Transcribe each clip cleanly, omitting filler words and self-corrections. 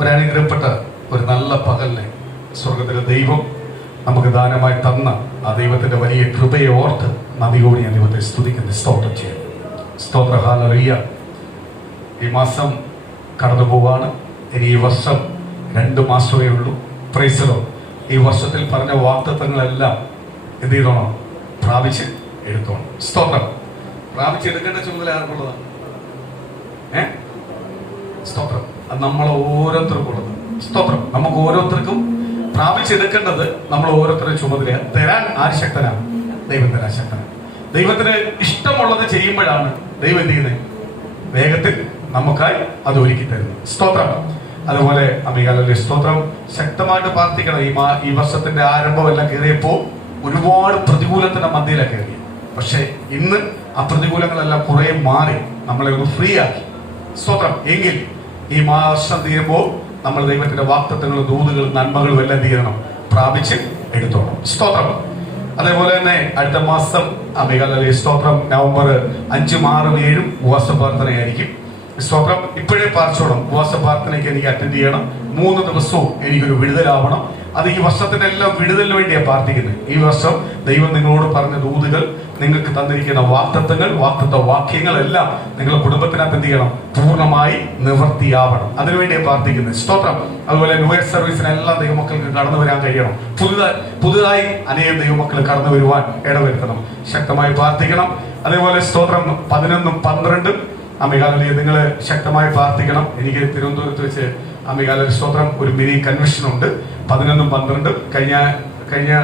ഒരനുഗ്രഹപ്പെട്ട ഒരു നല്ല പകലിനെ സ്വർഗത്തിലെ ദൈവം നമുക്ക് ദാനമായി തന്ന ആ ദൈവത്തിന്റെ വലിയ കൃപയെ ഓർത്ത് നദിയോട് ഞാൻ ദൈവത്തെ സ്തുതിക്കുന്നു, സ്തോത്രം ചെയ്യുന്നു. സ്തോത്ര ഹല്ലേലൂയ. ഈ മാസം കടന്നു പോവാണ്. ഇനി ഈ വർഷം 2 മാസമേ ഉള്ളൂ. Praise the Lord. ഈ വർഷത്തിൽ പറഞ്ഞ വാഗ്ദത്തങ്ങളെല്ലാം എന്ത് ചെയ്തോണം? പ്രാപിച്ച് എടുത്തോണം. സ്തോത്രം. പ്രാപിച്ചെടുക്കേണ്ട ചുമതല ആർക്കുള്ളതാണ്? സ്തോത്രം. അത് നമ്മൾ ഓരോരുത്തർക്കും ഉള്ളത്. സ്തോത്രം. നമുക്ക് ഓരോരുത്തർക്കും പ്രാപിച്ചെടുക്കേണ്ടത് നമ്മൾ ഓരോരുത്തരുടെ ചുമതല. തരാൻ ആര് ശക്തനാണ്? ദൈവം തരാൻ ശക്തനാണ്. ദൈവത്തിന് ഇഷ്ടമുള്ളത് ചെയ്യുമ്പോഴാണ് ദൈവം എന്ത് ചെയ്യുന്നത്? വേഗത്തിൽ നമുക്കായി അത് ഒരുക്കി തരുന്നു. സ്തോത്രം. അതുപോലെ അമികാലല്ലേ സ്തോത്രം. ശക്തമായിട്ട് പ്രാർത്ഥിക്കണം. ഈ വർഷത്തിന്റെ ആരംഭം എല്ലാം കയറിയപ്പോൾ ഒരുപാട് പ്രതികൂലത്തിന്റെ മധ്യയിലാണ് കയറി. പക്ഷെ ഇന്ന് ആ പ്രതികൂലങ്ങളെല്ലാം കുറെ മാറി നമ്മളെ ഒന്ന് ഫ്രീ ആക്കി. സ്തോത്രം. എങ്കിൽ ഈ വർഷം തീരുമ്പോൾ നമ്മൾ ദൈവത്തിന്റെ വാഗ്ദത്തങ്ങളും ദൂതുകളും നന്മകളും എല്ലാം തീരണം, പ്രാപിച്ച് എടുത്തോണം. സ്തോത്രം. അതേപോലെ തന്നെ അടുത്ത മാസം അമികാലല്ലേ സ്തോത്രം നവംബർ 5, 6, 7 ഉപവാസ പ്രാർത്ഥനയായിരിക്കും. സ്തോത്രം. ഇപ്പോഴേ പാർച്ചോണം. ഉപവാസ പ്രാർത്ഥനയ്ക്ക് എനിക്ക് അറ്റൻഡ് ചെയ്യണം. 3 ദിവസവും എനിക്കൊരു വിടുതലാവണം. അത് ഈ വർഷത്തിന്റെ എല്ലാം വിടുതലിന് വേണ്ടിയാണ് പ്രാർത്ഥിക്കുന്നത്. ഈ വർഷം ദൈവം നിങ്ങളോട് പറഞ്ഞ ദൂതുകൾ, നിങ്ങൾക്ക് തന്നിരിക്കുന്ന വാഗ്ദത്തങ്ങൾ, വാഗ്ദത്ത വാക്യങ്ങളെല്ലാം നിങ്ങളുടെ കുടുംബത്തിനകത്ത് എന്ത് ചെയ്യണം? പൂർണ്ണമായി നിവൃത്തിയാവണം. അതിനുവേണ്ടിയാണ് പ്രാർത്ഥിക്കുന്നത്. സ്തോത്രം. അതുപോലെ ന്യൂ ഇയർ സർവീസിനെല്ലാം ദൈവമക്കൾക്ക് കടന്നു വരാൻ കഴിയണം. പുതുതായി അനേകം ദൈവമക്കൾ കടന്നു വരുവാൻ ഇടവരുത്തണം. ശക്തമായി പ്രാർത്ഥിക്കണം. അതേപോലെ സ്തോത്രം 11, 12 അമികാലയെ നിങ്ങൾ ശക്തമായി പ്രാർത്ഥിക്കണം. എനിക്ക് തിരുവനന്തപുരത്ത് വെച്ച് അമികാലയ സ്തോത്രം ഒരു മിനി കൺവെൻഷൻ ഉണ്ട്. 11, 12 കഴിഞ്ഞ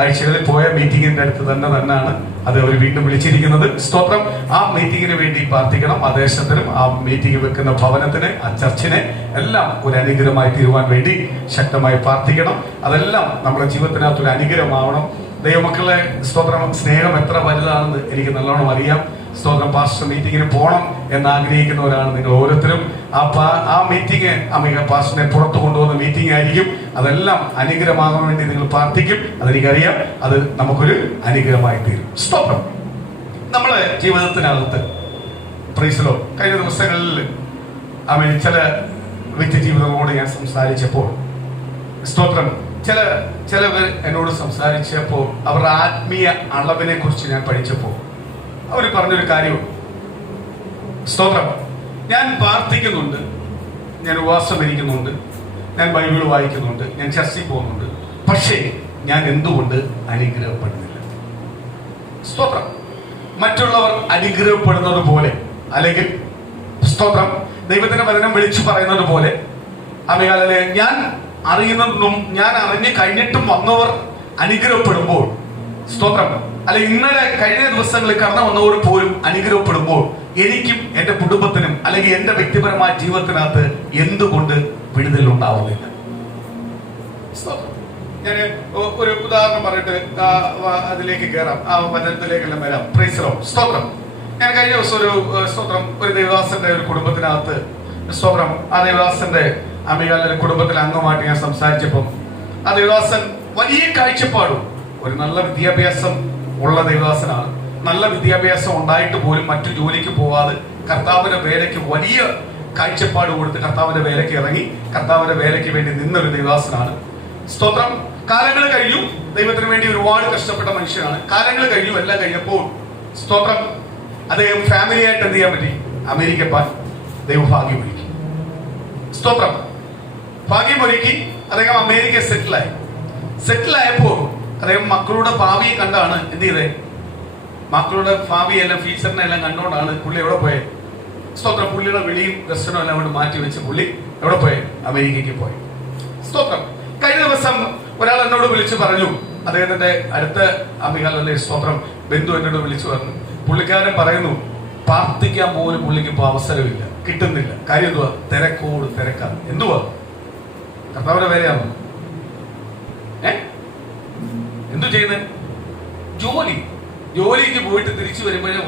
ആഴ്ചകളിൽ പോയ മീറ്റിംഗിന്റെ അടുത്ത് തന്നെയാണ് അത് അവർ വീണ്ടും വിളിച്ചിരിക്കുന്നത്. സ്തോത്രം. ആ മീറ്റിംഗിന് വേണ്ടി പ്രാർത്ഥിക്കണം. ആ ദേശത്തിനും ആ മീറ്റിംഗ് വെക്കുന്ന ഭവനത്തിന്, ആ ചർച്ചിനെ എല്ലാം ഒരു അനുഗ്രഹമായി തീരുവാൻ വേണ്ടി ശക്തമായി പ്രാർത്ഥിക്കണം. അതെല്ലാം നമ്മുടെ ജീവിതത്തിനകത്തൊരു അനുഗ്രഹമാവണം. ദൈവമക്കളെ സ്തോത്രം. സ്നേഹം എത്ര വലുതാണെന്ന് എനിക്ക് നല്ലോണം അറിയാം. സ്തോത്രം. പാസ്റ്റർ മീറ്റിങ്ങിന് പോകണം എന്ന് ആഗ്രഹിക്കുന്നവരാണ് നിങ്ങൾ ഓരോരുത്തരും. ആ മീറ്റിംഗ് പാസ്റ്ററിനെ പുറത്തു കൊണ്ടുപോകുന്ന മീറ്റിംഗ് ആയിരിക്കും. അതെല്ലാം അനുഗ്രഹമാകാൻ വേണ്ടി നിങ്ങൾ പ്രാർത്ഥിക്കും. അതെനിക്കറിയാം. അത് നമുക്കൊരു അനുഗ്രഹമായി തീരും. സ്തോത്രം. നമ്മളെ ജീവിതത്തിനകത്ത് പ്രൈസ് ദി ലോർഡ് കഴിഞ്ഞ ദിവസങ്ങളിൽ ചില വ്യക്തി ജീവിതങ്ങളോട് ഞാൻ സംസാരിച്ചപ്പോൾ സ്തോത്രം ചിലവർ എന്നോട് സംസാരിച്ചപ്പോൾ അവരുടെ ആത്മീയ അളവിനെ കുറിച്ച് ഞാൻ പഠിച്ചപ്പോൾ അവർ പറഞ്ഞൊരു കാര്യം, സ്തോത്രം, ഞാൻ പ്രാർത്ഥിക്കുന്നുണ്ട്, ഞാൻ ഉപവാസം ഇരിക്കുന്നുണ്ട്, ഞാൻ ബൈബിൾ വായിക്കുന്നുണ്ട്, ഞാൻ ചർച്ചയിൽ പോകുന്നുണ്ട്, പക്ഷേ ഞാൻ എന്തുകൊണ്ട് അനുഗ്രഹപ്പെടുന്നില്ല? സ്തോത്രം. മറ്റുള്ളവർ അനുഗ്രഹപ്പെടുന്നത് പോലെ, അല്ലെങ്കിൽ സ്തോത്രം ദൈവത്തിന്റെ വചനം വിളിച്ചു പറയുന്നത് പോലെ അമികാലയെ ഞാൻ അറിയുന്നതും ഞാൻ അറിഞ്ഞു കഴിഞ്ഞിട്ടും വന്നവർ അനുഗ്രഹപ്പെടുമ്പോൾ, സ്തോത്രം, അല്ലെ ഇന്നലെ കഴിഞ്ഞ ദിവസങ്ങളിൽ കടന്നു വന്നവർ പോലും അനുഗ്രഹപ്പെടുമ്പോൾ എനിക്കും എന്റെ കുടുംബത്തിനും അല്ലെങ്കിൽ എന്റെ വ്യക്തിപരമായ ജീവിതത്തിനകത്ത് എന്തുകൊണ്ട് വിടുതൽ ഉണ്ടാവുന്നില്ല? ഞാൻ ഒരു ഉദാഹരണം പറഞ്ഞിട്ട് അതിലേക്ക് കയറാം, ആ വചനത്തിലേക്കെല്ലാം വരാം. Praise the Lord. സ്തോത്രം. ഞാൻ കഴിഞ്ഞ ദിവസം ഒരു ദേവദാസന്റെ ഒരു കുടുംബത്തിനകത്ത് സ്തോത്രം, ആ ദേവദാസന്റെ അമികാലയുടെ കുടുംബത്തിലെ അംഗമായിട്ട് ഞാൻ സംസാരിച്ചപ്പം ആ ദേവദാസൻ വലിയ കാഴ്ചപ്പാടും ഒരു നല്ല വിദ്യാഭ്യാസം ഉള്ള ദേവദാസനാണ്. നല്ല വിദ്യാഭ്യാസം ഉണ്ടായിട്ട് പോലും മറ്റു ജോലിക്ക് പോവാതെ കർത്താവിന്റെ വേലയ്ക്ക് വലിയ കാഴ്ചപ്പാട് കൊടുത്ത് കർത്താവിന്റെ വേലയ്ക്ക് ഇറങ്ങി കർത്താവിന്റെ വേലയ്ക്ക് വേണ്ടി നിന്നൊരു ദേവദാസനാണ്. സ്തോത്രം. കാലങ്ങൾ കഴിഞ്ഞു. ദൈവത്തിന് വേണ്ടി ഒരുപാട് കഷ്ടപ്പെട്ട മനുഷ്യനാണ്. കാലങ്ങൾ കഴിഞ്ഞു. എല്ലാം കഴിഞ്ഞപ്പോൾ സ്തോത്രം അദ്ദേഹം ഫാമിലിയായിട്ട് എന്ത് ചെയ്യാൻ പറ്റി? അമേരിക്ക പോകാൻ ദൈവം ഭാഗ്യമൊരുക്കി. സ്തോത്രം. ഭാഗ്യമൊരുക്കി അദ്ദേഹം അമേരിക്ക സെറ്റിലായപ്പോൾ അദ്ദേഹം മക്കളുടെ ഭാവിയെ കണ്ടാണ് എന്ത് ചെയ്തേ? മക്കളുടെ ഭാവിയെല്ലാം ഫ്യൂച്ചറിനെ എല്ലാം കണ്ടുകൊണ്ടാണ് പുള്ളി എവിടെ പോയെ? സ്തോത്രം. പുള്ളിയുടെ വിളിയും ദർശനവും എല്ലാം കൊണ്ട് മാറ്റി വെച്ച് പുള്ളി എവിടെ പോയെ? അമേരിക്കയ്ക്ക് പോയി. സ്തോത്രം. കഴിഞ്ഞ ദിവസം ഒരാൾ എന്നോട് വിളിച്ചു പറഞ്ഞു, അദ്ദേഹത്തിന്റെ അടുത്ത അമികാലല്ലേ സ്തോത്രം ബന്ധു എന്നോട് വിളിച്ചു പറഞ്ഞു, പുള്ളിക്കാരൻ പറയുന്നു പ്രാർത്ഥിക്കാൻ പോലും പുള്ളിക്ക് ഇപ്പൊ അവസരമില്ല, കിട്ടുന്നില്ല. കാര്യം എന്തുവാ? തിരക്കാണ്. എന്തുവാ? കർത്താവിന്റെ വേലയാണോ? എന്തു ചെയ്യുന്നത്? ജോലിക്ക് പോയിട്ട് തിരിച്ചു വരുമ്പോഴേ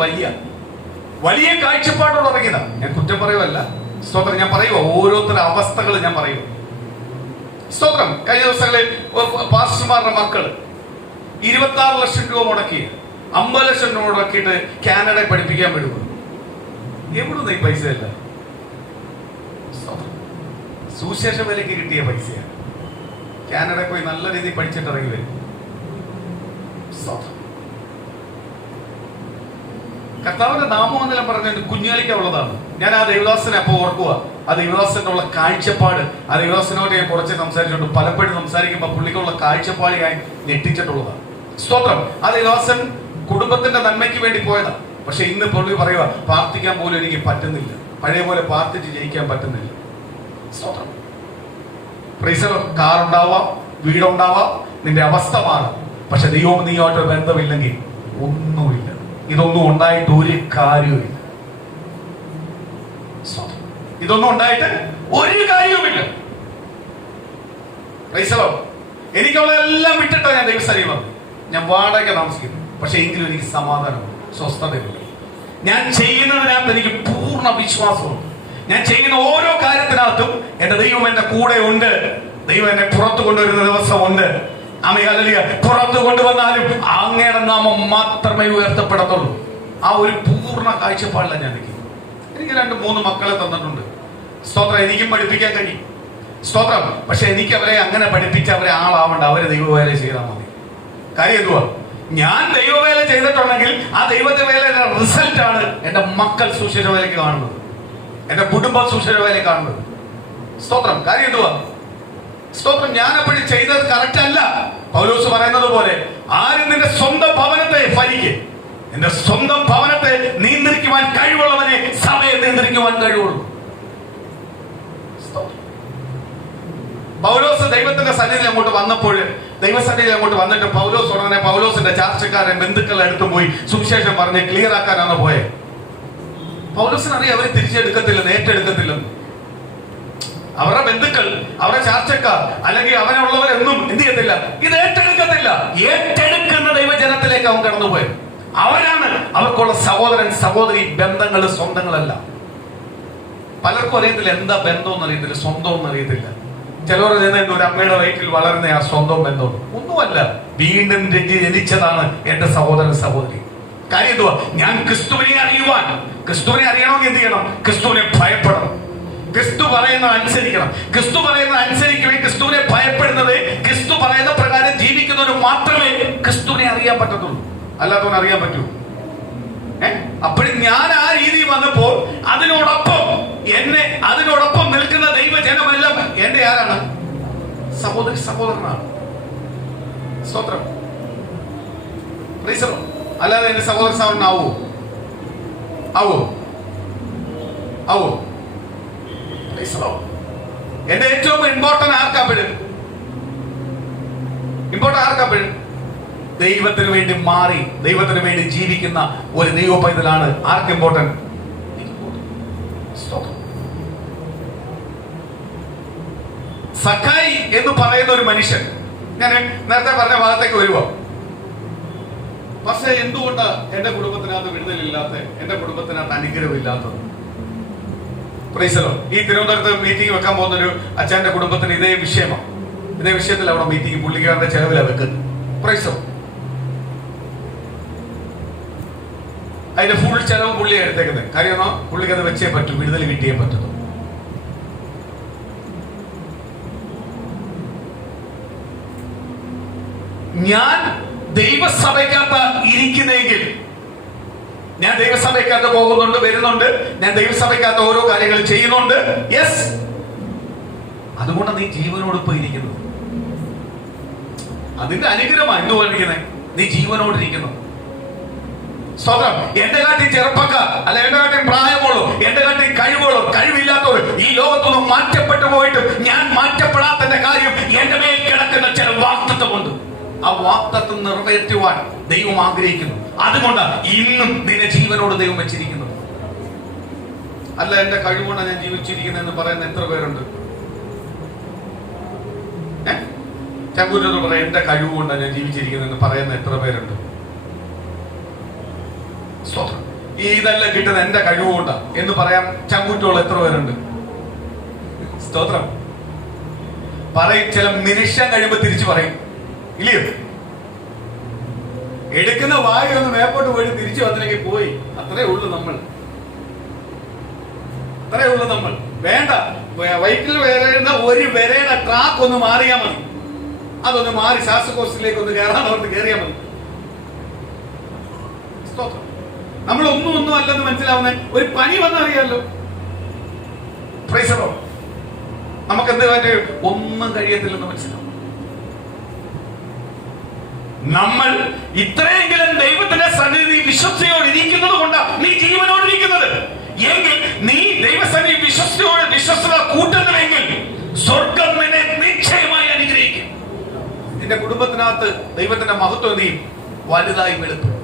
വലിയ കാഴ്ചപ്പാടോട് ഇറങ്ങിയതാ. ഞാൻ കുറ്റം പറയുമല്ല, സ്തോത്രം. ഞാൻ പറയുക ഓരോരുത്തരുടെ അവസ്ഥകൾ ഞാൻ പറയുക. സ്തോത്രം. കഴിഞ്ഞ ദിവസങ്ങളിൽ പാസ്റ്റർമാരുടെ മക്കള് 26 ലക്ഷം രൂപ മുടക്കി 50 ലക്ഷം രൂപ മുടക്കിയിട്ട് കാനഡയിൽ പഠിപ്പിക്കാൻ വിടുന്നു. എവിടുന്ന് ഈ പൈസ അല്ല? സുശേഷ വിലക്ക് കിട്ടിയ പൈസയാണ്. കാനഡയിൽ പോയി നല്ല രീതിയിൽ പഠിച്ചിട്ട് ഇറങ്ങി വരും. കർത്താവിന്റെ നാമം എന്നെല്ലാം പറഞ്ഞ കുഞ്ഞുകളിക്കുള്ളതാണ്. ഞാൻ ആ ദൈവദാസനെ അപ്പൊ ഓർക്കുക. ആ ദൈവദാസന്റെ ഉള്ള കാഴ്ചപ്പാട്, ആ ദൈവദാസനോട് ഞാൻ കുറച്ച് സംസാരിച്ചിട്ടുണ്ട്. പലപ്പോഴും സംസാരിക്കുമ്പോൾ പുള്ളിക്കുള്ള കാഴ്ചപ്പാട് ഞാൻ ഞെട്ടിച്ചിട്ടുള്ളതാണ്. സ്തോത്രം. ആ ദൈവദാസൻ കുടുംബത്തിന്റെ നന്മയ്ക്ക് വേണ്ടി പോയതാണ്. പക്ഷെ ഇന്ന് പുള്ളി പറയുക, പ്രാർത്ഥിക്കാൻ പോലും എനിക്ക് പറ്റുന്നില്ല, പഴയ പോലെ പ്രാർത്ഥിച്ച് ജയിക്കാൻ പറ്റുന്നില്ല. സ്തോത്രം. കാറുണ്ടാവാം, വീടുണ്ടാവാം, നിന്റെ അവസ്ഥ മാറും. പക്ഷെ ദൈവവും നീയുമായിട്ട് ബന്ധമില്ലെങ്കിൽ ഒന്നുമില്ല. ഇതൊന്നും ഉണ്ടായിട്ട് ഒരു കാര്യവുമില്ല. ഇതൊന്നും ഉണ്ടായിട്ട് ഒരു കാര്യവുമില്ല. എനിക്കുള്ളതെല്ലാം വിട്ടിട്ടോ ഞാൻ ദൈവസ്ഥലം വന്നു. ഞാൻ വാടക താമസിക്കുന്നു. പക്ഷെ എങ്കിലും എനിക്ക് സമാധാനമുണ്ട്, സ്വസ്ഥതയുണ്ട്. ഞാൻ ചെയ്യുന്നതിനകത്ത് എനിക്ക് പൂർണ്ണ വിശ്വാസമുണ്ട്. ഞാൻ ചെയ്യുന്ന ഓരോ കാര്യത്തിനകത്തും എന്റെ ദൈവം എന്റെ കൂടെ ഉണ്ട്. ദൈവം എന്നെ പുറത്തു കൊണ്ടുവരുന്ന ദിവസമുണ്ട്. പുറത്തു കൊണ്ടുവന്നാലും അങ്ങയുടെ നാമം മാത്രമേ ഉയർത്തപ്പെടത്തുള്ളൂ. ആ ഒരു പൂർണ്ണ കാഴ്ചപ്പാടിലാണ് ഞാൻ നിൽക്കുന്നത്. എനിക്ക് 2-3 മക്കളെ തന്നിട്ടുണ്ട്. സ്തോത്രം. എനിക്കും പഠിപ്പിക്കാൻ കഴിയും. സ്തോത്രം. പക്ഷെ എനിക്ക് അവരെ അങ്ങനെ പഠിപ്പിച്ച് അവരെ ആളാവണ്ട. അവരെ ദൈവവേല ചെയ്താൽ മതി. കാര്യം എന്തുവാ? ഞാൻ ദൈവവേല ചെയ്തിട്ടുണ്ടെങ്കിൽ ആ ദൈവവേലയുടെ റിസൾട്ടാണ് എന്റെ മക്കൾ സുശീല വേലയ്ക്ക് കാണുന്നത്, എന്റെ കുടുംബം സുശീല വേല കാണുന്നത്. സ്തോത്രം. കാര്യം എന്തുവാ? സ്തോത്രം. ഞാൻ അപ്പോഴും ചെയ്തത് കറക്റ്റ് അല്ല. പൗലോസ് പറയുന്നത് പോലെ, ആരും നിന്റെ സ്വന്തം ഭവനത്തെ ഭരിക്ക്. എന്റെ സ്വന്തം ഭവനത്തെ നിയന്ത്രിക്കുവാൻ കഴിവുള്ളവനെ സഭയെ നിയന്ത്രിക്കുവാൻ കഴിവുള്ളൂ. പൗലോസ് ദൈവത്തിന്റെ സന്നിധിയിൽ അങ്ങോട്ട് വന്നപ്പോൾ, ദൈവസന്നിധിയിൽ അങ്ങോട്ട് വന്നിട്ട് പൗലോസ് ഉടനെ പൗലോസിന്റെ ചാർച്ചക്കാരൻ ബന്ധുക്കളെ അടുത്ത് പോയി സുവിശേഷം പറഞ്ഞ് ക്ലിയർ ആക്കാനാണ് പോയെ. പൗലോസിന് അറിയാം അവരെ തിരിച്ചെടുക്കത്തില്ലെന്ന്, ഏറ്റെടുക്കത്തില്ലെന്ന്. അവരുടെ ബന്ധുക്കൾ, അവരുടെ ചാർച്ചക്കാർ, അല്ലെങ്കിൽ അവനുള്ളവരെന്നും എന്ത് ചെയ്യത്തില്ല, ഇത് ഏറ്റെടുക്കത്തില്ല. ഏറ്റെടുക്കുന്ന ദൈവജനത്തിലേക്ക് അവൻ കടന്നുപോയത്. അവരാണ് അവർക്കുള്ള സഹോദരൻ സഹോദരി ബന്ധങ്ങൾ, സ്വന്തങ്ങളല്ല. പലർക്കും അറിയത്തില്ല എന്താ ബന്ധം എന്നറിയത്തില്ല, സ്വന്തം എന്നറിയത്തില്ല. ചിലർ ഒരു അമ്മയുടെ വയറ്റിൽ വളരുന്ന ആ സ്വന്തം ബന്ധം ഒന്നുമല്ല, വീണ്ടും ജനിച്ചതാണ് എന്റെ സഹോദരൻ സഹോദരി. കാര്യം എന്തുവാ? ഞാൻ ക്രിസ്തുവിനെ അറിയുവാൻ, ക്രിസ്തുവിനെ അറിയണമെങ്കിൽ എന്ത് ചെയ്യണം? ക്രിസ്തുവിനെ ഭയപ്പെടണം, ക്രിസ്തു പറയുന്നത് അനുസരിക്കണം. ക്രിസ്തു പറയുന്നത് അനുസരിക്കുകയും ക്രിസ്തുവിനെ ഭയപ്പെടുന്നത്, ക്രിസ്തു പറയുന്ന പ്രകാരം ജീവിക്കുന്നവന് മാത്രമേ ക്രിസ്തുവിനെ അറിയാൻ പറ്റത്തുള്ളൂ. അല്ലാത്തവന് അറിയാൻ പറ്റൂ? അപ്പോഴും ഞാൻ ആ രീതി വന്നപ്പോൾ അതിനോടൊപ്പം നിൽക്കുന്ന ദൈവജനമെല്ലാം എന്റെ ആരാണ്? സഹോദരി സഹോദരനാണ്. സ്തോത്രം. അല്ലാതെ എന്റെ സഹോദര സഹോദരനാവോ? ആവോ? എന്റെ ഏറ്റവും ഇമ്പോർട്ടന്റ് ആർക്കാപ്പെടും? ദൈവത്തിന് വേണ്ടി മാറി, ദൈവത്തിന് വേണ്ടി ജീവിക്കുന്ന ഒരു ദൈവ പൈതലാണ് ആർക്ക് ഇമ്പോർട്ടന്റ്? സഖായി എന്ന് പറയുന്ന ഒരു മനുഷ്യൻ, ഞാൻ നേരത്തെ പറഞ്ഞ ഭാഗത്തേക്ക് വരുവോ? പക്ഷെ എന്തുകൊണ്ട് എന്റെ കുടുംബത്തിനകത്ത് വിടുതലില്ലാത്ത, എന്റെ കുടുംബത്തിനകത്ത് അനുഗ്രഹമില്ലാത്തത്? ഈ തിരുവനന്തപുരത്ത് മീറ്റിംഗ് വെക്കാൻ പോകുന്ന ഒരു അച്ഛന്റെ കുടുംബത്തിന് ഇതേ വിഷയമാണ്. ഇതേ വിഷയത്തിൽ അവിടെ മീറ്റിംഗ് പുള്ളിക്കാരുടെ ചെലവിലാണ് വെക്കുന്നത്. പ്രൈസോ. അതിന്റെ ഫുൾ ചെലവ് പുള്ളിയാണ് എടുത്തേക്കുന്നത്. കാര്യം പുള്ളിക്ക് അത് വെച്ചേ പറ്റൂ, വിടുതൽ കിട്ടിയേ പറ്റുള്ളൂ. ഞാൻ ദൈവസഭയ്ക്കകത്ത് ഇരിക്കുന്നെങ്കിൽ, ഞാൻ ദൈവസഭയ്ക്കകത്ത് പോകുന്നുണ്ട്, വരുന്നുണ്ട്, ഞാൻ ദൈവസഭയ്ക്കകത്ത് ഓരോ കാര്യങ്ങൾ ചെയ്യുന്നുണ്ട്. യെസ്, അതുകൊണ്ട് നീ ജീവനോടൊപ്പം ഇരിക്കുന്നത്. അതിന്റെ അനുഗ്രഹമാണ്. എന്ത് പറഞ്ഞിരിക്കുന്നത്? നീ ജീവനോടിരിക്കുന്നു. സ്വതം. എന്റെ കാട്ടി ചെറുപ്പക്കാർ, അല്ല എന്റെ കാട്ടി പ്രായമുള്ളൂ, എന്റെ കാട്ടി കഴിവുള്ളൂ, കഴിവില്ലാത്തവർ ഈ ലോകത്തൊന്നും മാറ്റപ്പെട്ടു പോയിട്ടും ഞാൻ മാറ്റപ്പെടാത്തതിന്റെ കാര്യം എന്റെ മേൽ കിടക്കുന്ന ചില വാക്തത്വമുണ്ട്. ആ വാക്തത്വം നിറവേറ്റുവാൻ ദൈവം ആഗ്രഹിക്കുന്നു. അതുകൊണ്ട് ഇന്നും നിന്നെ ജീവനോട് ദൈവം വെച്ചിരിക്കുന്നത്. അല്ല എന്റെ കഴിവുകൊണ്ടാണ് ഞാൻ ജീവിച്ചിരിക്കുന്നത് എന്ന് പറയുന്ന എത്ര പേരുണ്ട്? ചങ്കൂറ്റോട് പറയാം, എന്റെ കഴിവുകൊണ്ടാണ് ഞാൻ ജീവിച്ചിരിക്കുന്നത് എന്ന് പറയുന്ന എത്ര പേരുണ്ട്? സ്തോത്രം. ഇതെല്ലാം കിട്ടുന്നത് എന്റെ കഴിവുകൊണ്ടാ എന്ന് പറയാൻ ചങ്കൂറ്റോളം എത്ര പേരുണ്ട്? സ്തോത്രം. പറയും, ചില നിമിഷം കഴിയുമ്പോൾ തിരിച്ചു പറയും, ഇല്ലയോ? എടുക്കുന്ന വായു ഒന്ന് മേപ്പോട്ട് പോയി തിരിച്ചു വന്നില്ലെങ്കിൽ പോയി. അത്രേ ഉള്ളൂ നമ്മൾ. വേണ്ട, വയറ്റിൽ വരുന്ന ഒരു വരയുടെ ട്രാക്ക് ഒന്ന് മാറിയാൽ മതി. അതൊന്ന് മാറി ശ്വാസകോശത്തിലേക്ക് ഒന്ന് കയറാനവർക്ക് കയറിയാൽ മതി. നമ്മൾ ഒന്നും അല്ലെന്ന് മനസ്സിലാവുന്ന ഒരു പനി വന്നറിയാമല്ലോ. നമുക്ക് എന്ത് കാര്യം ഒന്നും കഴിയത്തില്ലെന്ന് മനസ്സിലാവും. നമ്മൾ ഇത്രയെങ്കിലും ദൈവത്തിന്റെ സന്നിധി വിശ്വസ്തയോട് ഇരിക്കുന്നത് കൊണ്ടാണ് നീ ജീവനോട് ഇരിക്കുന്നത്. എങ്കിൽ നീ ദൈവസന്നിധി വിശ്വസ്തത കൂട്ടുന്നുവെങ്കിൽ സ്വർഗം നിന്നെ നിശ്ചയമായി അനുഗ്രഹിക്കും. നിന്റെ കുടുംബത്തിനകത്ത് ദൈവത്തിന്റെ മഹത്വം നീ വലുതായി വെളുക്കും.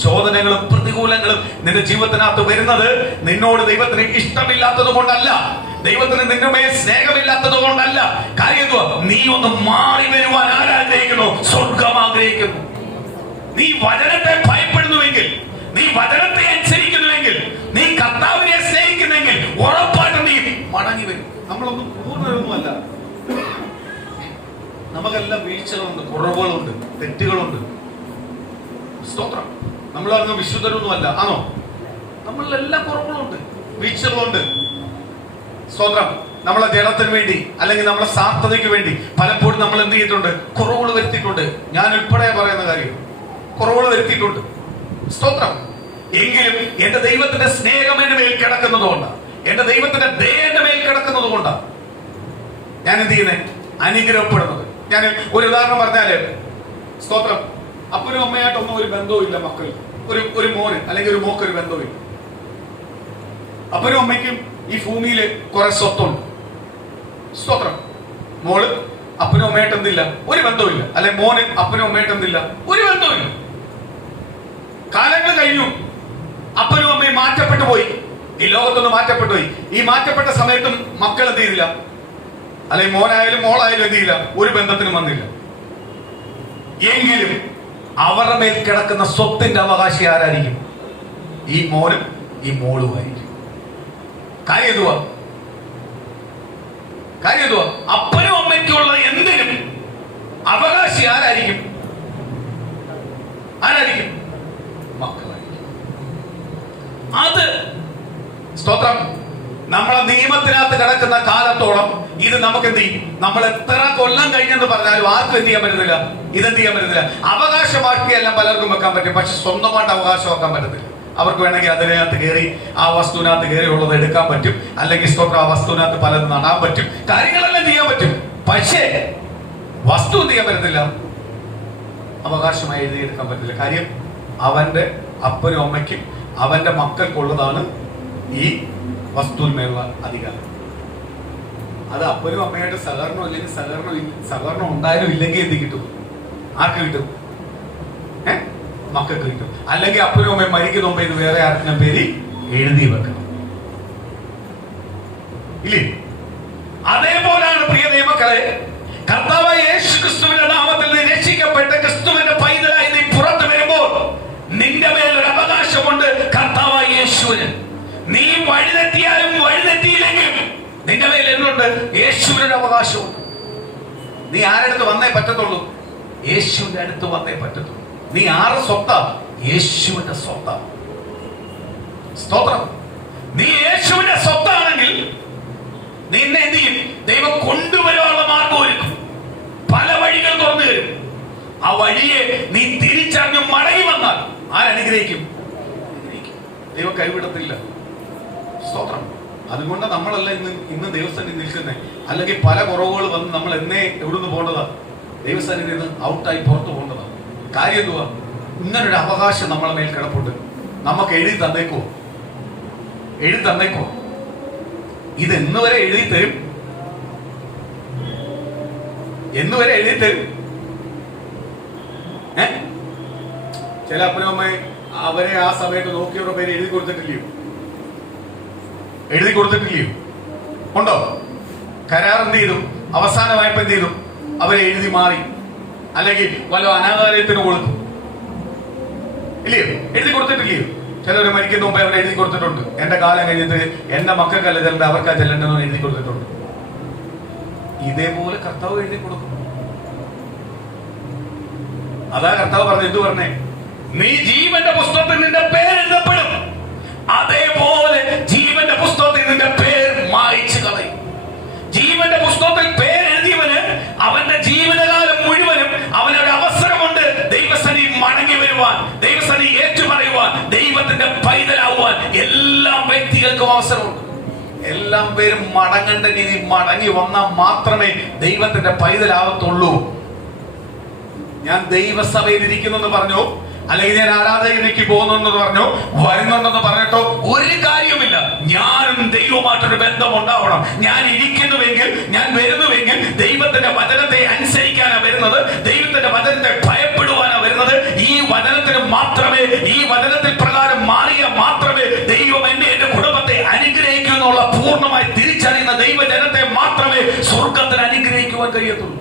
ശോധനകളും പ്രതികൂലങ്ങളും നിന്റെ ജീവിതത്തിനകത്ത് വരുന്നത് നിന്നോട് ദൈവത്തിന് ഇഷ്ടമില്ലാത്തത് കൊണ്ടല്ല, ദൈവത്തിന് നിന്നുമേ സ്നേഹമില്ലാത്തത് കൊണ്ടല്ല. കാര്യം നീ ഒന്ന് മാറി വരുവാൻ ആഗ്രഹിക്കുന്നു, സ്വർഗം ആഗ്രഹിക്കുന്നു. നീ വചനത്തെ ഭയപ്പെടുന്നുവെങ്കിൽ, നീ വചനത്തെ അനുസരിക്കുന്നുവെങ്കിൽ, നീ കർത്താവിനെ സ്നേഹിക്കുന്നെങ്കിൽ ഉറപ്പായിട്ടും നീ മടങ്ങി വരും. നമ്മളൊന്നും പൂർണ്ണരൊന്നുമല്ല. നമുക്കെല്ലാം വീഴ്ചകളുണ്ട്, കുറവുകളുണ്ട്, തെറ്റുകളുണ്ട്. സ്തോത്രം. നമ്മളൊന്നും വിശുദ്ധരൊന്നും അല്ല, ആണോ? നമ്മളിലെല്ലാം കുറവുകളുണ്ട്, വീഴ്ചകളുണ്ട്. സ്തോത്രം. നമ്മളെ ജഡത്തിന് വേണ്ടി അല്ലെങ്കിൽ നമ്മളെ സാർത്ഥതയ്ക്ക് വേണ്ടി പലപ്പോഴും നമ്മൾ എന്ത് ചെയ്തിട്ടുണ്ട്? കുറവുകൾ വരുത്തിയിട്ടുണ്ട്. ഞാൻ ഉൾപ്പെടെ പറയുന്ന കാര്യം, കുറവുകൾ വരുത്തിയിട്ടുണ്ട്. സ്തോത്രം. എങ്കിലും എന്റെ ദൈവത്തിന്റെ സ്നേഹം എന്റെ മേൽ കിടക്കുന്നത് കൊണ്ടാണ്, എന്റെ ദൈവത്തിന്റെ ദയ എന്റെ മേൽ കിടക്കുന്നത് കൊണ്ടാണ് ഞാൻ എന്ത് ചെയ്യുന്നത്? അനുഗ്രഹപ്പെടുന്നത്. ഞാൻ ഒരു ഉദാഹരണം പറഞ്ഞാല്, സ്തോത്രം, അപ്പനും അമ്മയായിട്ടൊന്നും ഒരു ബന്ധവും ഇല്ല മക്കൾ. ഒരു മോന് അല്ലെങ്കിൽ ഒരു മോക്ക് ഒരു ബന്ധവും. അപ്പനും അമ്മയ്ക്കും ഈ ഭൂമിയിൽ കുറെ സ്വത്തുണ്ട്. സ്തോത്രം. മോള് അപ്പനും അമ്മയായിട്ട് എന്തില്ല? ഒരു ബന്ധവുമില്ല. അല്ലെ മോന് അപ്പനും അമ്മയായിട്ട് എന്തില്ല? ഒരു ബന്ധവുമില്ല. കാലങ്ങൾ കഴിഞ്ഞു, അപ്പനും അമ്മയും മാറ്റപ്പെട്ടു പോയി, ഈ ലോകത്തൊന്ന് മാറ്റപ്പെട്ടു പോയി. ഈ മാറ്റപ്പെട്ട സമയത്തും മക്കൾ എന്ത് ചെയ്തില്ല? അല്ലെങ്കിൽ മോനായാലും മോളായാലും എന്ത് ചെയ്യില്ല? ഒരു ബന്ധത്തിനും വന്നില്ല. എങ്കിലും അവരുടെ മേൽ കിടക്കുന്ന സ്വത്തിന്റെ അവകാശി ആരായിരിക്കും? ഈ മോനും ഈ മോളുമായിരിക്കും. കാര്യം എന്തുവാ? അപ്പനും അമ്മയ്ക്കുള്ള എന്തിനും അവകാശി ആരായിരിക്കും? മക്കളായിരിക്കും. അത് സ്തോത്രം. നമ്മളെ നിയമത്തിനകത്ത് കിടക്കുന്ന കാലത്തോളം ഇത് നമുക്ക് എന്ത് ചെയ്യും? നമ്മൾ എത്ര കൊല്ലം കഴിഞ്ഞെന്ന് പറഞ്ഞാലും ആർക്കും എന്ത് ചെയ്യാൻ പറ്റുന്നില്ല, ഇതെന്ത് ചെയ്യാൻ പറ്റുന്നില്ല. അവകാശമാക്കിയെല്ലാം പലർക്കും വെക്കാൻ പറ്റും, പക്ഷെ സ്വന്തമായിട്ട് അവകാശമാക്കാൻ പറ്റത്തില്ല. അവർക്ക് വേണമെങ്കിൽ അതിനകത്ത് കയറി ആ വസ്തുവിനകത്ത് കയറിയുള്ളത് എടുക്കാൻ പറ്റും, അല്ലെങ്കിൽ സ്തോത്രം ആ വസ്തുവിനകത്ത് പലതും നടാൻ പറ്റും, കാര്യങ്ങളെല്ലാം ചെയ്യാൻ പറ്റും. പക്ഷേ വസ്തു എന്ത് ചെയ്യാൻ പറ്റത്തില്ല, അവകാശമായി എഴുതിയെടുക്കാൻ പറ്റില്ല. കാര്യം അവന്റെ അപ്പനും അമ്മയ്ക്കും അവന്റെ മക്കൾക്കുള്ളതാണ് ഈ വസ്തുവിന്മേലുള്ള അധികാരം. അത് അപ്പനും അമ്മയായിട്ട് സഹകരണം അല്ലെങ്കിൽ സഹകരണം ഉണ്ടായാലും ഇല്ലെങ്കിൽ എന്ത് കിട്ടും? ആർക്ക് കിട്ടും? മക്കൾക്ക് കിട്ടും. അല്ലെങ്കിൽ അപ്പനും അമ്മയും മരിക്കുന്ന മുമ്പ് ഇത് വേറെ ആർക്കും പേര് എഴുതി വെക്കണം, ഇല്ലേ? അതേപോലെയാണ് പ്രിയ ദൈവമക്കളെ, കർത്താവായ യേശു ക്രിസ്തുവിന്റെ നാമത്തിൽ നീ രക്ഷിക്കപ്പെട്ട് ക്രിസ്തുവിന്റെ പൈതലായി നീ പുറത്തു വരുമ്പോൾ നിന്റെ മേലൊരു അവകാശമുണ്ട് കർത്താവായ യേശുവിന്. നീ വഴിതെറ്റിയാലും വഴിതെറ്റിയില്ലെങ്കിലും നിന്റെ മേൽ എന്തുണ്ട്? യേശുവിനൊരു അവകാശമുണ്ട്. നീ ആരടുത്ത് വന്നേ പറ്റത്തുള്ളൂ? യേശുവിന്റെ അടുത്ത് വന്നേ പറ്റത്തുള്ളൂ. നീ ആരുടെ സ്വത്താ? യേശുവിന്റെ സ്വത്താ. സ്തോത്രം. നീ യേശുവിന്റെ സ്വത്താണെങ്കിൽ നിന്നെ എന്ത് ചെയ്യും? ദൈവം കൊണ്ടുവരാനുള്ള മാർഗം ഒരുക്കും, പല വഴികൾ തുറന്നു തരും. ആ വഴിയെ നീ തിരിച്ചറിഞ്ഞ് മടങ്ങി വന്നാൽ ആരനുഗ്രഹിക്കും? ദൈവം കൈവിടത്തില്ല. സ്തോത്രം. അതുകൊണ്ട് നമ്മളല്ല ഇന്ന് ദൈവസന്നിധി നിൽക്കുന്നേ. അല്ലെങ്കിൽ പല കുറവുകൾ വന്ന് നമ്മൾ എന്നേ എവിടുന്ന് പോകേണ്ടതാ? ദൈവസന്നിധി നിന്ന് ഔട്ടായി പുറത്തു പോകേണ്ടതാ. കാര്യം എന്തുവാ? ഇങ്ങനൊരു അവകാശം നമ്മളെ മേൽ കിടപ്പുണ്ട്. നമുക്ക് എഴുതി തന്നേക്കോ? ഇത് എന്നുവരെ എഴുതി തരും? എന്നുവരെ എഴുതി തരും? ചില അപ്പനും അമ്മയും അവരെ ആ സമയത്ത് നോക്കിയവരുടെ പേര് എഴുതി കൊടുത്തിട്ടില്ലയോ? ഉണ്ടോ? കരാർ എന്ത് ചെയ്തു? അവസാനമായപ്പോ എന്ത് ചെയ്തു? അവരെ എഴുതി മാറി, അല്ലെങ്കിൽ വല്ല അനാഥാലയത്തിന് കൊടുക്കും, ഇല്ലയോ? എഴുതി കൊടുത്തിട്ടില്ലയോ? ചിലവര് മരിക്കുന്ന മുമ്പേ അവരെ എഴുതി കൊടുത്തിട്ടുണ്ട്. എന്റെ കാലം കഴിഞ്ഞിട്ട് എന്റെ മക്കൾക്കല്ല ചെല്ലേണ്ട, അവർക്കാ ചെല്ലേണ്ടെന്ന് എഴുതി കൊടുത്തിട്ടുണ്ട്. ഇതേപോലെ കർത്താവ് എഴുതി കൊടുക്കും. അതാ കർത്താവ് പറഞ്ഞു, എന്തു പറഞ്ഞേ? നീ ജീവന്റെ പുസ്തകത്തിൽ നിന്റെ പേര് എഴുതപ്പെടും, അതേപോലെ ജീവന്റെ പുസ്തകത്തിൽ നിന്റെ പേര് മായ്ച്ചു കളയും. ജീവന്റെ പുസ്തകത്തിൽ പേരെഴുതിയവന് അവന്റെ ജീവിതകാലം മുഴുവനും അവനൊരു അവസരമുണ്ട് ദൈവസനി മടങ്ങി വരുവാൻ, ദൈവസനി ഏറ്റുപറയുവാൻ, ദൈവത്തിന്റെ പൈതലാവുവാൻ. എല്ലാ വ്യക്തികൾക്കും അവസരമുണ്ട്. എല്ലാം പേരും മടങ്ങേണ്ട രീതി മടങ്ങി വന്നാൽ മാത്രമേ ദൈവത്തിന്റെ പൈതലാവത്തുള്ളൂ. ഞാൻ ദൈവസഭയിൽ ഇരിക്കുന്നെന്ന് പറഞ്ഞു, അല്ലെങ്കിൽ ഞാൻ ആരാധനയിലേക്ക് പോകുന്നെന്ന് പറഞ്ഞു, വരുന്നുണ്ടെന്ന് പറഞ്ഞിട്ടോ ഒരു കാര്യവുമില്ല. ഞാനും ദൈവമായിട്ടൊരു ബന്ധം ഉണ്ടാവണം. ഞാൻ ഇരിക്കുന്നുവെങ്കിൽ, ഞാൻ വരുന്നുവെങ്കിൽ ദൈവത്തിന്റെ വചനത്തെ അനുസരിക്കാനാണ് വരുന്നത്, ദൈവത്തിന്റെ വചനത്തെ ഭയപ്പെടുവാനാണ് വരുന്നത്. ഈ വചനത്തിന് മാത്രമേ, ഈ വചനത്തിൽ പ്രകാരം മാറിയ മാത്രമേ ദൈവം എന്നെ, എന്റെ കുടുംബത്തെ അനുഗ്രഹിക്കുന്നുള്ള പൂർണ്ണമായി തിരിച്ചറിയുന്ന ദൈവജനത്തെ മാത്രമേ സ്വർഗത്തിൽ അനുഗ്രഹിക്കുവാൻ കഴിയത്തുള്ളൂ.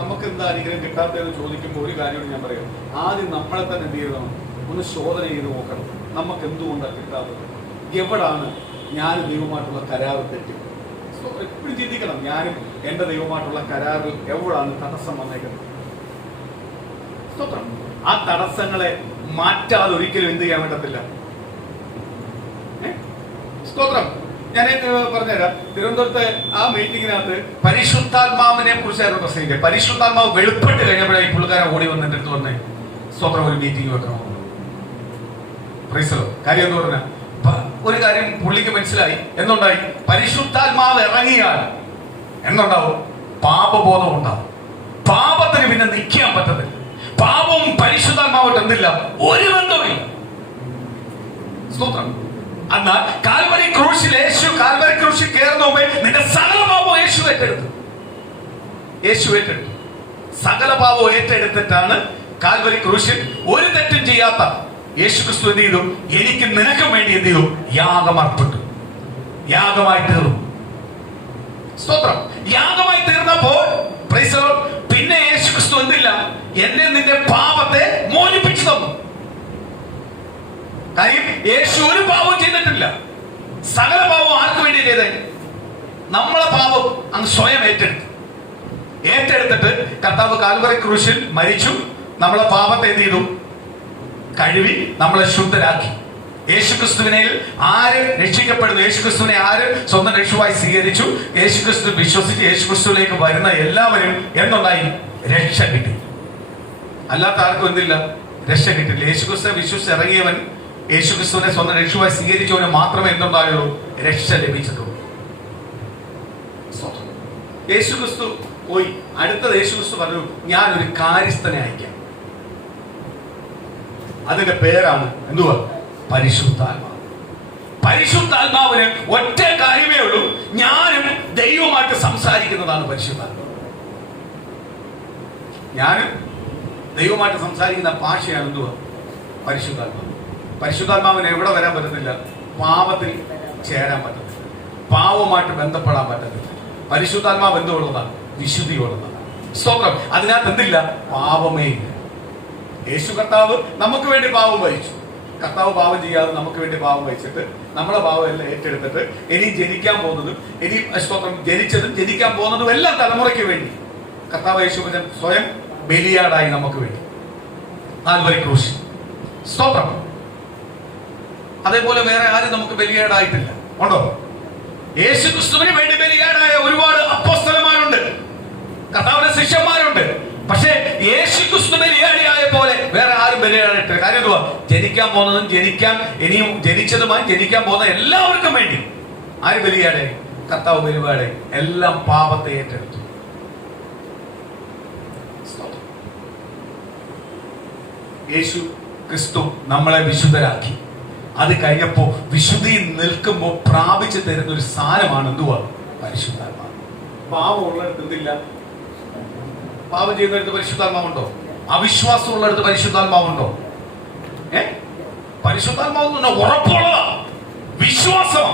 നമുക്ക് എന്താ അനുഗ്രഹം കിട്ടാത്തതെന്ന് ചോദിക്കുമ്പോൾ ഒരു കാര്യമാണ് ഞാൻ പറയാം. ആദ്യം നമ്മളെ തന്നെ എന്ത് ചെയ്യണം? ഒന്ന് ശോധന ചെയ്ത് നോക്കണം. നമുക്ക് എന്തുകൊണ്ടാണ് കിട്ടാത്തത്? എവിടാണ് ഞാൻ ദൈവമായിട്ടുള്ള കരാറ് തെറ്റി? എപ്പോഴും ചിന്തിക്കണം, ഞാനും എന്റെ ദൈവമായിട്ടുള്ള കരാറിൽ എവിടാണ് തടസ്സം വന്നേക്കുന്നത്? സ്തോത്രം. ആ തടസ്സങ്ങളെ മാറ്റാതെ ഒരിക്കലും എന്ത് ചെയ്യാൻ പറ്റത്തില്ല. സ്തോത്രം. ഞാൻ പറഞ്ഞുതരാം. തിരുവനന്തപുരത്തെ ആ മീറ്റിങ്ങിനകത്ത് പരിശുദ്ധാത്മാവിനെ കുറിച്ചായിരുന്നു പ്രസംഗിക്കുക. പരിശുദ്ധാത്മാവ് വെളിപ്പെട്ട് കഴിഞ്ഞപ്പോഴേ ഈ പുള്ളിക്കാരൻ ഓടി വന്നിട്ട് എടുത്ത് വന്നേ, സ്തോത്രം, ഒരു മീറ്റിംഗ് വെക്കണം. കാര്യം എന്ന് പറഞ്ഞാൽ ഒരു കാര്യം പുള്ളിക്ക് മനസ്സിലായി. എന്തുണ്ടായി? പരിശുദ്ധാത്മാവ് ഇറങ്ങിയാൽ എന്തുണ്ടാവും? പാപബോധം ഉണ്ടാവും. പാപത്തിന് പിന്നെ നിൽക്കാൻ പറ്റത്തില്ല. പാപവും പരിശുദ്ധാത്മാവായിട്ട് എന്തില്ല? ഒരു ബന്ധമില്ല. സ്തോത്രം. എന്നാൽ കാൽവരി ക്രൂശിൽ യേശു കാൽവരി ക്രൂശിൽ കയറുന്ന മുമ്പേ നിന്റെ സകല പാപവും യേശു ഏറ്റെടുത്തു. സകല പാപവും ഏറ്റെടുത്തിട്ടാണ് കാൽവരി ക്രൂശിൽ ഒരു തെറ്റും ചെയ്യാത്ത യേശു ക്രിസ്തു എന്ത് ചെയ്തു? എനിക്ക് നിനക്കും വേണ്ടി എന്ത് ചെയ്തു? യാഗമർപ്പെട്ടു. യാഗമായി തീർന്നു. സ്തോത്രം. യാഗമായി തീർന്നപ്പോൾ പിന്നെ യേശു ക്രിസ്തു എന്തില്ല? എന്നെ നിന്റെ പാപത്തെ മോചിപ്പിച്ചു തന്നു. കാര്യം യേശു ഒരു പാപവും ചെയ്തിട്ടില്ല. സകല പാപവും ആർക്ക് വേണ്ടി ചെയ്തേ? നമ്മളെ പാപം അങ്ങ് സ്വയം ഏറ്റെടുത്തിട്ട് കർത്താവ് കാൽവരി ക്രൂശിൽ മരിച്ചു. നമ്മളെ പാപത്തെ എന്ത് ചെയ്തു? കഴുകി നമ്മളെ ശുദ്ധരാക്കി. യേശുക്രിസ്തുവിനെ ആര് രക്ഷിക്കപ്പെടുന്നു? യേശുക്രിസ്തുവിനെ ആര് സ്വന്തം രക്ഷമായി സ്വീകരിച്ചു? യേശുക്രിസ്തു വിശ്വസിച്ച് യേശുക്രിസ്തുവിലേക്ക് വരുന്ന എല്ലാവരും എന്തുണ്ടായി? രക്ഷ കിട്ടി. അല്ലാത്ത ആർക്കും എന്തില്ല? രക്ഷ കിട്ടില്ല. യേശുക്രിസ്തുവിനെ വിശ്വസിച്ച് ഇറങ്ങിയവൻ, യേശുക്രിസ്തുവിനെ സ്വന്തം രക്ഷമായി സ്വീകരിച്ചവന് മാത്രമേ എന്തുണ്ടായുള്ളൂ? രക്ഷ ലഭിച്ചിട്ടുള്ളൂ. യേശുക്രിസ്തു പോയി. അടുത്തത് യേശുക്രിസ്തു പറഞ്ഞു, ഞാനൊരു കാര്യസ്ഥനെ അയക്കാം. അതിന്റെ പേരാണ് എന്തുവാ? പരിശുദ്ധാത്മാവ്. പരിശുദ്ധാത്മാവിന് ഒറ്റ കാര്യമേ ഉള്ളൂ, ഞാനും ദൈവമായിട്ട് സംസാരിക്കുന്നതാണ് പരിശുദ്ധാത്മാവ്. ഞാനും ദൈവമായിട്ട് സംസാരിക്കുന്ന ഭാഷയാണ് എന്തുവാ? പരിശുദ്ധാത്മാവ്. പരിശുദ്ധാത്മാവിന് എവിടെ വരാൻ പറ്റത്തില്ല? പാപത്തിൽ ചേരാൻ പറ്റത്തില്ല, പാവമായിട്ട് ബന്ധപ്പെടാൻ പറ്റത്തില്ല. പരിശുദ്ധാത്മാവ് എന്തുള്ളതാണ്? വിശുദ്ധിയുള്ളതാണ്. സ്തോത്രം. അതിനകത്ത് എന്തില്ല? പാപമേ ഇല്ല. യേശു കർത്താവ് നമുക്ക് വേണ്ടി പാപം വഹിച്ചു. കർത്താവ് പാപം ചെയ്യാതെ നമുക്ക് വേണ്ടി പാപം വഹിച്ചിട്ട് നമ്മളെ പാപം എല്ലാം ഏറ്റെടുത്തിട്ട് ഇനി ജനിക്കാൻ പോകുന്നതും, ഇനി സ്തോത്രം, ജനിച്ചതും ജനിക്കാൻ പോകുന്നതും എല്ലാം തലമുറയ്ക്ക് വേണ്ടി കർത്താവ് യേശു സ്വയം ബലിയാടായി നമുക്ക് വേണ്ടി കാൽവരി ക്രൂശിൽ. സ്തോത്രം. അതേപോലെ വേറെ ആരും നമുക്ക് ബലിയാടായിട്ടില്ല. ഉണ്ടോ? യേശു ക്രിസ്തുവിന് വേണ്ടി ബലിയാടായ ഒരുപാട് അപ്പോസ്തലന്മാരുണ്ട്, കർത്താവിന്റെ ശിഷ്യന്മാരുണ്ട്. പക്ഷേ യേശു ക്രിസ്തു ബലിയാടിയായ പോലെ വേറെ ആരും ബലിയാടിയിട്ടില്ല. കാര്യം എന്തുവാ? ജനിക്കാൻ പോകുന്നതും ഇനിയും ജനിച്ചതുമായി ജനിക്കാൻ പോകുന്ന എല്ലാവർക്കും വേണ്ടി ആര് ബലിയാടെ? കർത്താവ് ബലിയാടെ. എല്ലാം പാപത്തെ ഏറ്റെടുത്തു. യേശു ക്രിസ്തു നമ്മളെ വിശുദ്ധരാക്കി. അത് കഴിഞ്ഞപ്പോ വിശുദ്ധിയിൽ നിൽക്കുമ്പോൾ പ്രാപിച്ചു തരുന്ന ഒരു സ്ഥാനമാണ് എന്തുവാ? പരിശുദ്ധാത്മാവ്. പാപം ഉള്ളിടത്ത് എന്തില്ല? പാപം ചെയ്യുന്നിടത്ത് പരിശുദ്ധാത്മാവുണ്ടോ? അവിശ്വാസം ഉള്ളിടത്ത് പരിശുദ്ധാത്മാവുണ്ടോ? പരിശുദ്ധാത്മാവ് ഉറപ്പുള്ളതാ, വിശ്വാസം.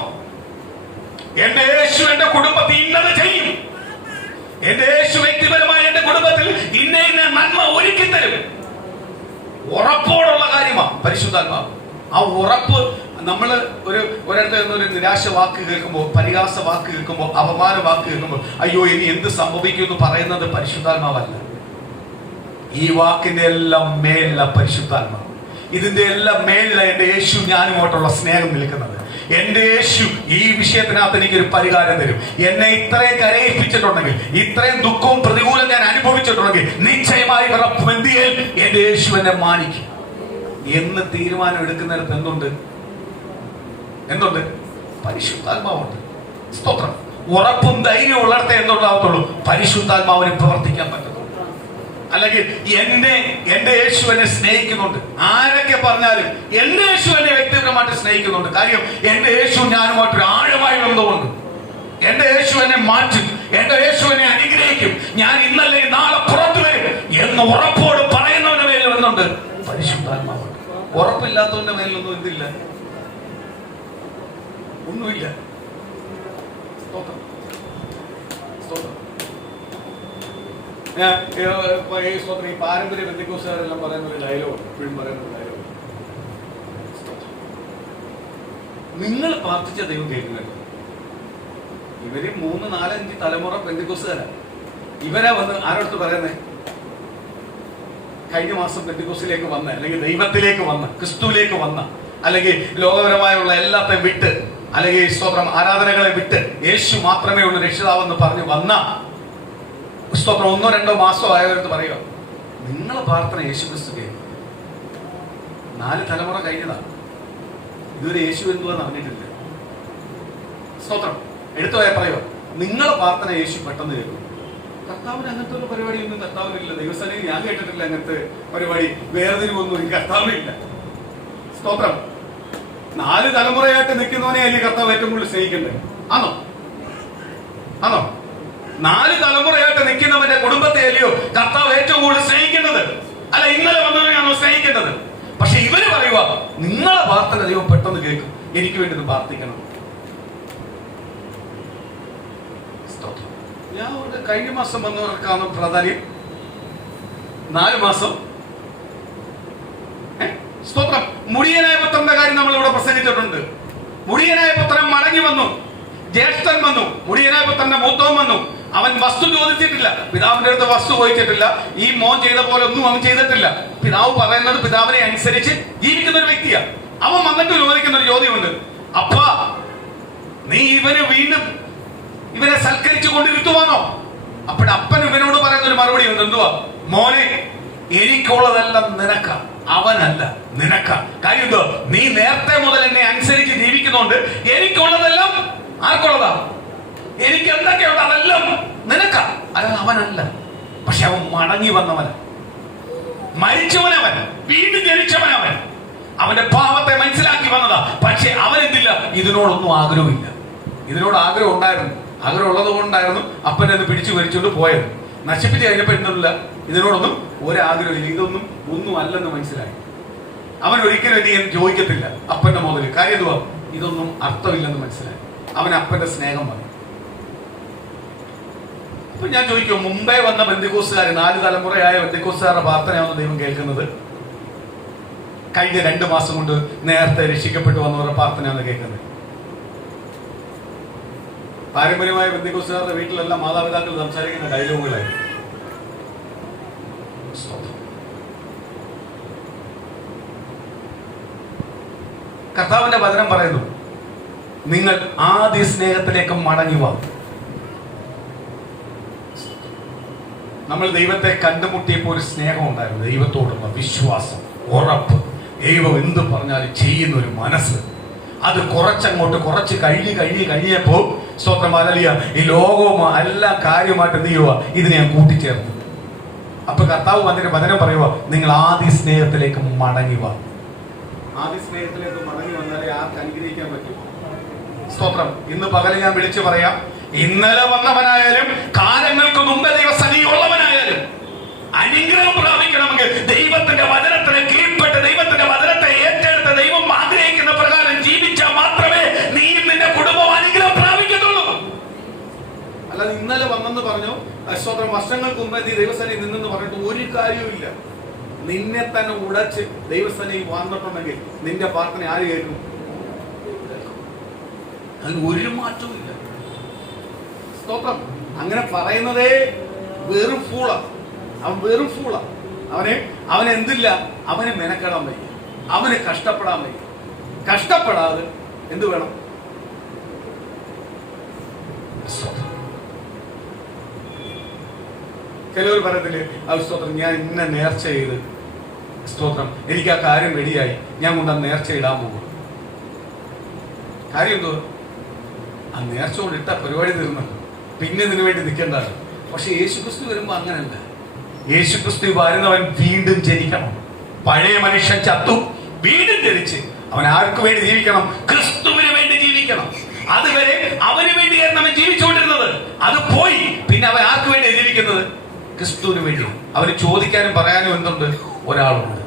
എന്റെ യേശു എന്റെ കുടുംബത്തിൽ ഇന്നത് ചെയ്യും. എന്റെ യേശു വ്യക്തിപരമായി എന്റെ കുടുംബത്തിൽ ഇന്ന നന്മ ഒരുക്കി തരും. ഉറപ്പോടുള്ള കാര്യമാണ് പരിശുദ്ധാത്മാവ്. ആ ഉറപ്പ് നമ്മൾ ഒരിടത്ത് നിന്ന് ഒരു നിരാശ വാക്ക് കേൾക്കുമ്പോൾ, പരിഹാസ വാക്ക് കേൾക്കുമ്പോൾ, അപമാന വാക്ക് കേൾക്കുമ്പോൾ അയ്യോ ഇനി എന്ത് സംഭവിക്കും എന്ന് പറയുന്നത് പരിശുദ്ധാത്മാവല്ല. ഈ വാക്കിന്റെ എല്ലാം മേലുള്ള പരിശുദ്ധാത്മാവ്, ഇതിന്റെ എല്ലാം മേലുള്ള എന്റെ യേശു ഞാനുമായിട്ടുള്ള സ്നേഹം നിൽക്കുന്നത്. എന്റെ യേശു ഈ വിഷയത്തിനകത്ത് എനിക്കൊരു പരിഹാരം തരും. എന്നെ ഇത്രയും കരയിപ്പിച്ചിട്ടുണ്ടെങ്കിൽ, ഇത്രയും ദുഃഖവും പ്രതികൂലം ഞാൻ അനുഭവിച്ചിട്ടുണ്ടെങ്കിൽ നിശ്ചയമായി ബന്ധിയിൽ എന്റെ യേശു എന്നെ മാനിക്കും എന്ന് തീരുമാനം എടുക്കുന്നിടത്ത് എന്തുണ്ട്? പരിശുദ്ധാത്മാവുണ്ട്. സ്തോത്രം. ഉറപ്പും ധൈര്യവും ഉള്ളിടത്തെ എന്തുണ്ടാകത്തുള്ളൂ? പരിശുദ്ധാത്മാവിന് പ്രവർത്തിക്കാൻ പറ്റുന്നു. അല്ലെങ്കിൽ എന്റെ യേശു എന്നെ സ്നേഹിക്കുന്നുണ്ട്. ആരൊക്കെ പറഞ്ഞാലും എന്റെ യേശു എന്നെ വ്യക്തിപരമായിട്ട് സ്നേഹിക്കുന്നുണ്ട്. കാര്യം എന്റെ യേശു ഞാനുമായിട്ട് ആഴമായി ബന്ധമുണ്ട്. എന്റെ യേശു എന്നെ മാറ്റും, എന്റെ യേശു എന്നെ അനുഗ്രഹിക്കും, ഞാൻ ഇന്നല്ലേ നാളെ പുറത്തു വരും എന്ന് ഉറപ്പോട് പറയുന്നവന്റെ മേലിൽ വന്നുണ്ട് പരിശുദ്ധാത്മാവുണ്ട്. ഉറപ്പില്ലാത്തവന്റെ മേലൊന്നും എന്തില്ല, ഒന്നുമില്ല. ഈ പാരമ്പര്യ ബന്ധുക്കോസുകാരെല്ലാം പറയുന്ന ഒരു ഡയലോഗ്, ഇപ്പോഴും പറയുന്ന ഒരു ഡയലോഗ്, നിങ്ങൾ പ്രാർത്ഥിച്ച ദൈവം കേൾക്കുന്നുണ്ട്. ഇവര് 3, 4, 5 തലമുറ ബന്ധുക്കോസുകാരാണ്. ഇവരാ വന്ന് ആരോടത്ത് പറയുന്നേ? കഴിഞ്ഞ മാസം ബന്ധുക്കോസിലേക്ക് വന്ന, അല്ലെങ്കിൽ ദൈവത്തിലേക്ക് വന്ന, ക്രിസ്തുവിലേക്ക് വന്ന, അല്ലെങ്കിൽ ലോകപരമായുള്ള എല്ലാത്തെയും വിട്ട്, അല്ലെങ്കിൽ സ്തോത്രം ആരാധനകളെ വിട്ട് യേശു മാത്രമേ ഉള്ളൂ രക്ഷിതാവെന്ന് പറഞ്ഞ് വന്ന സ്തോത്രം 1, 2 മാസം ആയവരെന്ന് പറയുക, നിങ്ങളെ പ്രാർത്ഥന യേശു ക്രിസ്തു കേൾക്കും. 4 തലമുറ കഴിഞ്ഞതാണ്, ഇതുവരെ യേശു എന്തുവാന്ന് അറിഞ്ഞിട്ടില്ല. സ്തോത്രം. എടുത്തു പോയാൽ പറയുക, നിങ്ങളെ പ്രാർത്ഥന യേശു പെട്ടെന്ന് കേൾക്കും. കർത്താവിന് അങ്ങനത്തെ ഒരു പരിപാടിയൊന്നും കർത്താവിനില്ല. ദൈവസ്ഥാനയിൽ ഞാൻ കേട്ടിട്ടില്ല അങ്ങനത്തെ പരിപാടി. വേർതിരിവൊന്നും ഈ കർത്താവിനില്ല. സ്തോത്രം. 4 തലമുറയായിട്ട് നിൽക്കുന്നവനെ അല്ലേ കർത്താവ് ഏറ്റവും കൂടുതൽ സ്നേഹിക്കുന്നത്? ആണോ? 4 തലമുറയായിട്ട് നിൽക്കുന്നവന്റെ കുടുംബത്തെ അല്ലയോ കർത്താവ് ഏറ്റവും കൂടുതൽ സ്നേഹിക്കുന്നത്? അല്ല, ഇന്നലെ വന്നവനെയാണോ സ്നേഹിക്കേണ്ടത്? പക്ഷെ ഇവര് പറയുക, നിങ്ങളെ പ്രാർത്ഥന ദൈവം പെട്ടെന്ന് കേൾക്കും, എനിക്ക് വേണ്ടി ഒന്ന് പ്രാർത്ഥിക്കണം. ഞാൻ കഴിഞ്ഞ മാസം വന്നവർക്കാണ് പ്രാധാന്യം. 4 മാസം സ്തോത്രം. മുടിയനായ പുത്രന്റെ കാര്യം നമ്മൾ ഇവിടെ പ്രസംഗിച്ചിട്ടുണ്ട്. മുടിയനായ പുത്രൻ മടങ്ങി വന്നു, ജ്യേഷ്ഠൻ വന്നു, മുടിയനായ പുത്രന്റെ മൂത്തവൻ വന്നു. അവൻ വസ്തു ചോദിച്ചിട്ടില്ല, പിതാവിന്റെ അടുത്ത് വസ്തു ചോദിച്ചിട്ടില്ല. ഈ മോൻ ചെയ്ത പോലെ ഒന്നും അവൻ ചെയ്തിട്ടില്ല. പിതാവ് പറയുന്നത് പിതാവിനെ അനുസരിച്ച് ജീവിക്കുന്ന ഒരു വ്യക്തിയാണ്. അവൻ വന്നിട്ട് ചോദിക്കുന്ന ഒരു ചോദ്യമുണ്ട്, അപ്പാ നീ വീണ്ടും ഇവനെ സൽക്കരിച്ചു കൊണ്ടിരുത്തുവാനോ? അപ്പോഴപ്പൻ ഇവനോട് പറയുന്ന ഒരു മറുപടി ഉണ്ട്, എന്തുവാ? മോനെ, എനിക്കുള്ളതെല്ലാം നിനക്ക, അവനല്ല, നിനക്ക. കാര്യം എന്തോ? നീ നേരത്തെ മുതൽ എന്നെ അനുസരിച്ച് ജീവിക്കുന്നുണ്ട്. എനിക്കുള്ളതെല്ലാം ആർക്കുള്ളതാ? എനിക്ക് എന്തൊക്കെയുണ്ട് അതെല്ലാം നിനക്ക, അല്ലാതെ അവനല്ല. പക്ഷെ അവൻ മടങ്ങി വന്നവൻ, മരിച്ചവനവൻ, വീണ്ടും ജനിച്ചവനവൻ, അവന്റെ പാപത്തെ മനസ്സിലാക്കി വന്നതാ. പക്ഷെ അവൻ എന്തില്ല? ഇതിനോടൊന്നും ആഗ്രഹമില്ല. ഇതിനോട് ആഗ്രഹം ഉണ്ടായിരുന്നു, ആഗ്രഹം ഉള്ളത് കൊണ്ടായിരുന്നു അപ്പനെ ഒന്ന് പിടിച്ചു വലിച്ചുകൊണ്ട് പോയത്. നശിപ്പിച്ച് കഴിഞ്ഞപ്പോ എന്തില്ല? ഇതിനോടൊന്നും ഒരാഗ്രഹമില്ല, ഇതൊന്നും ഒന്നും അല്ലെന്ന് മനസ്സിലായി. അവൻ ഒരിക്കലും ഇനി ചോദിക്കത്തില്ല അപ്പന്റെ മുതൽ. കാര്യം എന്തുവാ? ഇതൊന്നും അർത്ഥമില്ലെന്ന് മനസ്സിലായി. അവൻ അപ്പന്റെ സ്നേഹം വന്നു. അപ്പൊ ഞാൻ ചോദിക്കും, മുമ്പേ വന്ന ബന്ധുക്കോസുകാർ, 4 തലമുറയായ ബന്ധുക്കോസുകാരുടെ പ്രാർത്ഥനയാണ് ദൈവം കേൾക്കുന്നത്? കഴിഞ്ഞ 2 മാസം കൊണ്ട് നേരത്തെ രക്ഷിക്കപ്പെട്ടു വന്നവരുടെ പ്രാർത്ഥനയാണ് കേൾക്കുന്നത്? പാരമ്പര്യമായ ബന്ധുക്കോസുകാരുടെ വീട്ടിലെല്ലാം മാതാപിതാക്കൾ സംസാരിക്കുന്ന ഡയലോഗുകളായി. കർത്താവിന്റെ വചനം പറയുന്നു, നിങ്ങൾ ആദ്യ സ്നേഹത്തിലേക്ക് മടങ്ങി വാ. നമ്മൾ ദൈവത്തെ കണ്ടുമുട്ടിയപ്പോൾ ഒരു സ്നേഹം ഉണ്ടായിരുന്നു, ദൈവത്തോടുള്ള വിശ്വാസം, ഉറപ്പ്, ദൈവം എന്ത് പറഞ്ഞാലും ചെയ്യുന്ന ഒരു മനസ്സ്. അത് കുറച്ച് കഴിഞ്ഞപ്പോ സ്തോത്രം ഹല്ലേലൂയ, ഈ ലോകവും എല്ലാ കാര്യമായിട്ട് എന്ത് ചെയ്യുക? ഇതിനെ ഞാൻ കൂട്ടിച്ചേർന്നു. അപ്പൊ കർത്താവ് വന്നിട്ട് വചനം പറയുക, നിങ്ങൾ ആദ്യ സ്നേഹത്തിലേക്ക് മടങ്ങി വാ. ആദ്യ സ്നേഹത്തിലേക്ക് മടങ്ങി വന്നാലേ ആർക്ക് അനുഗ്രഹിക്കാൻ പറ്റും? സ്തോത്രം. ഇന്ന് പകല് ഞാൻ വിളിച്ചു പറയാം, ഇന്നലെ വന്നവനായാലും കാലങ്ങൾക്ക് മുമ്പ് ദൈവസന്നിധിയുള്ളവനായാലും അനുഗ്രഹം പ്രാപിക്കണമെങ്കിൽ ദൈവത്തിന്റെ വചനത്തിന് കീഴ്പ്പെട്ട് ദൈവത്തിന്റെ വചനത്തെ ഏറ്റെടുത്ത് ദൈവം ആഗ്രഹിക്കുന്ന പ്രകാരം ജീവിച്ചാൽ മാത്രമേ നീയും നിന്റെ കുടുംബം അനുഗ്രഹം പ്രാപിക്കത്തുള്ളൂ. അല്ലാതെ ഇന്നലെ വന്നെന്ന് പറഞ്ഞു, സ്തോത്രം, വർഷങ്ങൾക്ക് മുമ്പ് നീ ദൈവസന്നിധി നിന്നെന്ന് പറഞ്ഞിട്ട് ഒരു കാര്യവുമില്ല. നിന്നെ തന്നെ ഉടച്ച് ദൈവസന്നിധി വന്നിട്ടുണ്ടെങ്കിൽ നിന്റെ പ്രാർത്ഥന ആര് കേൾക്കും? അതിന് ഒരു മാറ്റവും ഇല്ല. സ്തോത്രം. അങ്ങനെ പറയുന്നതേ വെറും ഫൂളാ. അവൻ വെറും ഫൂളാ. അവന് എന്തില്ല, അവന് മെനക്കെടാൻ വയ്യ, അവന് കഷ്ടപ്പെടാൻ വയ്യ. കഷ്ടപ്പെടാതെ എന്ത് വേണം? ചിലവർ പറയത്തില്ലേ, സ്തോത്രം, ഞാൻ ഇന്ന നേർച്ച ചെയ്ത്, സ്തോത്രം, എനിക്ക് ആ കാര്യം റെഡിയായി, ഞാൻ കൊണ്ട് ആ നേർച്ച ഇടാൻ പോകും. കാര്യം എന്തോ? ആ നേർച്ച കൊണ്ട് ഇട്ട പരിപാടി തീർന്നല്ലോ, പിന്നെ ഇതിനു വേണ്ടി നിൽക്കേണ്ടതാണ്. പക്ഷെ യേശുക്രിസ്തു വരുമ്പോ അങ്ങനല്ല. യേശുക്രിസ്തു വരുന്നവൻ വീണ്ടും ജനിക്കണം. പഴയ മനുഷ്യൻ ചത്തു, വീണ്ടും ജനിച്ച് അവൻ ആർക്ക് വേണ്ടി ജീവിക്കണം? ക്രിസ്തുവിന് വേണ്ടി ജീവിക്കണം. അതുവരെ അവന് വേണ്ടിയായിരുന്നു അവൻ ജീവിച്ചുകൊണ്ടിരുന്നത്. അത് പോയി. പിന്നെ അവൻ ആർക്ക് വേണ്ടി ജീവിക്കുന്നത്? ക്രിസ്തുവിന് വേണ്ടി. അവന് ചോദിക്കാനും പറയാനും എന്തുണ്ട്? ഒരാളുണ്ട്.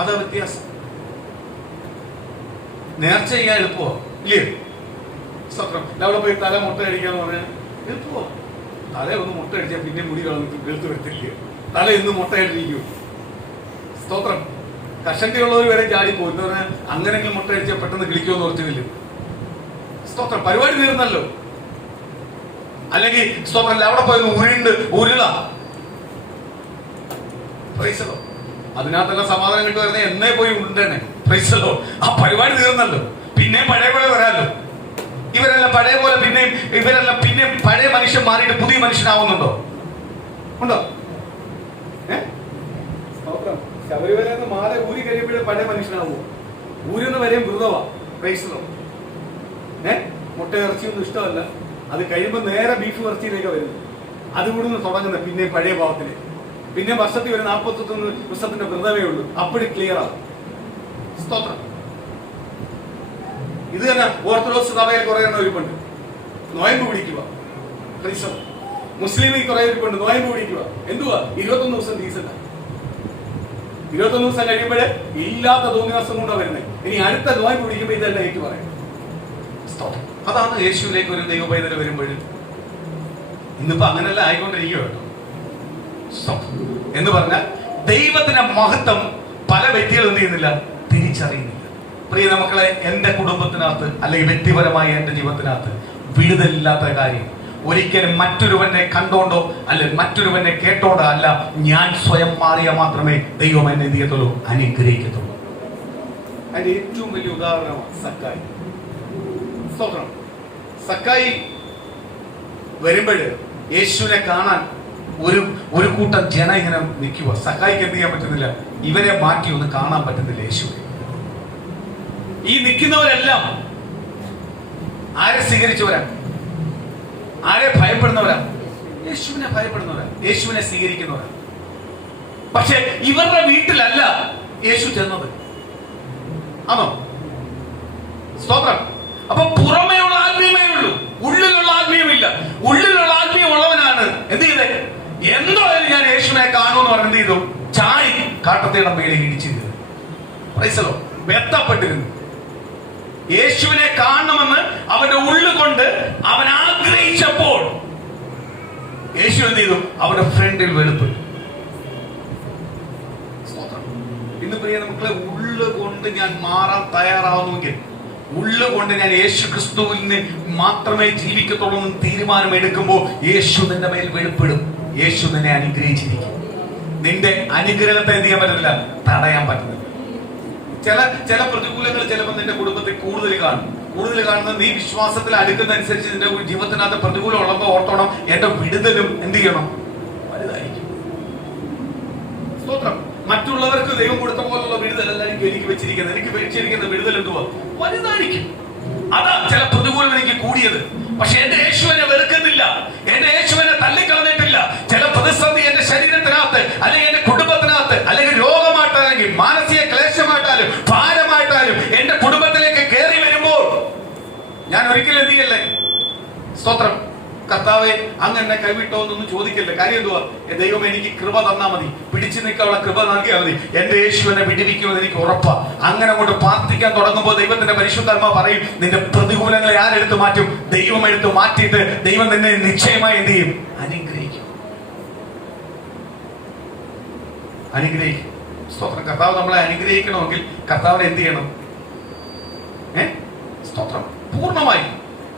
അതാ വ്യത്യാസം. നേർച്ച ചെയ്യാൻ എളുപ്പമോ? ഇല്ലേ? സ്തോത്രം. അവിടെ പോയി തല മുട്ട അടിക്കാന്ന് പറഞ്ഞാൽ എളുപ്പമോ? തല ഒന്ന് മുട്ട അടിച്ചാൽ പിന്നെ മുടി വെളുത്ത് വരത്തില്ല. തല ഇന്ന് മുട്ട അടിക്കൂ. സ്തോത്രം. കഷണ്ടിയുള്ളവർ വരെ ചാടിപ്പോയി എന്ന് പറഞ്ഞാൽ അങ്ങനെങ്കിലും മുട്ട അടിച്ചാൽ പെട്ടെന്ന് കിളിക്കുമെന്ന് ഓർത്തില്ല. സ്തോത്രം. പരിപാടി തീർന്നല്ലോ. അല്ലെങ്കിൽ സ്തോത്രം അവിടെ പോയി ഉരുള. പ്രൈസലോ. അതിനകത്തെല്ലാം സമാധാനം കിട്ടുമായിരുന്നെ എന്നേ പോയി ഉണ്ടേനെ. പ്രൈസലോ. ആ പരിപാടി തീർന്നല്ലോ. പിന്നെ പഴയ പോലെ വരാമല്ലോ. ഇവരെല്ലാം പഴയ പോലെ പിന്നെയും പഴയ മനുഷ്യൻ മാറിയിട്ട് പുതിയ മനുഷ്യനാവുന്നുണ്ടോ? ഉണ്ടോ? ശബരിമല മാല ഊരി കഴിയുമ്പോഴേ പഴയ മനുഷ്യനാവുമോ? ഊരുന്ന വരെയും വൃതവാ. പ്രൈസലോ. മുട്ട ഇറച്ചിയൊന്നും ഇഷ്ടമല്ല. അത് കഴിയുമ്പോൾ നേരെ ബീഫ് ഇറച്ചിയിലേക്ക് വരുന്നു. അതുകൂടെ തുടങ്ങുന്ന പിന്നെ പഴയ ഭാവത്തിന്. പിന്നെ വർഷത്തിൽ ഒരു 41 ദിവസത്തിന്റെ വ്രതമേ ഉള്ളൂ. അപ്പോഴും ക്ലിയർ ആവും. സ്തോത്രം. ഇത് തന്നെ ഓർത്തഡോക്സ് സഭയിൽ കുറെ ഒരുപണ്ട് നോയമ്പ് പിടിക്കുക. മുസ്ലിമിൽ കുറെ ഒരുപണ്ട് നോയമ്പ് പിടിക്കുക. എന്തുവാ? 21 ദിവസം ഡീസന്റ്. 21 ദിവസം കഴിയുമ്പോഴേ ഇല്ലാത്ത തോന്നിവാസം കൊണ്ടാ വരുന്നത്. ഇനി അടുത്ത നോയമ്പ് പിടിക്കുമ്പോൾ ഇതെല്ലാം ഏറ്റു പറയും. അതാണ് യേശുവിലേക്ക് ഒരു ദൈവപൈതൽ വരുമ്പോഴും. ഇന്നിപ്പോ അങ്ങനെല്ലാം ആയിക്കൊണ്ടിരിക്കുക കേട്ടോ. എന്ന് പറഞ്ഞാൽ ദൈവത്തിന്റെ മഹത്വം പല വ്യക്തികൾ എന്ത് ചെയ്യുന്നില്ല, തിരിച്ചറിയുന്നില്ല. പ്രിയ മക്കളെ, എന്റെ കുടുംബത്തിനകത്ത് അല്ലെങ്കിൽ വ്യക്തിപരമായ എന്റെ ജീവിതത്തിനകത്ത് വിടുതലില്ലാത്ത കാര്യം ഒരിക്കലും മറ്റൊരുവനെ കണ്ടോണ്ടോ അല്ലെങ്കിൽ മറ്റൊരുവനെ കേട്ടോണ്ടോ അല്ല. ഞാൻ സ്വയം മാറിയ മാത്രമേ ദൈവം എന്നെ എന്ത് ചെയ്യത്തുള്ളൂ, അനുഗ്രഹിക്കത്തുള്ളൂ. അതിന്റെ ഏറ്റവും വലിയ ഉദാഹരണമാണ് സക്കായി. സ്തോത്രം. സക്കായി വരുമ്പോൾ യേശുവിനെ കാണാൻ ഒരു കൂട്ടം ജനം ഇങ്ങനെ നിൽക്കുക. സക്കായിക്ക് എന്ത് ചെയ്യാൻ പറ്റുന്നില്ല, ഇവരെ മാറ്റി ഒന്ന് കാണാൻ പറ്റുന്നില്ല യേശുവിനെ. ഈ നിൽക്കുന്നവരെല്ലാം ആരെ സ്വീകരിച്ചവരാ? ആരെ ഭയപ്പെടുന്നവരാ? യേശുവിനെ ഭയപ്പെടുന്നവരാ, യേശുവിനെ സ്വീകരിക്കുന്നവരാ. പക്ഷെ ഇവരുടെ വീട്ടിലല്ല യേശു ചെന്നത്. ആണോ? സ്തോത്രം. അപ്പൊ പുറമേയുള്ള ആത്മീയമേ ഉള്ളൂ, ഉള്ളിലുള്ള ആത്മീയമില്ല. ഉള്ളിലുള്ള ആത്മീയം ഉള്ളവനാണ് എന്ത് ചെയ്തേ? എന്തായാലും ഞാൻ യേശുവിനെ കാണുമെന്ന് പറഞ്ഞ് എന്ത് ചെയ്തു? ചാടി കാട്ടത്തേടെ മേലെ ഇടിച്ചിരുന്നു. പ്രൈസലോ. ബന്ധപ്പെട്ടിരുന്നു. യേശുവിനെ കാണണമെന്ന് അവന്റെ ഉള്ളുകൊണ്ട് അവൻ ആഗ്രഹിച്ചപ്പോൾ യേശു എന്ത് ചെയ്തു? അവന്റെ ഫ്രണ്ടിൽ വെളുപ്പെട്ടു. ഇന്ന് പ്രിയ മക്കളെ, ഉള്ളുകൊണ്ട് ഞാൻ മാറാൻ തയ്യാറാവുന്നെങ്കിൽ, ഉള്ളുകൊണ്ട് ഞാൻ യേശു ക്രിസ്തുവിന് മാത്രമേ ജീവിക്കത്തുള്ളൂ എന്ന് തീരുമാനം എടുക്കുമ്പോൾ യേശു നിന്റെ മേൽ വെളിപ്പെടും. യേശു നിന്നെ അനുഗ്രഹിച്ചിരിക്കും. നിന്റെ അനുഗ്രഹത്തെ എന്ത് ചെയ്യാൻ പറ്റത്തില്ല, തടയാൻ പറ്റുന്നില്ല. ചില പ്രതികൂലങ്ങൾ ചിലപ്പോൾ നിന്റെ കുടുംബത്തിൽ കൂടുതൽ കാണുന്നത് നീ വിശ്വാസത്തിൽ അടുക്കുന്ന അനുസരിച്ച് നിന്റെ ജീവിതത്തിനകത്ത് പ്രതികൂലം ഉള്ളപ്പോൾ ഓർത്തോണം, എന്റെ വിടുതലും എന്ത് ചെയ്യണം, വലുതായിരിക്കും. സ്തോത്രം. മറ്റുള്ളവർക്ക് ദൈവം കൊടുത്ത പോലുള്ള വിടുതലല്ല എനിക്ക് വെച്ചിരിക്കുന്നത്. എനിക്ക് വെച്ചിരിക്കുന്ന വിടുതൽ എന്തുവാ? വലുതായിരിക്കും. അതാ ചില പ്രതികൂലം എനിക്ക് കൂടിയത്. പക്ഷെ എന്റെ യേശുവിനെ വെറുക്കുന്നില്ല, എന്റെ യേശുവിനെ തള്ളിക്കളഞ്ഞിട്ടില്ല. ചില പ്രതിസന്ധി എന്റെ ശരീരത്തിനകത്ത് അല്ലെങ്കിൽ എന്റെ കുടുംബത്തിനകത്ത് അല്ലെങ്കിൽ രോഗമായിട്ടാണെങ്കിൽ മാനസിക ക്ലേശമായിട്ടാലും ഭാരമായിട്ടാലും എന്റെ കുടുംബത്തിലേക്ക് കയറി വരുമ്പോൾ ഞാൻ ഒരിക്കലും എന്ത് ചെയ്യല്ലേ? സ്തോത്രം. കർത്താവെ അങ്ങ് എന്നെ കൈവിട്ടോ എന്നൊന്നും ചോദിക്കല്ലേ. കാര്യം എന്തുവാ? ദൈവം എനിക്ക് കൃപ തന്നാ മതി, പിടിച്ചു നിൽക്കാനുള്ള കൃപ നൽകിയാൽ മതി. എന്റെ യേശുവിനെ വിടുവിക്കുമെന്ന് എനിക്ക് ഉറപ്പാ. അങ്ങനെ അങ്ങോട്ട് പ്രാർത്ഥിക്കാൻ തുടങ്ങുമ്പോൾ ദൈവത്തിന്റെ പരിശുദ്ധാത്മാ പറയും, നിന്റെ പ്രതികൂലങ്ങളെ ആരെടുത്ത് മാറ്റും? ദൈവം എടുത്ത് മാറ്റിയിട്ട് ദൈവം നിന്നെ നിശ്ചയമായി എന്ത് ചെയ്യും? അനുഗ്രഹിക്കും. സ്തോത്രം. കർത്താവ് നമ്മളെ അനുഗ്രഹിക്കണമെങ്കിൽ കർത്താവിനെ എന്ത് ചെയ്യണം? സ്തോത്രം, പൂർണ്ണമായി.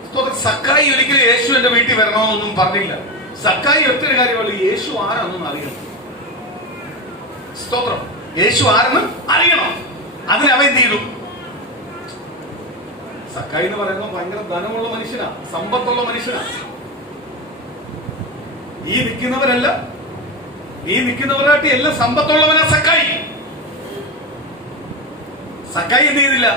സ്തോത്രം. സക്കായി ഒരിക്കലും യേശുവിന്റെ വീട്ടിൽ വരണമെന്നൊന്നും പറഞ്ഞില്ല. സക്കായി ഒത്തിരി കാര്യമുള്ളൂ. യേശു ആരാണെന്ന് അറിയണം. സ്തോത്രം. യേശു ആരെന്ന് അറിയണം. അതിന് അവൻ എന്ത് ചെയ്തു? സക്കായി എന്ന് പറയുന്നത് ഭയങ്കര ധനമുള്ള മനുഷ്യനാ, സമ്പത്തുള്ള മനുഷ്യനാ. ഈ നിൽക്കുന്നവരല്ല, ഈ നിൽക്കുന്നവരായിട്ട് എല്ലാം സമ്പത്തുള്ളവനാ സക്കായി. സക്കായി എന്ത് ചെയ്തില്ല?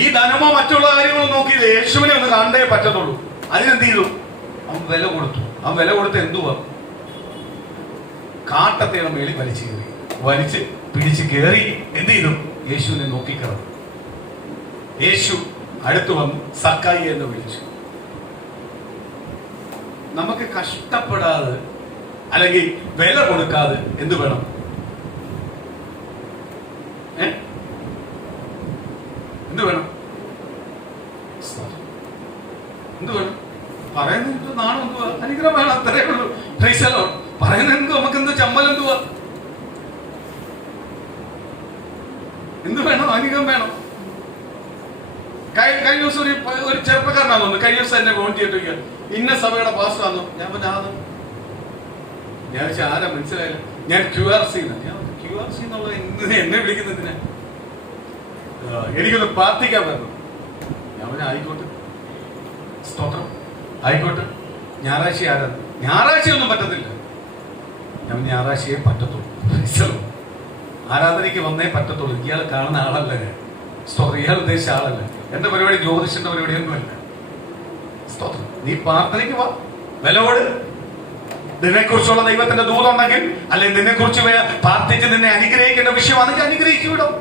ഈ ധനമോ മറ്റുള്ള കാര്യങ്ങളോ നോക്കിയില്ല. യേശുവിനെ ഒന്ന് കാണണ്ടേ പറ്റത്തുള്ളൂ. അതിനെന്ത് ചെയ്തു? അവൻ വില കൊടുത്തു. അവൻ വില കൊടുത്ത് എന്തുവാ? കാട്ടത്തേടെ മേളിൽ വലിച്ചു കയറി, വലിച്ച് പിടിച്ച് കയറി എന്ത് ചെയ്തു? യേശുവിനെ നോക്കിക്കറന്നു. യേശു അടുത്തു വന്ന് സക്കായി എന്ന് വിളിച്ചു. നമുക്ക് കഷ്ടപ്പെടാതെ അല്ലെങ്കിൽ വില കൊടുക്കാതെ എന്ത് വേണം? എന്ത് വേണം? എന്ത് വേണം? പറയുന്നത് നാണം എന്തുവാ? അനുഗ്രഹം വേണം. അത്രേ ഉള്ളൂ. പറയുന്നത് എന്തു? നമുക്ക് എന്ത് ചമ്മൽ എന്തുവാ? എന്ത് വേണം? അനുഗ്രഹം വേണം. കഴിഞ്ഞ ദിവസം ഒരു ചെറുപ്പക്കാരനാണെന്ന് തോന്നുന്നു. കഴിഞ്ഞ ദിവസം എന്നെ ഫോൺ ചെയ്തിട്ട് ഇന്ന സഭയുടെ പാസ്റ്റർ ആണെന്നു. ഞാൻ പറഞ്ഞ ഞാൻ വെച്ചാൽ ആരാ മനസ്സിലായില്ല. ഞാൻ QRC QRC എന്നുള്ള എന്നെ വിളിക്കുന്നതിന് എനിക്കൊന്ന് പ്രാർത്ഥിക്കാൻ പറഞ്ഞു. ഞാൻ പറഞ്ഞ ആയിക്കോട്ടെ, സ്തോത്രം, ആയിക്കോട്ടെ. ഞായറാഴ്ച ആരാ? ഞായറാഴ്ചയൊന്നും പറ്റത്തില്ല. ഞാൻ ഞായറാഴ്ചയെ പറ്റത്തുള്ളൂ. ആരാധനയ്ക്ക് വന്നേ പറ്റത്തുള്ളൂ. ഇയാൾ കാണുന്ന ആളല്ല ഞാൻ. സ്തോത്രം. ഇയാൾ ഉദ്ദേശിച്ച ആളല്ല. എന്റെ പരിപാടി ജ്യോതിഷന്റെ പരിപാടിയൊന്നുമല്ല. സ്തോത്രം. നീ പ്രാർത്ഥനയ്ക്ക് വാ, വിലയോട്. നിന്നെക്കുറിച്ചുള്ള ദൈവത്തിന്റെ ദൂതുണ്ടെങ്കിൽ, അല്ലെങ്കിൽ നിന്നെക്കുറിച്ച് പ്രാർത്ഥിച്ച് നിന്നെ അനുഗ്രഹിക്കേണ്ട വിഷയമാണെങ്കിൽ അനുഗ്രഹിച്ചു വിടും.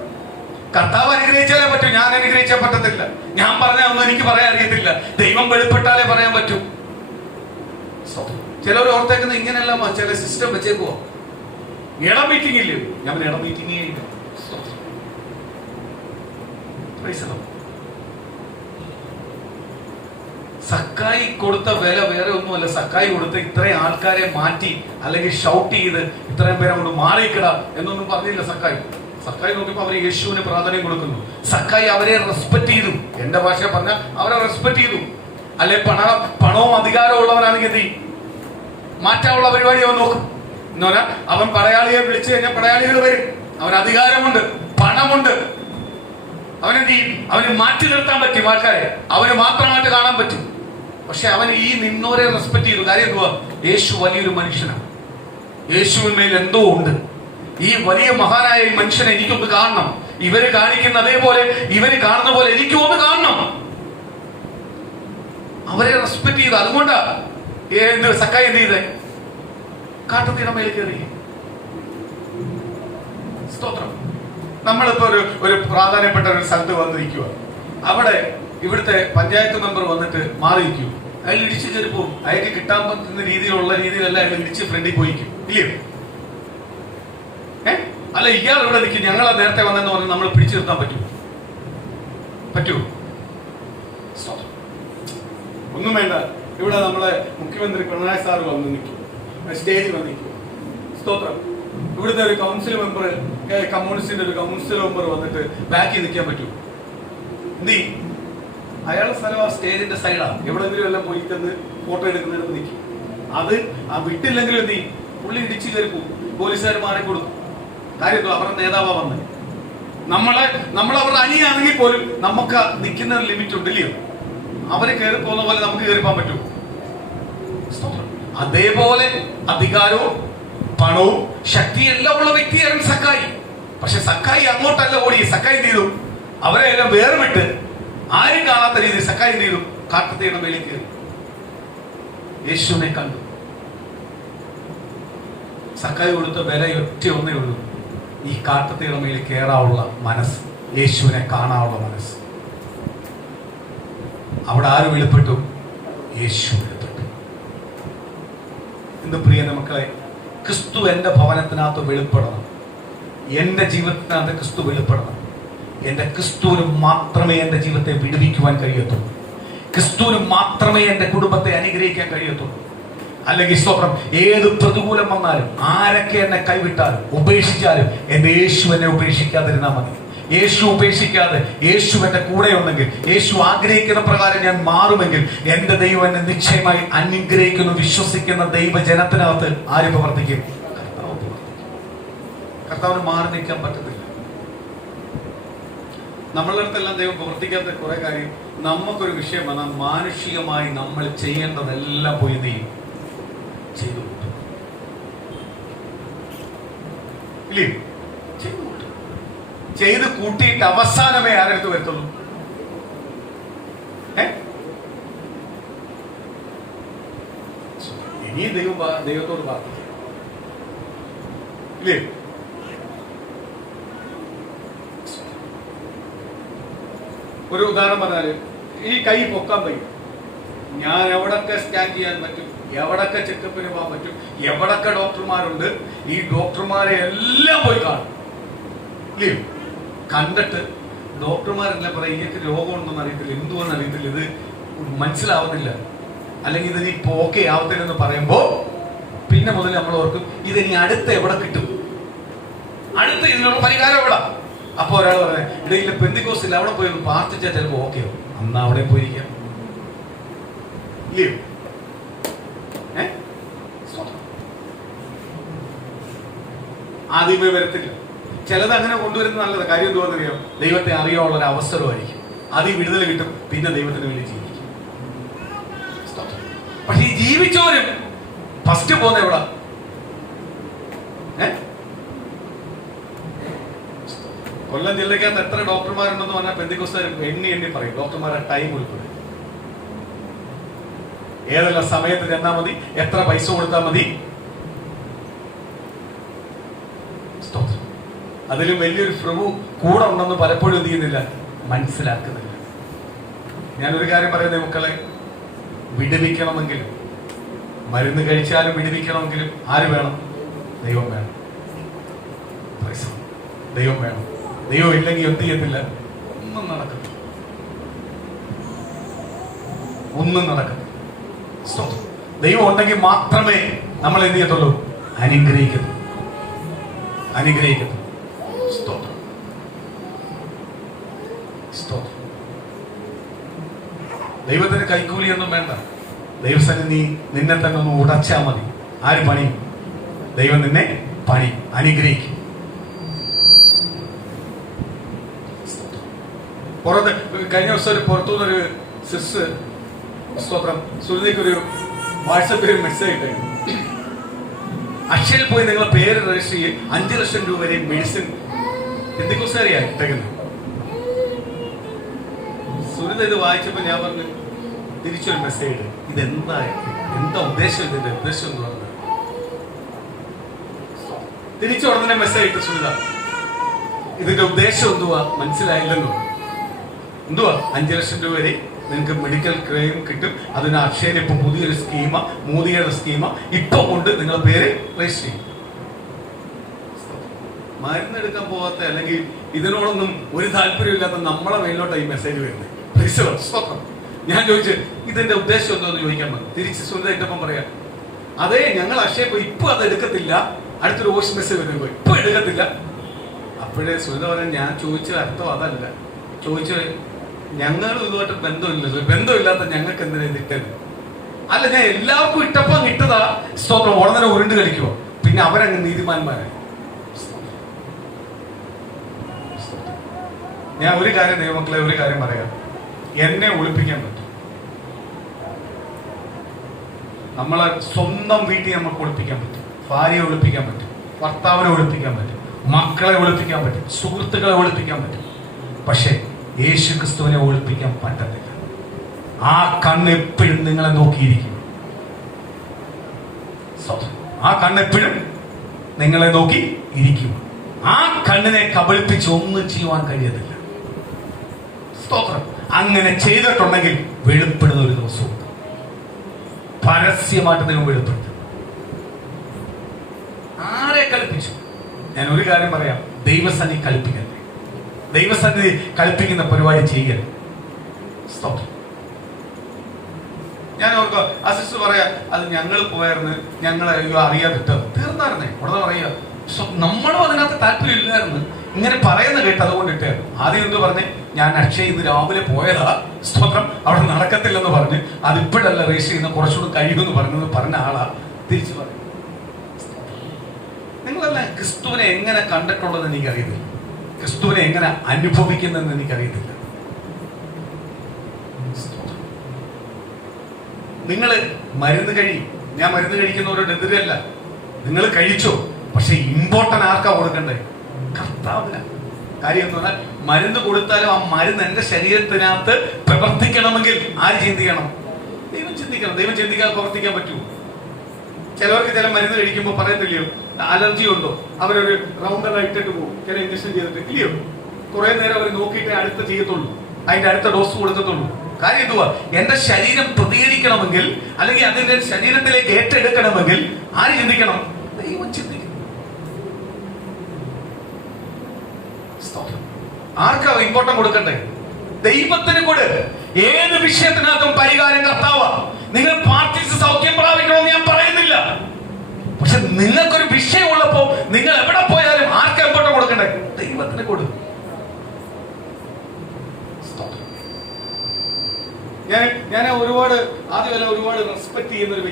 കർത്താവ് അനുഗ്രഹിച്ചാലേ പറ്റൂ. ഞാൻ അനുഗ്രഹിച്ചാൽ പറ്റത്തില്ല. ഞാൻ പറഞ്ഞാൽ ഒന്നും എനിക്ക് പറയാൻ അറിയത്തില്ല. ദൈവം വെളിപ്പെട്ടാലേ പറയാൻ പറ്റൂ. ചിലർ ഓർത്തേക്കുന്ന ഇങ്ങനെയല്ല, ചില സിസ്റ്റം വെച്ചേക്കുവോ? ഇട മീറ്റിംഗ് ഇല്ലേ? ഞാൻ ഇട മീറ്റിംഗേ ഇല്ല. സക്കായി കൊടുത്ത വില വേറെ ഒന്നുമല്ല. സക്കായി കൊടുത്ത് ഇത്രയും ആൾക്കാരെ മാറ്റി അല്ലെങ്കിൽ ഷൗട്ട് ചെയ്ത് ഇത്രയും പേരെ കൊണ്ട് മാറിക്കിട എന്നൊന്നും പറഞ്ഞില്ല. സക്കായി നോക്കിയപ്പോ അവര് യേശുവിന് പ്രാധാന്യം കൊടുക്കുന്നു. സക്കായി അവരെ റെസ്പെക്ട് ചെയ്തു. എന്റെ ഭാഷ പറഞ്ഞ അവരെ റെസ്പെക്ട് ചെയ്തു. അല്ലെ പണവും അധികാരവും ഉള്ളവനാണെങ്കിൽ എന്ത് മാറ്റാനുള്ള പരിപാടി അവൻ നോക്കും. എന്ന് പറഞ്ഞാൽ അവൻ പടയാളിയെ വിളിച്ചു കഴിഞ്ഞാൽ പടയാളികൾ വരും. അവന് അധികാരമുണ്ട്, പണമുണ്ട്. അവനെന്ത് ചെയ്യും? അവന് മാറ്റി നിർത്താൻ പറ്റും ആൾക്കാരെ. അവന് മാത്രമായിട്ട് കാണാൻ പറ്റും. പക്ഷെ അവൻ ഈ നിന്നോരെ റെസ്പെക്ട് ചെയ്തു. കാര്യം എന്തുവാ? യേശു വലിയൊരു മനുഷ്യനാണ്. യേശുവിന്മേൽ എന്തോ ഉണ്ട്. ഈ വലിയ മഹാനായ ഈ മനുഷ്യനെ എനിക്കൊന്ന് കാണണം. ഇവര് കാണിക്കുന്ന അതേപോലെ, ഇവര് കാണുന്ന പോലെ എനിക്കും ഒന്ന് കാണണം. അവരെ റെസ്പെക്ട് ചെയ്തു. അതുകൊണ്ടാ സക്കായി എന്ത് ചെയ്തേ? കാട്ടുതീയുടെ മേൽ കയറി. സ്തോത്രം. നമ്മളിപ്പോ ഒരു പ്രാധാന്യപ്പെട്ട ഒരു സ്ഥലത്ത് വന്നിരിക്കുക. അവിടെ ഇവിടുത്തെ പഞ്ചായത്ത് മെമ്പർ വന്നിട്ട് മാറിയിരിക്കും. അയാൾ ഇടിച്ചു കയറി പോകും. അയാൾക്ക് കിട്ടാൻ പറ്റുന്ന രീതിയിലല്ല അയാൾ ഇടിച്ച് ഫ്രണ്ടിൽ പോയിക്കും. ഇല്ലയോ? അല്ല, ഇയാൾ ഇവിടെ നിൽക്കും. ഞങ്ങളെ നേരത്തെ വന്നെന്ന് പറഞ്ഞ് നമ്മൾ പിടിച്ചു നിർത്താൻ പറ്റുമോ? ഒന്നും വേണ്ട. ഇവിടെ നമ്മളെ മുഖ്യമന്ത്രി പിണറായി സാറ് വന്ന് നിൽക്കും, സ്റ്റേജിൽ വന്ന് നിൽക്കും. സ്തോത്രം. ഇവിടുത്തെ ഒരു കൗൺസിൽ മെമ്പർ, കമ്മ്യൂണിസ്റ്റിന്റെ ഒരു കൗൺസിൽ മെമ്പർ വന്നിട്ട് ബാക്കിൽ നിൽക്കാൻ പറ്റൂ? എന്ത് ചെയ്യും? അയാളുടെ സ്ഥലം ആ സ്റ്റേജിന്റെ സൈഡാണ്. എവിടെങ്കിലും എല്ലാം പോയി തന്ന് ഫോട്ടോ എടുക്കുന്നതിന് നിൽക്കും. അത് വിട്ടില്ലെങ്കിലും എന്ത് ചെയ്യും? പുള്ളി ഇടിച്ചു കയറി പോകും. പോലീസുകാർ മാറിക്കൊടുക്കും. കാര്യം അവരുടെ നേതാവാ വന്ന്. നമ്മൾ അവരുടെ അനിയാണെങ്കിൽ പോലും നമുക്ക് നിൽക്കുന്ന ഒരു ലിമിറ്റ് ഉണ്ടല്ലയോ? അവര് കയറി പോകുന്ന പോലെ നമുക്ക് കയറിപ്പോൻ പറ്റുമോ? അതേപോലെ അധികാരവും പണവും ശക്തിയും എല്ലാം ഉള്ള വ്യക്തിയായിരുന്നു സക്കായി. പക്ഷെ സക്കായി അങ്ങോട്ടല്ല ഓടി. സക്കായി എന്ത് ചെയ്തു? അവരെ എല്ലാം വേർവിട്ട് ആരും കാണാത്ത രീതിയിൽ സക്കായി എന്ത് ചെയ്തു? കാട്ടുതീയുടെ മേളിൽ കയറി യേശുവിനെ കണ്ടു. സക്കായി കൊടുത്ത വില ഒറ്റ ഒന്നേ ഉള്ളൂ. ഈ കാട്ടുതീയുടെ മേളിൽ കയറാനുള്ള മനസ്സ്, യേശുവിനെ കാണാനുള്ള മനസ്സ്. അവിടെ ആര് വെളിപ്പെട്ടു? യേശു വെളിപ്പെട്ടു. എന്ത് പ്രിയ മക്കളെ, ക്രിസ്തു എന്റെ ഭവനത്തിനകത്ത് വെളിപ്പെടണം. എന്റെ ജീവിതത്തിനകത്ത് ക്രിസ്തു വെളിപ്പെടണം. എന്റെ ക്രിസ്തുവിന് മാത്രമേ എന്റെ ജീവിതത്തെ വിടുവിക്കുവാൻ കഴിയത്തുള്ളൂ. ക്രിസ്തുവിന് മാത്രമേ എന്റെ കുടുംബത്തെ അനുഗ്രഹിക്കാൻ കഴിയത്തുള്ളൂ. അല്ലെങ്കിൽ സ്തോത്രം, ഏത് പ്രതികൂലം വന്നാലും, ആരൊക്കെ എന്നെ കൈവിട്ടാലും ഉപേക്ഷിച്ചാലും, എന്റെ യേശു എന്നെ ഉപേക്ഷിക്കാതിരുന്നാൽ മതി. യേശു ഉപേക്ഷിക്കാതെ, യേശു എന്റെ കൂടെ ഉണ്ടെങ്കിൽ, യേശു ആഗ്രഹിക്കുന്ന പ്രകാരം ഞാൻ മാറുമെങ്കിൽ എന്റെ ദൈവം എന്നെ നിശ്ചയമായി അനുഗ്രഹിക്കുന്നു. വിശ്വസിക്കുന്ന ദൈവജനത്തിനകത്ത് ആര് പ്രവർത്തിക്കും? കർത്താവിന് മാറി നിൽക്കാൻ പറ്റത്തില്ല. നമ്മളുടെ അടുത്തെല്ലാം ദൈവം പ്രവർത്തിക്കാത്ത കുറെ കാര്യം നമുക്കൊരു വിഷയം വന്നാൽ മാനുഷികമായി നമ്മൾ ചെയ്യേണ്ടതെല്ലാം പോയി നീ ചെയ്തു കൂട്ടും. ഇല്ലേ? ചെയ്ത് കൂട്ടിയിട്ട് അവസാനമേ ആരെടുത്ത് വരത്തുള്ളൂ? ഇനി ദൈവത്തോട് പ്രാർത്ഥിക്കും. ഇല്ലേ? ഒരു ഉദാഹരണം പറഞ്ഞാല്, ഈ കൈ പൊക്കാൻ പറ്റും, ഞാൻ എവിടൊക്കെ സ്കാൻ ചെയ്യാൻ പറ്റും, എവിടൊക്കെ ചെക്കപ്പിന് പോകാൻ പറ്റും, എവിടൊക്കെ ഡോക്ടർമാരുണ്ട്, ഈ ഡോക്ടർമാരെ എല്ലാം പോയി കാണും. ഇല്ലേ? കണ്ടിട്ട് ഡോക്ടർമാരെല്ലാം പറയും ഇതൊക്കെ രോഗമുണ്ടെന്ന് അറിയത്തില്ല, എന്തുവാന്ന് അറിയത്തില്ല, ഇത് മനസ്സിലാവുന്നില്ല, അല്ലെങ്കിൽ ഇതിനി ഇപ്പൊ ഓക്കെ ആവത്തില്ലെന്ന് പറയുമ്പോ പിന്നെ മുതൽ നമ്മൾ ഓർക്കും ഇതിനി അടുത്ത എവിടെ കിട്ടും, അടുത്ത ഇതിനുള്ള പരിഹാരം എവിടെ. അപ്പൊ ഒരാൾ പറയാം ഇടയിലെ പെന്തിക്കോസിൽ അവിടെ പോയി ഒന്ന് പ്രാർത്ഥിച്ചാൽ ചിലപ്പോ ഓക്കെ ആവും, അന്ന് അവിടെ പോയിരിക്കാം. ഇല്ലയോ? ആദ്യമേ വരത്തില്ല. ചിലത് അങ്ങനെ കൊണ്ടുവരുന്നത് നല്ലത്. കാര്യം എന്തുവാന്നറിയാം? ദൈവത്തെ അറിയാനുള്ള ഒരു അവസരമായിരിക്കും. അതിൽ വിടുതൽ കിട്ടും, പിന്നെ ദൈവത്തിന് വേണ്ടി ജീവിക്കും. പക്ഷെ ഈ ജീവിച്ചവരും ഫസ്റ്റ് പോകുന്ന എവിടെ? കൊല്ലം ജില്ലക്കകത്ത് എത്ര ഡോക്ടർമാരുണ്ടെന്ന് പറഞ്ഞാൽ പെന്തിക്കോസ്തുകാർ എണ്ണി പറയും. ഡോക്ടർമാരുടെ ടൈം ഉൾപ്പെടെ ഏതെല്ലാം സമയത്ത് ചെന്നാൽ മതി, എത്ര പൈസ കൊടുത്താൽ മതി. അതിലും വലിയൊരു പ്രഭു കൂടെ ഉണ്ടെന്ന് പലപ്പോഴും എന്ത് ചെയ്യുന്നില്ല, മനസ്സിലാക്കുന്നില്ല. ഞാനൊരു കാര്യം പറയുന്നത് മക്കളെ, വിടുവിക്കണമെങ്കിലും മരുന്ന് കഴിച്ചാലും വിടുവിക്കണമെങ്കിലും ആര് വേണം? ദൈവം വേണം. ദൈവം വേണം. ദൈവം ഇല്ലെങ്കിൽ എന്ത് ചെയ്യത്തില്ല, ഒന്നും നടക്കത്തില്ല, ഒന്നും നടക്കത്തില്ല. ദൈവം ഉണ്ടെങ്കിൽ മാത്രമേ നമ്മൾ എന്ത് ചെയ്യത്തുള്ളൂ? അനുഗ്രഹിക്കുന്നു. ദൈവത്തിന് കൈക്കൂലിയൊന്നും വേണ്ട. ദൈവസന്നിധി നിന്നെ തന്നെ ഒന്ന് ഉടച്ചാൽ മതി. ആര് പണിയും? ദൈവം നിന്നെ പണി അനുഗ്രഹിക്കും. പുറത്ത് കഴിഞ്ഞ ദിവസം ഒരു പുറത്തുനിന്നൊരു സിസ്റ്റർ സ്തോത്രം സുഹൃത്തേക്കൊരു വാട്സപ്പിൽ ഒരു മെസ്സേജ് ഇട്ടായിരുന്നു. അക്ഷയയിൽ പോയി നിങ്ങളെ പേര് രജിസ്റ്റർ ചെയ്യും, 5 ലക്ഷം രൂപ വരെ മെഡിസിൻ എന്തൊക്കെ ഇട്ടേക്കുന്നത്. സുനിത ഇത് വായിച്ചപ്പോ ഞാൻ പറഞ്ഞു, തിരിച്ചൊരു മെസ്സേജ്, എന്താ ഉദ്ദേശം, ഇതിന്റെ ഉദ്ദേശം എന്ന് പറഞ്ഞു. തിരിച്ചു ഉടനെ മെസ്സേജ് ഇട്ട്, സുനിത ഇതിന്റെ ഉദ്ദേശം എന്തുവാ മനസ്സിലായില്ലെന്നോ. എന്തുവാ 5 ലക്ഷം രൂപ വരെ നിങ്ങൾക്ക് മെഡിക്കൽ ക്ലെയിം കിട്ടും. അതിന് അക്ഷയന് ഇപ്പൊ പുതിയൊരു മോദിയുടെ സ്കീമ ഇപ്പൊ കൊണ്ട് നിങ്ങളുടെ പേര് രജിസ്റ്റർ ചെയ്യും. മരുന്നെടുക്കാൻ പോകാത്ത അല്ലെങ്കിൽ ഇതിനോടൊന്നും ഒരു താല്പര്യമില്ലാത്ത നമ്മളെ മേലോട്ടാണ് ഈ മെസ്സേജ് വരുന്നത്. ഞാൻ ചോദിച്ചു ഇതിന്റെ ഉദ്ദേശം എന്തോന്ന് ചോദിക്കാൻ പറഞ്ഞു. തിരിച്ച് സുനിത ഇട്ടപ്പം പറയാം, അതെ ഞങ്ങൾ അക്ഷയ പോയി ഇപ്പൊ അത് എടുക്കത്തില്ല, അടുത്തൊരു വോയിസ് മെസ്സേജ് വരുമ്പോൾ ഇപ്പൊ എടുക്കത്തില്ല. അപ്പോഴേ സുനിത പറയാൻ, ഞാൻ ചോദിച്ച അർത്ഥം അതല്ല, ചോദിച്ചത് ഞങ്ങൾ ഇതുമായിട്ട് ബന്ധമില്ലാത്ത ഞങ്ങൾക്ക് എന്തിനാ ഇട്ടത്? അല്ല, ഞാൻ എല്ലാവർക്കും ഇട്ടപ്പോ ഇട്ടതാ. സ്തോത്രം. ഉടനെ ഉരുണ്ട് കളിക്കുമോ? പിന്നെ അവരങ്ങ് നീതിമാന്മാരായി. ഞാൻ ഒരു കാര്യം ദൈവമക്കളെ ഒരു കാര്യം പറയാം, എന്നെ ഒളിപ്പിക്കാൻ പറ്റും. നമ്മളെ സ്വന്തം വീട്ടിൽ നമുക്ക് ഒളിപ്പിക്കാൻ പറ്റും. ഭാര്യയെ ഒളിപ്പിക്കാൻ പറ്റും, ഭർത്താവിനെ ഒളിപ്പിക്കാൻ പറ്റും, മക്കളെ ഒളിപ്പിക്കാൻ പറ്റും, സുഹൃത്തുക്കളെ ഒളിപ്പിക്കാൻ പറ്റും. പക്ഷെ യേശു ക്രിസ്തുവിനെ ഒളിപ്പിക്കാൻ പറ്റത്തില്ല. ആ കണ്ണ് എപ്പോഴും നിങ്ങളെ നോക്കിയിരിക്കും. ആ കണ്ണെപ്പോഴും നിങ്ങളെ നോക്കി ഇരിക്കും. ആ കണ്ണിനെ കബളിപ്പിച്ച് ഒന്നും ചെയ്യുവാൻ കഴിയത്തില്ല. സ്തോത്രം. അങ്ങനെ ചെയ്തിട്ടുണ്ടെങ്കിൽ വെളിപ്പെടുന്ന ഒരു ദിവസവും പരസ്യമായിട്ട് നിങ്ങൾ വെളിപ്പെടുത്തും. ആരെ കളിപ്പിച്ചു? ഞാൻ ഒരു കാര്യം പറയാം, ദൈവസന്നിധി കളിപ്പിക്കല്ലേ. ദൈവസന്നിധി കളിപ്പിക്കുന്ന പരിപാടി ചെയ്യൽ. സ്തോത്രം. ഞാൻ ഓർക്കുക, അസിസ്റ്റ് പറയാ, അത് ഞങ്ങൾ പോയായിരുന്നു, ഞങ്ങൾ അറിയാതിട്ടത് തീർന്നായിരുന്നേ. ഉടനെ പറയാ, നമ്മളും അതിനകത്ത് താല്പര്യം ഇല്ലായിരുന്നു, ഇങ്ങനെ പറയുന്ന കേട്ട് അതുകൊണ്ട് ഇട്ടായിരുന്നു. ആദ്യം എന്ത് പറഞ്ഞ്, ഞാൻ അക്ഷയ് ഇന്ന് രാവിലെ പോയതാ, സ്തോത്രം, അവിടെ നടക്കത്തില്ലെന്ന് പറഞ്ഞ് അതിപ്പോഴല്ല രജിസ്റ്റർ ചെയ്യുന്ന, കുറച്ചുകൂടി കഴിയുമെന്ന് പറഞ്ഞ ആളാ തിരിച്ചു പറയും. നിങ്ങളെല്ലാം ക്രിസ്തുവിനെ എങ്ങനെ കണ്ടിട്ടുള്ളതെന്ന് എനിക്കറിയത്തില്ല, ക്രിസ്തുവിനെ എങ്ങനെ അനുഭവിക്കുന്നതെന്ന് എനിക്കറിയത്തില്ല. നിങ്ങൾ മരുന്ന് കഴിയും, ഞാൻ മരുന്ന് കഴിക്കുന്നവരോടെതിരല്ല, നിങ്ങൾ കഴിച്ചോ, പക്ഷെ ഇമ്പോർട്ടന്റ് ആർക്കാ കൊടുക്കണ്ടേ? കർത്താവിന്. കാര്യം എന്ന് പറഞ്ഞാൽ മരുന്ന് കൊടുത്താലും ആ മരുന്ന് എന്റെ ശരീരത്തിനകത്ത് പ്രവർത്തിക്കണമെങ്കിൽ ആര് ചിന്തിക്കണം? ദൈവം ചിന്തിക്കണം. ദൈവം ചിന്തിക്കാതെ പ്രവർത്തിക്കാൻ പറ്റുമോ? ചിലവർക്ക് ചില മരുന്ന് കഴിക്കുമ്പോൾ പറയത്തില്ലയോ, അലർജി ഉണ്ടോ, അവരൊരു റൗണ്ടർ ഇട്ടിട്ട് പോകും, ചില ഇഞ്ചക്ഷൻ ചെയ്തിട്ട് ഇല്ലയോ, കുറെ നേരം അവർ നോക്കിയിട്ടേ അടുത്ത ചെയ്യത്തുള്ളൂ, അതിന്റെ അടുത്ത ഡോസ് കൊടുക്കത്തുള്ളൂ. കാര്യം എന്തുവാ? എന്റെ ശരീരം പ്രതികരിക്കണമെങ്കിൽ, അല്ലെങ്കിൽ അതിന്റെ ശരീരത്തിലേക്ക് ഏറ്റെടുക്കണമെങ്കിൽ ആര് ചിന്തിക്കണം? ദൈവം ചിന്തിക്കണം. ആർക്കാ ഇമ്പോർട്ടന്റ് കൊടുക്കണ്ടേ? ദൈവത്തിന് കൊടു. ഏത് വിഷയത്തിനകത്തും പരിഹാരം കർത്താവാ. നിങ്ങൾ പ്രാർത്ഥിച്ച് സൗഖ്യം പ്രാപിക്കണമെന്ന് ഞാൻ പറയുന്നില്ല, പക്ഷെ നിങ്ങൾക്കൊരു വിഷയം ഉള്ളപ്പോ നിങ്ങൾ എവിടെ പോയാലും ആർക്കാ ഇമ്പോർട്ടന്റ് കൊടുക്കണ്ടേ? ദൈവത്തിന് കൊടു. ഞാൻ ഒരുപാട് ആദ്യമല്ല ഒരുപാട് റെസ്പെക്ട് ചെയ്യുന്ന ഒരു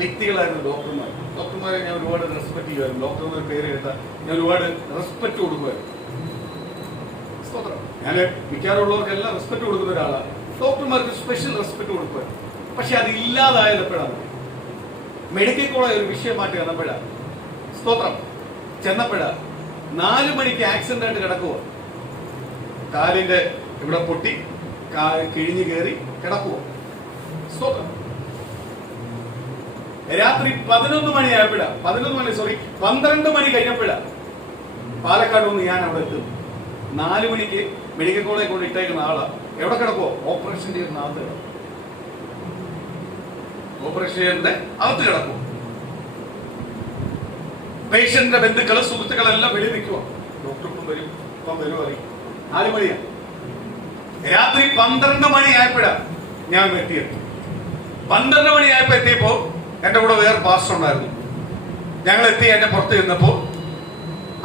വ്യക്തികളായിരുന്നു ഡോക്ടർമാരെ ഞാൻ ഒരുപാട് റെസ്പെക്ട് ചെയ്യുമായിരുന്നു. ഡോക്ടർമാർ പേര് കേട്ടാ ഞാൻ ഒരുപാട് റെസ്പെക്ട് കൊടുക്കുമായിരുന്നു. ഞാൻ മിക്കാറുള്ളവർക്കെല്ലാം റെസ്പെക്ട് കൊടുക്കുന്ന ഒരാളാണ്. ഡോക്ടർമാർക്ക് സ്പെഷ്യൽ റെസ്പെക്ട് കൊടുക്കുമായിരുന്നു. പക്ഷെ അത് ഇല്ലാതായത് എപ്പോഴാണ്? മെഡിക്കൽ കോളേജ് ഒരു വിഷയമായിട്ട് വന്നപ്പോഴാണ്. സ്തോത്രം. ചെന്നപ്പോഴാണ് 4 മണിക്ക് ആക്സിഡന്റ് ആയിട്ട് കിടക്കുക, കാലിന്റെ ഇവിടെ പൊട്ടി കിഴിഞ്ഞു കയറി കിടക്കുക. സ്തോത്രം. രാത്രി 12 മണി കഴിഞ്ഞപ്പോഴാണ് പാലക്കാട് നിന്ന് ഞാൻ അവിടെ എത്തും. 4 മണിക്ക് മെഡിക്കൽ കോളേജ് കൊണ്ട് ഇട്ടേക്കുന്ന ആളാ എവിടെ കിടക്കുവോ? ഓപ്പറേഷൻ ചെയ്യുന്ന അകത്ത് കിടക്കും. ഓപ്പറേഷൻ ചെയ്യുന്ന അകത്ത് കിടക്കും. പേഷ്യന്റിന്റെ ബന്ധുക്കള് സുഹൃത്തുക്കളെല്ലാം വെളി നിൽക്കുക. ഡോക്ടർക്കും വരും, ഇപ്പം വരും അറിയും. 4 മണിയാണ്. രാത്രി 12 മണിയായപ്പോഴാ ഞാൻ എത്തിയത്. 12 മണിയായപ്പോ എത്തിയപ്പോ എന്റെ കൂടെ വേറെ പാസ്റ്റർ ഉണ്ടായിരുന്നു. ഞങ്ങൾ എത്തി, എന്റെ പുറത്ത് ചെന്നപ്പോ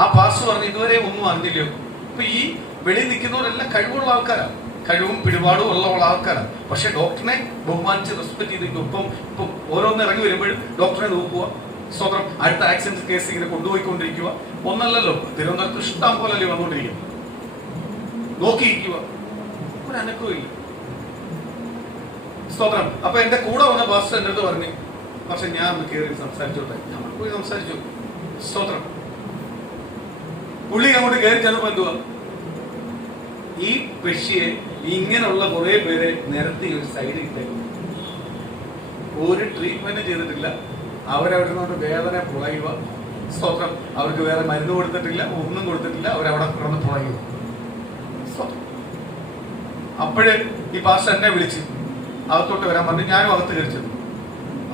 ആ പാസ്റ്റർ പറഞ്ഞു, ഇതുവരെ ഒന്നും അറിഞ്ഞില്ലയോ? ഇപ്പൊ ഈ വെളി നിൽക്കുന്നവരെല്ലാം കഴിവുള്ള ആൾക്കാരാണ്, കഴിവും പിടിപാടും ഉള്ള ആൾക്കാരാണ്. പക്ഷെ ഡോക്ടറിനെ ബഹുമാനിച്ച് റെസ്പെക്ട് ചെയ്ത് ഇപ്പം ഓരോന്ന് ഇറങ്ങി വരുമ്പോഴും ഡോക്ടറെ നോക്കുക. സ്വതന്ത്രം. അടുത്ത ആക്സിഡന്റ് കേസ് ഇങ്ങനെ കൊണ്ടുപോയിക്കൊണ്ടിരിക്കുക. ഒന്നല്ലല്ലോ, തിരുവനന്തപുരത്ത് ഇഷ്ടം പോലല്ലേ വന്നുകൊണ്ടിരിക്കുക. നോക്കിയിരിക്കുക, ഒരു അനക്കവും ഇല്ല. സ്തോത്രം. അപ്പൊ എന്റെ കൂടെ വന്ന പാസ്റ്റർ എന്റെ അടുത്ത് പറഞ്ഞു, പക്ഷെ ഞാൻ ഒന്ന് കയറി സംസാരിച്ചോട്ടെ. നമ്മൾ പോയി സംസാരിച്ചു. സ്തോത്രം. പുള്ളി അങ്ങോട്ട് കയറി ചെന്നപ്പോ എന്തുവാ, ഈ പെഷിയെ ഇങ്ങനെയുള്ള കുറെ പേരെ നിരത്തി ഒരു സൈഡിൽ ഇട്ടേക്കും. ഒരു ട്രീറ്റ്മെന്റ് ചെയ്തിട്ടില്ല. അവരവിടെ നിന്നോട്ട് വേദന പുളയുക. സ്തോത്രം. അവർക്ക് വേറെ മരുന്ന് കൊടുത്തിട്ടില്ല, ഒന്നും കൊടുത്തിട്ടില്ല. അവരവിടെ കിടന്ന് പുളയുക. അപ്പോഴേ ഈ പാസ്റ്റർ എന്നെ വിളിച്ച് അകത്തോട്ട് വരാൻ പറഞ്ഞു. ഞാനും അകത്ത് കയറി ചെന്നു.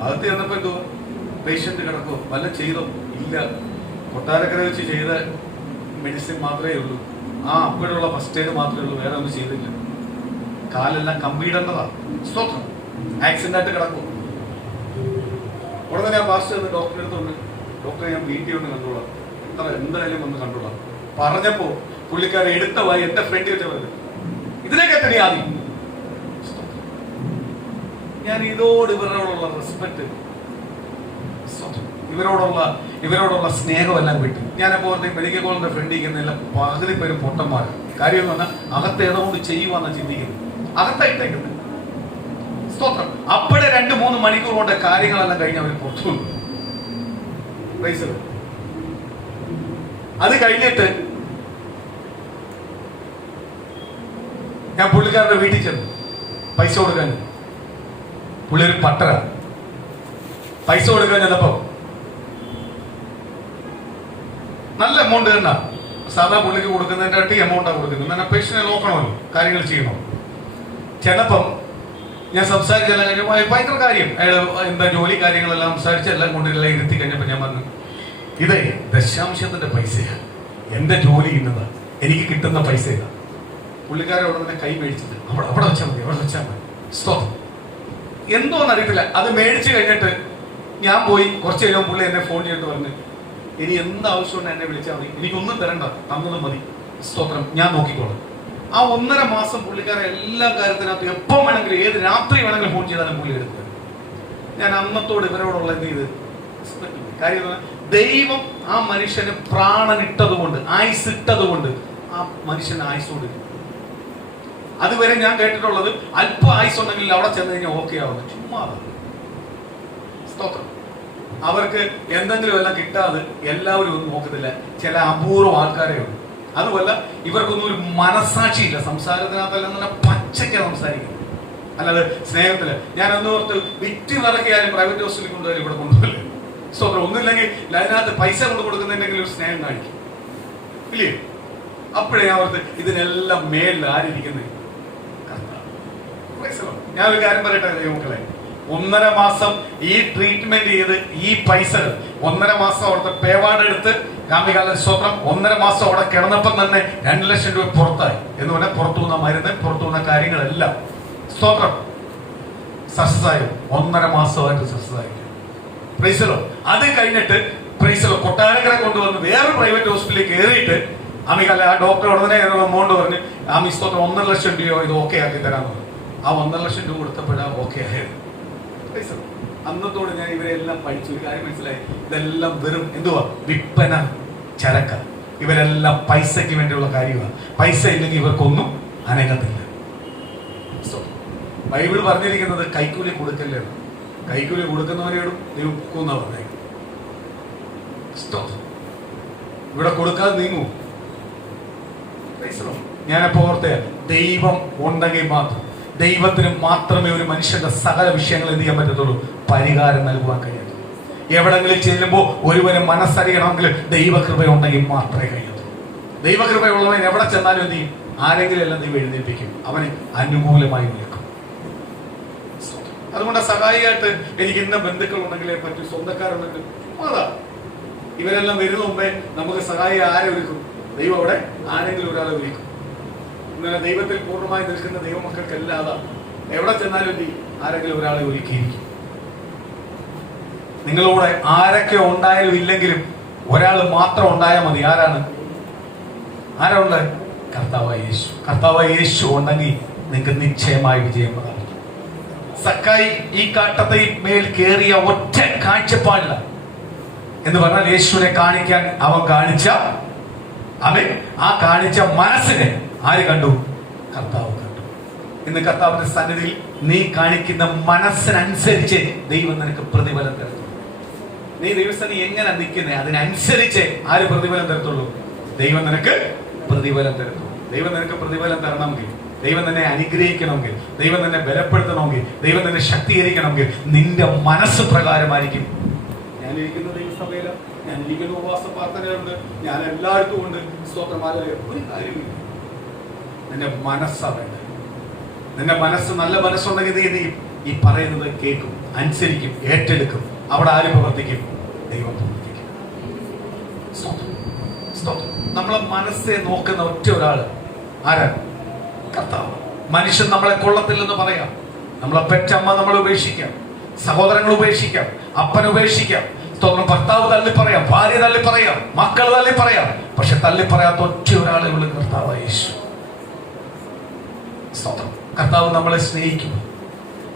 അകത്ത് ചെന്നപ്പോ എന്തുവാ, പേഷ്യന്റ് കിടക്കുമോ, വല്ല ചെയ്തോ? ഇല്ല. കൊട്ടാരക്കര വെച്ച് ചെയ്ത മെഡിസിൻ മാത്രമേ ഉള്ളൂ. അപ്പോഴുള്ള ഫസ്റ്റ് എയ്ഡ് മാത്രമേ ഉള്ളൂ, വേറെ ഒന്നും ചെയ്തില്ല. കാലെല്ലാം കമ്പിയിടേണ്ടതാ. സ്തോത്രം. ആക്സിഡന്റ് ആയിട്ട് കിടക്കും. ഉടനെ ഞാൻ പാസ്റ്റർ എന്ന് ഡോക്ടറെ അടുത്തുണ്ട്. ഡോക്ടറെ ഞാൻ വീട്ടിൽ ഒന്ന് കണ്ടോളാം, എന്തായാലും ഒന്ന് കണ്ടോളാം പറഞ്ഞപ്പോ പുള്ളിക്കാരെ എടുത്ത വായി എന്റെ ഫ്രണ്ട് വെച്ച പറഞ്ഞു, ഇതിനൊക്കെ എത്തണി ആദ്യം. ഞാൻ ഇവരോടുള്ള റെസ്പെക്ട്, ഇവരോടുള്ള സ്നേഹമെല്ലാം വിട്ടു. ഞാനപ്പോ മെഡിക്കൽ കോളേജിന്റെ ഫ്രണ്ട് ഇരിക്കുന്നില്ല, പകുതി പേരും പൊട്ടന്മാർ. കാര്യം എന്ന് പറഞ്ഞാൽ അകത്ത് ഏതുകൊണ്ട് ചെയ്യുവാന്നാ ചിന്തിക്കുന്നത്, അകത്തായിട്ടേക്കുന്നത്. സ്തോത്രം. അപ്പോഴേ 2-3 മണിക്കൂർ കൊണ്ട് കാര്യങ്ങളെല്ലാം കഴിഞ്ഞ് അവർ പുറത്തു. അത് കഴിഞ്ഞിട്ട് ഞാൻ പുള്ളിക്കാരുടെ വീട്ടിൽ ചെന്നു പൈസ കൊടുക്കാൻ. പുള്ളി ഒരു പട്ടര. പൈസ കൊടുക്കാൻ ചെന്നപ്പോ നല്ല എമൗണ്ട് തന്നെ, സാധാ പുള്ളിക്ക് കൊടുക്കുന്നതിന്റെ അടുത്ത് എമൗണ്ടാണ് കൊടുക്കുന്നത്. എന്നാൽ പേഷ്യനെ നോക്കണമല്ലോ, കാര്യങ്ങൾ ചെയ്യണം. ചെന്നപ്പം ഞാൻ സംസാരിച്ചെല്ലാം കഴിഞ്ഞപ്പോൾ ഭയങ്കര കാര്യം, അയാൾ എന്താ ജോലി കാര്യങ്ങളെല്ലാം സംസാരിച്ച് എല്ലാം കൊണ്ടെല്ലാം ഇരുത്തി കഴിഞ്ഞപ്പോൾ ഞാൻ പറഞ്ഞു, ഇതേ ദശാംശത്തിന്റെ പൈസയാണ്, എന്റെ ജോലി ഇന്നതാ, എനിക്ക് കിട്ടുന്ന പൈസ ഇതാ. പുള്ളിക്കാരോട് തന്നെ കൈ മേടിച്ചിട്ട് അവിടെ വെച്ചാൽ മതി, അവിടെ വെച്ചാൽ മതി. സ്തോത്രം. എന്തോന്ന് അറിയത്തില്ല. അത് മേടിച്ചു കഴിഞ്ഞിട്ട് ഞാൻ പോയി കുറച്ച് കഴിയുമ്പോൾ പുള്ളി എന്നെ ഫോൺ ചെയ്തിട്ട് പറഞ്ഞു, ഇനി എന്ത് ആവശ്യമുണ്ട് എന്നെ വിളിച്ചാൽ മതി, എനിക്കൊന്നും തരണ്ട, തന്നത് മതി, സ്തോത്രം, ഞാൻ നോക്കിക്കോളാം. ആ 1.5 മാസം പുള്ളിക്കാരെ എല്ലാ കാര്യത്തിനകത്ത് എപ്പം വേണമെങ്കിലും ഏത് രാത്രി വേണമെങ്കിലും ഫോൺ ചെയ്താലും പുള്ളി എടുത്തത്. ഞാൻ അന്നത്തോട് ഇവരോടുള്ള എന്ത് ചെയ്ത് കാര്യം, ദൈവം ആ മനുഷ്യന് പ്രാണനിട്ടത് കൊണ്ട്, ആയുസിട്ടത് കൊണ്ട് ആ മനുഷ്യന് ആയുസോട്. അതുവരെ ഞാൻ കേട്ടിട്ടുള്ളത് അല്പ ആയുസുണ്ടെങ്കിൽ അവിടെ ചെന്ന് കഴിഞ്ഞാൽ ഓക്കെ ആവുന്നു, ചുമ്മാ. സ്തോത്രം. അവർക്ക് എന്തെങ്കിലും എല്ലാം കിട്ടാതെ എല്ലാവരും ഒന്നും നോക്കത്തില്ല, ചില അപൂർവ ആൾക്കാരെ ഉള്ളൂ. അതുമല്ല, ഇവർക്കൊന്നും ഒരു മനസാക്ഷിയില്ല, സംസാരത്തിനകത്തെല്ലാം തന്നെ പച്ചയ്ക്ക് സംസാരിക്കും, അല്ലാതെ സ്നേഹത്തില്. ഞാൻ ഒന്നോർത്ത് വിറ്റ് നിറക്കിയാലും പ്രൈവറ്റ് ഹോസ്പിറ്റലിൽ കൊണ്ടുപോയാലും ഇവിടെ കൊണ്ടുപോകല്ലേ. സ്തോത്രം. ഒന്നുമില്ലെങ്കിൽ അതിനകത്ത് പൈസ കൊണ്ട് കൊടുക്കുന്നുണ്ടെങ്കിൽ ഒരു സ്നേഹം കാണിക്കും, ഇല്ലേ? അപ്പോഴേ അവർക്ക് ഇതിനെല്ലാം മേലിൽ ആരിയിരിക്കുന്നത്. ഞാനൊരു കാര്യം പറയട്ടെ ദൈവമക്കളെ, 1.5 മാസം ഈ ട്രീറ്റ്മെന്റ് ചെയ്ത് ഈ പൈസ 1.5 മാസം അവിടുത്തെ പേവാർഡ് എടുത്ത് കാമികാല സ്തോത്രം 1.5 മാസം അവിടെ കിടന്നപ്പം തന്നെ 2 ലക്ഷം രൂപ പുറത്തായി എന്ന് പറഞ്ഞാൽ പുറത്തു വന്ന മരുന്ന്, പുറത്തു വന്ന കാര്യങ്ങളെല്ലാം സ്തോത്രം സക്സസ് ആയി. 1.5 മാസമായിട്ട് സക്സസ് ആയി. പ്രൈസലോ. അത് കഴിഞ്ഞിട്ട് പ്രൈസലോ കൊട്ടാരക്കര കൊണ്ടുവന്ന് വേറെ പ്രൈവറ്റ് ഹോസ്പിറ്റലിൽ കയറിയിട്ട് ആമികാല ആ ഡോക്ടർ ഉടനെ എമൗണ്ട് പറഞ്ഞ് ആമി സ്തോത്രം 1.5 ലക്ഷം രൂപയോ ഇത് ഓക്കെ ആക്കി തരാമെന്ന് പറഞ്ഞു. ആ 1.5 ലക്ഷം രൂപ കൊടുത്തപ്പോഴാണ് ഓക്കെ ആയത്. അന്നത്തോട് ഞാൻ ഇവരെല്ലാം പഠിച്ചു. ഒരു കാര്യം മനസ്സിലായി, ഇതെല്ലാം വെറും എന്തുവാ, വിൽപ്പന ചരക്ക. ഇവരെല്ലാം പൈസയ്ക്ക് വേണ്ടിയുള്ള കാര്യമാണ്. പൈസ ഇല്ലെങ്കിൽ ഇവർക്കൊന്നും അനങ്ങത്തില്ല. ബൈബിൾ പറഞ്ഞിരിക്കുന്നത് കൈക്കൂലി കൊടുക്കല്ലേ. കൈക്കൂലി കൊടുക്കുന്നവരോടും ദൈവം പൊക്കുന്ന പറഞ്ഞേ. ഇവിടെ കൊടുക്കാതെ നീങ്ങൂ. ഞാനപ്പോ ഓർത്തേ, ദൈവം ഉണ്ടെങ്കിൽ മാത്രം, ദൈവത്തിന് മാത്രമേ ഒരു മനുഷ്യന്റെ സകല വിഷയങ്ങൾ എന്ത് ചെയ്യാൻ പറ്റത്തുള്ളൂ, പരിഹാരം നൽകുവാൻ കഴിയത്തുള്ളൂ. എവിടെങ്കിലും ചെല്ലുമ്പോൾ ഒരുവന് മനസ്സറിയണമെങ്കിൽ ദൈവകൃപ ഉണ്ടെങ്കിൽ മാത്രമേ കഴിയത്തുള്ളൂ. ദൈവകൃപയുള്ളവൻ എവിടെ ചെന്നാലും എന്ത് ചെയ്യും, ആരെങ്കിലും എല്ലാം ദൈവം എഴുന്നേൽപ്പിക്കും, അവന് അനുകൂലമായി നിൽക്കും. അതുകൊണ്ട് സഹായിയായിട്ട് എനിക്ക് ഇന്ന ബന്ധുക്കളുണ്ടെങ്കിലേ പറ്റൂ, സ്വന്തക്കാരുണ്ടെങ്കിൽ അതാ. ഇവരെല്ലാം വരുന്ന മുമ്പേ നമുക്ക് സഹായി ആരെ ഒരുക്കും, ദൈവം അവിടെ ആരെങ്കിലും ഒരാളെ ഒരുക്കും. ഇന്നലെ ദൈവത്തിൽ പൂർണ്ണമായി നിൽക്കുന്ന ദൈവമക്കൾക്കെല്ലാം അതാ. എവിടെ ചെന്നാലും എന്ത് ചെയ്യും, ആരെങ്കിലും ഒരാളെ ഒരുക്കിയിരിക്കും. നിങ്ങളോട് ആരൊക്കെ ഉണ്ടായാലും ഇല്ലെങ്കിലും ഒരാൾ മാത്രം ഉണ്ടായാൽ മതി. ആരാണ്? ആരുണ്ട്? കർത്താവായ യേശു. കർത്താവായ യേശു ഉണ്ടെങ്കിൽ നിങ്ങൾക്ക് നിശ്ചയമായി വിജയം പ്രാപിക്കും. സക്കായി ഈ കാട്ടത്തെ മേൽ കയറിയ ഒറ്റ കാഴ്ചപ്പാടില്ല എന്ന് പറഞ്ഞാൽ യേശുവിനെ കാണിക്കാൻ അവൻ കാണിച്ച ആ കാണിച്ച മനസ്സിനെ ആര് കണ്ടു? കർത്താവ് കണ്ടു. ഇന്ന് കർത്താവിന്റെ സന്നിധിയിൽ നീ കാണിക്കുന്ന മനസ്സിനനുസരിച്ച് ദൈവം നിനക്ക് പ്രതിഫലം തരത്തുള്ളൂ. നീ ദൈവസ്ഥനി എങ്ങനെ നിൽക്കുന്നേ അതിനനുസരിച്ച് ആര് പ്രതിഫലം തരത്തുള്ളൂ? ദൈവം നിനക്ക് പ്രതിഫലം തരത്തുള്ളൂ. ദൈവം നിനക്ക് പ്രതിഫലം തരണമെങ്കിൽ, ദൈവം നിന്നെ അനുഗ്രഹിക്കണമെങ്കിൽ, ദൈവം നിന്നെ ബലപ്പെടുത്തണമെങ്കിൽ, ദൈവം നിന്നെ ശക്തീകരിക്കണമെങ്കിൽ നിന്റെ മനസ്സ് പ്രകാരമായിരിക്കും. ഞാനിരിക്കുന്ന ദൈവസഭയില്, ഞാനിരിക്കുന്ന ഉപവാസ പ്രാർത്ഥനകളുണ്ട്, ഞാൻ എല്ലായിടത്തും ഉണ്ട്, സ്തോത്രമാലയ ഒരു കാര്യമില്ല. നിന്റെ മനസ്സാ വേണ്ടത്. നിന്റെ മനസ്സ് നല്ല മനസ്സുണ്ടെങ്കിൽ നീ ഈ പറയുന്നത് കേൾക്കും, അനുസരിക്കും, ഏറ്റെടുക്കും. അവിടെ ആര് പ്രവർത്തിക്കും? ദൈവം പ്രവർത്തിക്കും. നമ്മളെ മനസ്സെ നോക്കുന്ന ഒറ്റ ഒരാള് ആരാണ്? കർത്താവ്. മനുഷ്യൻ നമ്മളെ കൊള്ളത്തില്ലെന്ന് പറയാം, നമ്മളെ പെറ്റമ്മ നമ്മളെ ഉപേക്ഷിക്കാം, സഹോദരങ്ങൾ ഉപേക്ഷിക്കാം, അപ്പൻ ഉപേക്ഷിക്കാം, ഭർത്താവ് തള്ളി പറയാം, ഭാര്യ തള്ളി പറയാം, മക്കൾ തള്ളി പറയാം. പക്ഷെ തള്ളി പറയാത്ത ഒറ്റ ഒരാളെ ഉള്ളു, കർത്താവ് യേശു. കർത്താവ് നമ്മളെ സ്നേഹിക്കും.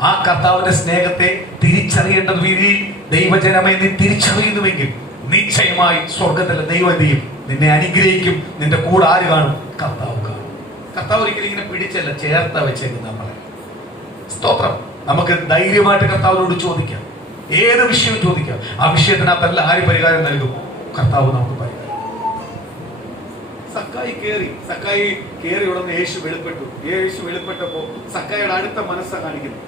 ആ കർത്താവിന്റെ സ്നേഹത്തെ തിരിച്ചറിയേണ്ടത് വഴി ദൈവജനമേ നീ തിരിച്ചറിയുന്നുവെങ്കിൽ നിശ്ചയമായി സ്വർഗത്തിലെ ദൈവം എന്ത് ചെയ്യും? നിന്നെ അനുഗ്രഹിക്കും. നിന്റെ കൂടെ ആര് കാണും? കർത്താവ് കാണും. കർത്താവ് ഒരിക്കലും ഇങ്ങനെ പിടിച്ചല്ല, ചേർത്ത വെച്ചേക്കും നമ്മളെ. സ്തോത്രം. നമുക്ക് ധൈര്യമായിട്ട് കർത്താവിനോട് ചോദിക്കാം, ഏത് വിഷയവും ചോദിക്കാം. ആ വിഷയത്തിനകത്തല്ല ആര് പരിഹാരം നൽകും? കർത്താവ് നമുക്ക് പരിഹാരം. സക്കായി കേറി ഉടനെ യേശു വെളിപ്പെട്ടു. യേശു വെളിപ്പെട്ടപ്പോ സക്കായിയുടെ അടുത്ത മനസ്സാ കാണിക്കുന്നു.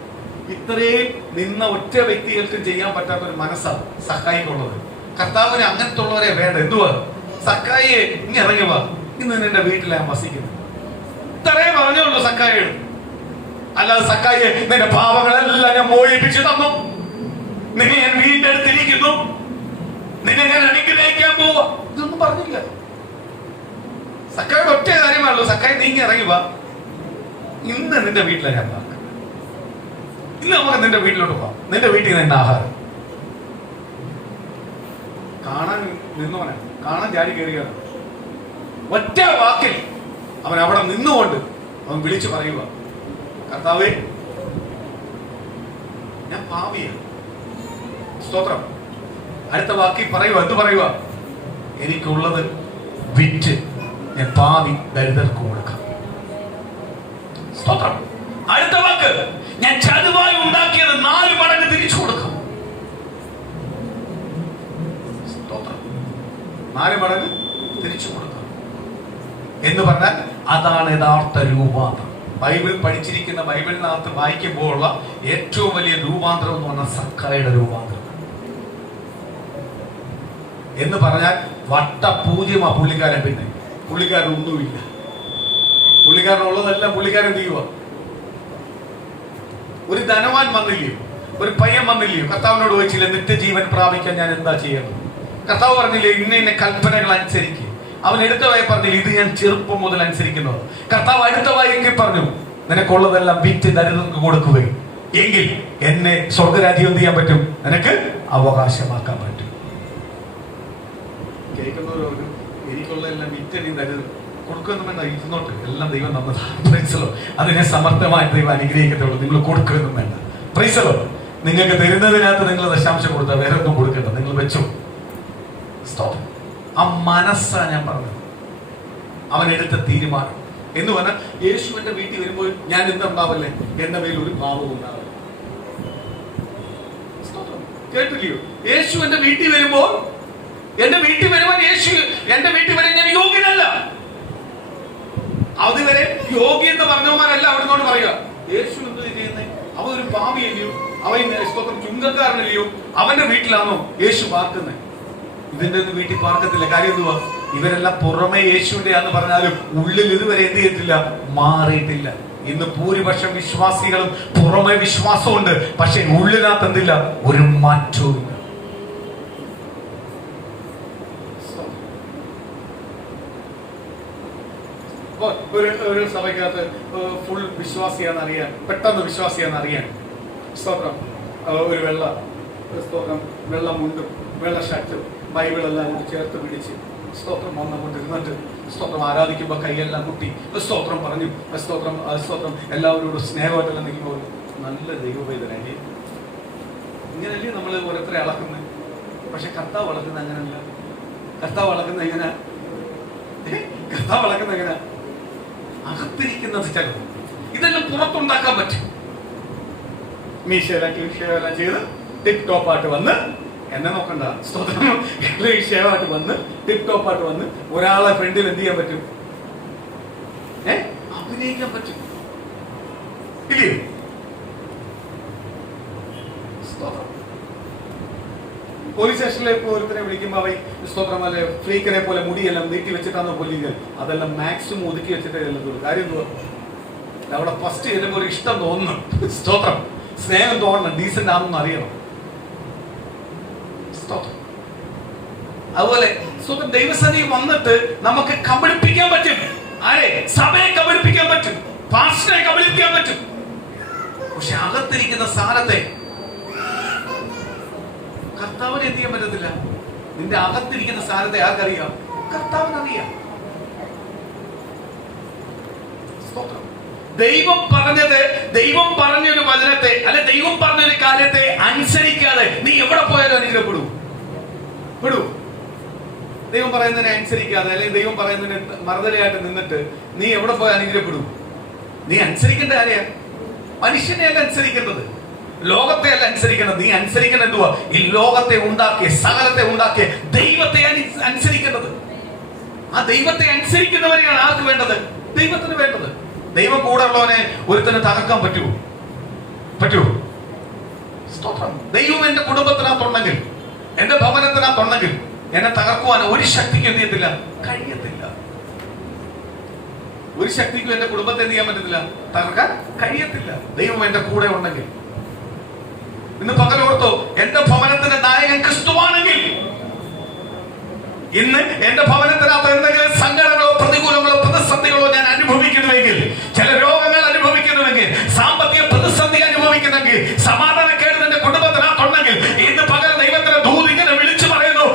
ഇത്രയും നിന്ന ഒറ്റ വ്യക്തികൾക്കും ചെയ്യാൻ പറ്റാത്ത ഒരു മനസ്സാണ് സക്കായിക്കുള്ളത്. കർത്താവിന് അങ്ങനത്തെ ഉള്ളവരെ വേണ്ട. എന്തുവാ? സക്കായിയെ ഇനി ഇറങ്ങി വാ, ഇന്ന് നിന്റെ വീട്ടിലാണ് വസിക്കുന്നത്. ഇത്രേ പറഞ്ഞുള്ളൂ സക്കായിയോട്. അല്ലാതെ സക്കായിയെ നിന്റെ പാവങ്ങളെല്ലാം ഞാൻ മോചിപ്പിച്ചു തന്നു, നിന്നെ ഞാൻ വീണ്ടെടുത്തിരിക്കുന്നു, നിന്നെ ഞാൻ അനുഗ്രഹിക്കാൻ പോവാ, ഇതൊന്നും പറഞ്ഞില്ല. സക്കായിയുടെ ഒറ്റ കാര്യമാണല്ലോ, സക്കായി നീങ്ങി ഇറങ്ങി വാ, ഇന്ന് നിന്റെ വീട്ടിലാണ് ഞാൻ പാർക്കുന്നത്, ഇന്ന് നമുക്ക് നിന്റെ വീട്ടിലോട്ട് പോവാം, നിന്റെ വീട്ടിൽ നിന്ന് ആഹാരം. കാണാൻ നിന്നവനാ, കാണാൻ ചാടി കയറിയാണ്. ഒറ്റ വാക്കിൽ അവൻ അവിടെ നിന്നുകൊണ്ട് അവൻ വിളിച്ചു പറയുക, കർത്താവേ ഞാൻ പാപിയാണ്. സ്തോത്രം. അടുത്ത വാക്കിൽ പറയുക, എന്ത് പറയുക? എനിക്കുള്ളത് വിറ്റ് ഞാൻ പാവി ദരിദ്രർക്ക് കൊടുക്കാം. സ്തോത്രം. അടുത്ത വാക്ക്, ഞാൻ ചതുവായി ഉണ്ടാക്കിയത് 4 മടങ്ങ് തിരിച്ചു കൊടുക്കും. സ്തോത്രം. 4 മടങ്ങ് തിരിച്ചു കൊടുക്കാം എന്ന് പറഞ്ഞാൽ അതാണ് യഥാർത്ഥ രൂപാന്തരം. ബൈബിൾ പഠിച്ചിരിക്കുന്ന, ബൈബിളിനകത്ത് വായിക്കുമ്പോഴുള്ള ഏറ്റവും വലിയ രൂപാന്തരം എന്ന് പറഞ്ഞാൽ സക്കായുടെ രൂപാന്തരം എന്ന് പറഞ്ഞാൽ വട്ടപൂജ്യമാ പുള്ളിക്കാരൻ. പിന്നെ പുള്ളിക്കാരനൊന്നുമില്ല. പുള്ളിക്കാരനുള്ളതെല്ലാം പുള്ളിക്കാരൻ ചെയ്യുക. ഒരു ധനവാൻ വന്നില്ലയോ, ഒരു പയ്യൻ വന്നില്ലയോ, കർത്താവിനോട് ചോദിച്ചില്ല നിത്യജീവൻ പ്രാപിക്കാൻ ഞാൻ എന്താ ചെയ്യണം? കർത്താവ് പറഞ്ഞില്ലേ ഇന്ന ഇന്ന കൽപ്പനകൾ അനുസരിക്കുക. അവൻ എടുത്ത വായി പറഞ്ഞില്ല ഇത് ഞാൻ ചെറുപ്പം മുതൽ അനുസരിക്കുന്നത്. കർത്താവ് അടുത്ത വായിക്ക് പറഞ്ഞു നിനക്കുള്ളതെല്ലാം വിറ്റ് ദരിദ്രർക്ക് കൊടുക്കുകയും എങ്കിൽ എന്നെ സ്വർഗരാജ്യം എന്ത് ചെയ്യാൻ പറ്റും? നിനക്ക് അവകാശമാക്കാൻ പറ്റും. കേൾക്കുന്നവരോട് എനിക്കുള്ളതെല്ലാം വിറ്റ് നീ ദരിദ്രം കൊടുക്കുമെന്ന് ഇരുന്നോട്ട്, എല്ലാം ദൈവം തന്നതോ. അതിനെ സമർത്ഥമായിട്ട് ദൈവം അനുഗ്രഹിക്കത്തുള്ളൂ. നിങ്ങൾ കൊടുക്കുകയൊന്നും വേണ്ട. പ്രൈസലോ. നിങ്ങൾക്ക് തരുന്നതിനകത്ത് നിങ്ങൾ ദശാംശം കൊടുത്താൽ വേറെ ഒന്നും കൊടുക്കണ്ട, നിങ്ങൾ വെച്ചോ. സ്റ്റോപ്പ്. ആ മനസ്സാ ഞാൻ പറഞ്ഞത്. അവൻ എടുത്ത തീരുമാനം എന്ന് പറഞ്ഞാൽ യേശുവിന്റെ വീട്ടിൽ വരുമ്പോൾ ഞാൻ എന്തുണ്ടാവല്ലേ, എന്റെ മേൽ ഒരു പാവവും ഉണ്ടാവില്ല. കേട്ടില്ലയോ? യേശുവിന്റെ വീട്ടിൽ വരുമ്പോൾ, എന്റെ വീട്ടിൽ വരുവാൻ യേശു എന്റെ വീട്ടിൽ വരെ ഞാൻ യോഗ്യനല്ല. അതുവരെ യോഗ്യ എന്ന് പറഞ്ഞവന്മാരല്ല അവിടുന്നോട് പറയുക യേശു എന്ത് ചെയ്യുന്നത്? അവൻ ഒരു പാപിയല്ലയോ, അവൻ ചുങ്കക്കാരനല്ലയോ, അവന്റെ വീട്ടിലാണോ യേശു പാർക്കുന്നത്? ഇതിന്റെ ഒന്നും വീട്ടിൽ പാർക്കത്തില്ല. കാര്യം എന്തുവാ? ഇവരെല്ലാം പുറമെ യേശുവിന്റെ ആന്ന് പറഞ്ഞാലും ഉള്ളിൽ ഇതുവരെ എന്ത് ചെയ്തിട്ടില്ല, മാറിയിട്ടില്ല. ഇന്ന് ഭൂരിപക്ഷം വിശ്വാസികളും പുറമെ വിശ്വാസമുണ്ട്, പക്ഷെ ഉള്ളിനകത്ത് എന്തില്ല, ഒരു മാറ്റവും ഇല്ല. ഒരു സഭയ്ക്കകത്ത് ഫുൾ വിശ്വാസിയാന്ന് അറിയാൻ, പെട്ടെന്ന് വിശ്വാസിയാന്ന് അറിയാൻ, സ്തോത്രം, ഒരു സ്തോത്രം വെള്ള മുണ്ടും വെള്ള ഷർട്ടും ബൈബിളെല്ലാം കൂടി ചേർത്ത് പിടിച്ച് സ്തോത്രം വന്നുകൊണ്ടിരുന്നിട്ട് സ്തോത്രം ആരാധിക്കുമ്പോൾ കൈയെല്ലാം കുട്ടി സ്തോത്രം പറഞ്ഞു, സ്തോത്രം എല്ലാവരോടും സ്നേഹമായിട്ടെല്ലാം നിൽക്കുമ്പോൾ നല്ല ദൈവവേദനല്ലേ. ഇങ്ങനല്ലേ നമ്മൾ ഓരോരുത്തരെ അളക്കുന്നത്? പക്ഷെ കർത്താവ് അളക്കുന്നത് അങ്ങനല്ല. കർത്താവ് അളക്കുന്നത് എങ്ങനെ? അകത്തിരിക്കുന്നത് ചിലത്. ഇതെല്ലാം പുറത്തുണ്ടാക്കാൻ പറ്റും. മീശയെല്ലാം ക്ലീഷയെല്ലാം ചെയ്ത് ടിപ് ടോപ്പായിട്ട് വന്ന്, എന്നെ നോക്കണ്ട, സ്തോത്രം, ക്ലീഷയായിട്ട് വന്ന് ടിപ് ടോപ്പായിട്ട് വന്ന് ഒരാളെ ഫ്രണ്ടിൽ എന്ത് ചെയ്യാൻ പറ്റും? അഭിനയിക്കാൻ പറ്റും. ഇല്ലയോ? സ്തോത്രം. പോലീസ് സ്റ്റേഷനിലേക്ക് ഒരുത്തരെ വിളിക്കുമ്പോൾ അവൻ സ്തോത്രം അല്ലെ ഫ്രീക്കനെ പോലെ മുടിയെല്ലാം നീട്ടി വെച്ചിട്ടാണോ പോലീസ്? അതെല്ലാം മാക്സിമം ഒതുക്കി വെച്ചിട്ടേ ചെല്ലുള്ളൂ. കാര്യം എന്തുവാ? അവിടെ ഫസ്റ്റ് ചെല്ലുമ്പോൾ ഒരു ഇഷ്ടം തോന്നണം, സ്തോത്രം, സ്നേഹം തോന്നണം, ഡീസന്റ് ആണെന്ന് അറിയണം. സ്തോത്രം. അതുപോലെ സ്തോത്രം ദൈവസന്നിധി വന്നിട്ട് നമുക്ക് കബളിപ്പിക്കാൻ പറ്റും. ആരെ? സഭയെ കബളിപ്പിക്കാൻ പറ്റും, പാസ്റ്ററെ കബളിപ്പിക്കാൻ പറ്റും. പക്ഷെ അകത്തിരിക്കുന്ന സാരത്തെ കർത്താവിനെ എന്ത് ചെയ്യാൻ പറ്റത്തില്ല. നിന്റെ അകത്തിരിക്കുന്ന സാരത്തെ ആർക്കറിയാം? കർത്താവിനറിയാം. ദൈവം പറഞ്ഞൊരു വചനത്തെ അല്ലെ ദൈവം പറഞ്ഞൊരു കാര്യത്തെ അനുസരിക്കാതെ നീ എവിടെ പോയാലും അനുഗ്രഹപ്പെടൂ. ദൈവം പറയുന്നതിനെ അനുസരിക്കാതെ അല്ലെങ്കിൽ ദൈവം പറയുന്നതിന് മറുതലയായിട്ട് നിന്നിട്ട് നീ എവിടെ പോയാൽ അനുഗ്രഹപ്പെടൂ? നീ അനുസരിക്കേണ്ട ആരെയാ? മനുഷ്യനെയല്ല അനുസരിക്കേണ്ടത്, ലോകത്തെ അല്ല അനുസരിക്കേണ്ടത്. നീ അനുസരിക്കേണ്ടത് എന്തുവാ? ഈ ലോകത്തെ ഉണ്ടാക്കിയ, സകലത്തെ ഉണ്ടാക്കിയ ദൈവത്തെ അനുസരിക്കേണ്ടത്. ആ ദൈവത്തെ അനുസരിക്കുന്നവരെയാണ് ആർക്ക് വേണ്ടത്? ദൈവത്തിന് വേണ്ടത്. ദൈവം കൂടെ ഉള്ളവനെ ഒരുത്തനെ തകർക്കാൻ പറ്റുമോ? സ്തോത്രം. ദൈവം എന്റെ കുടുംബത്തിനകത്തുണ്ടെങ്കിൽ, എന്റെ ഭവനത്തിനകത്തുണ്ടെങ്കിൽ എന്നെ തകർക്കുവാൻ ഒരു ശക്തിക്കും എന്ത് ചെയ്യത്തില്ല, കഴിയത്തില്ല. ഒരു ശക്തിക്കും എന്റെ കുടുംബത്തെ എന്ത് ചെയ്യാൻ പറ്റത്തില്ല, തകർക്കാൻ കഴിയത്തില്ല. ദൈവം എന്റെ കൂടെ ഉണ്ടെങ്കിൽ. ഇന്ന് പകലോർത്തോ, എന്റെ ഭവനത്തിന്റെ നായകൻ ക്രിസ്തുവാണെങ്കിൽ ഇന്ന് എന്റെ ഭവനത്തിനകത്ത് എന്തെങ്കിലും സങ്കടങ്ങളോ പ്രതികൂലങ്ങളോ പ്രതിസന്ധികളോ ഞാൻ അനുഭവിക്കുന്നുവെങ്കിൽ, ചില രോഗങ്ങൾ അനുഭവിക്കുന്നുവെങ്കിൽ, സാമ്പത്തിക പ്രതിസന്ധി അനുഭവിക്കുന്നെങ്കിൽ, സമാധാനക്കേട് എന്റെ കുടുംബത്തിനകത്തുണ്ടെങ്കിൽ, ഇന്ന് പകൽ ദൈവത്തിന്റെ ദൂത് ഇങ്ങനെ വിളിച്ചു പറയുന്നു,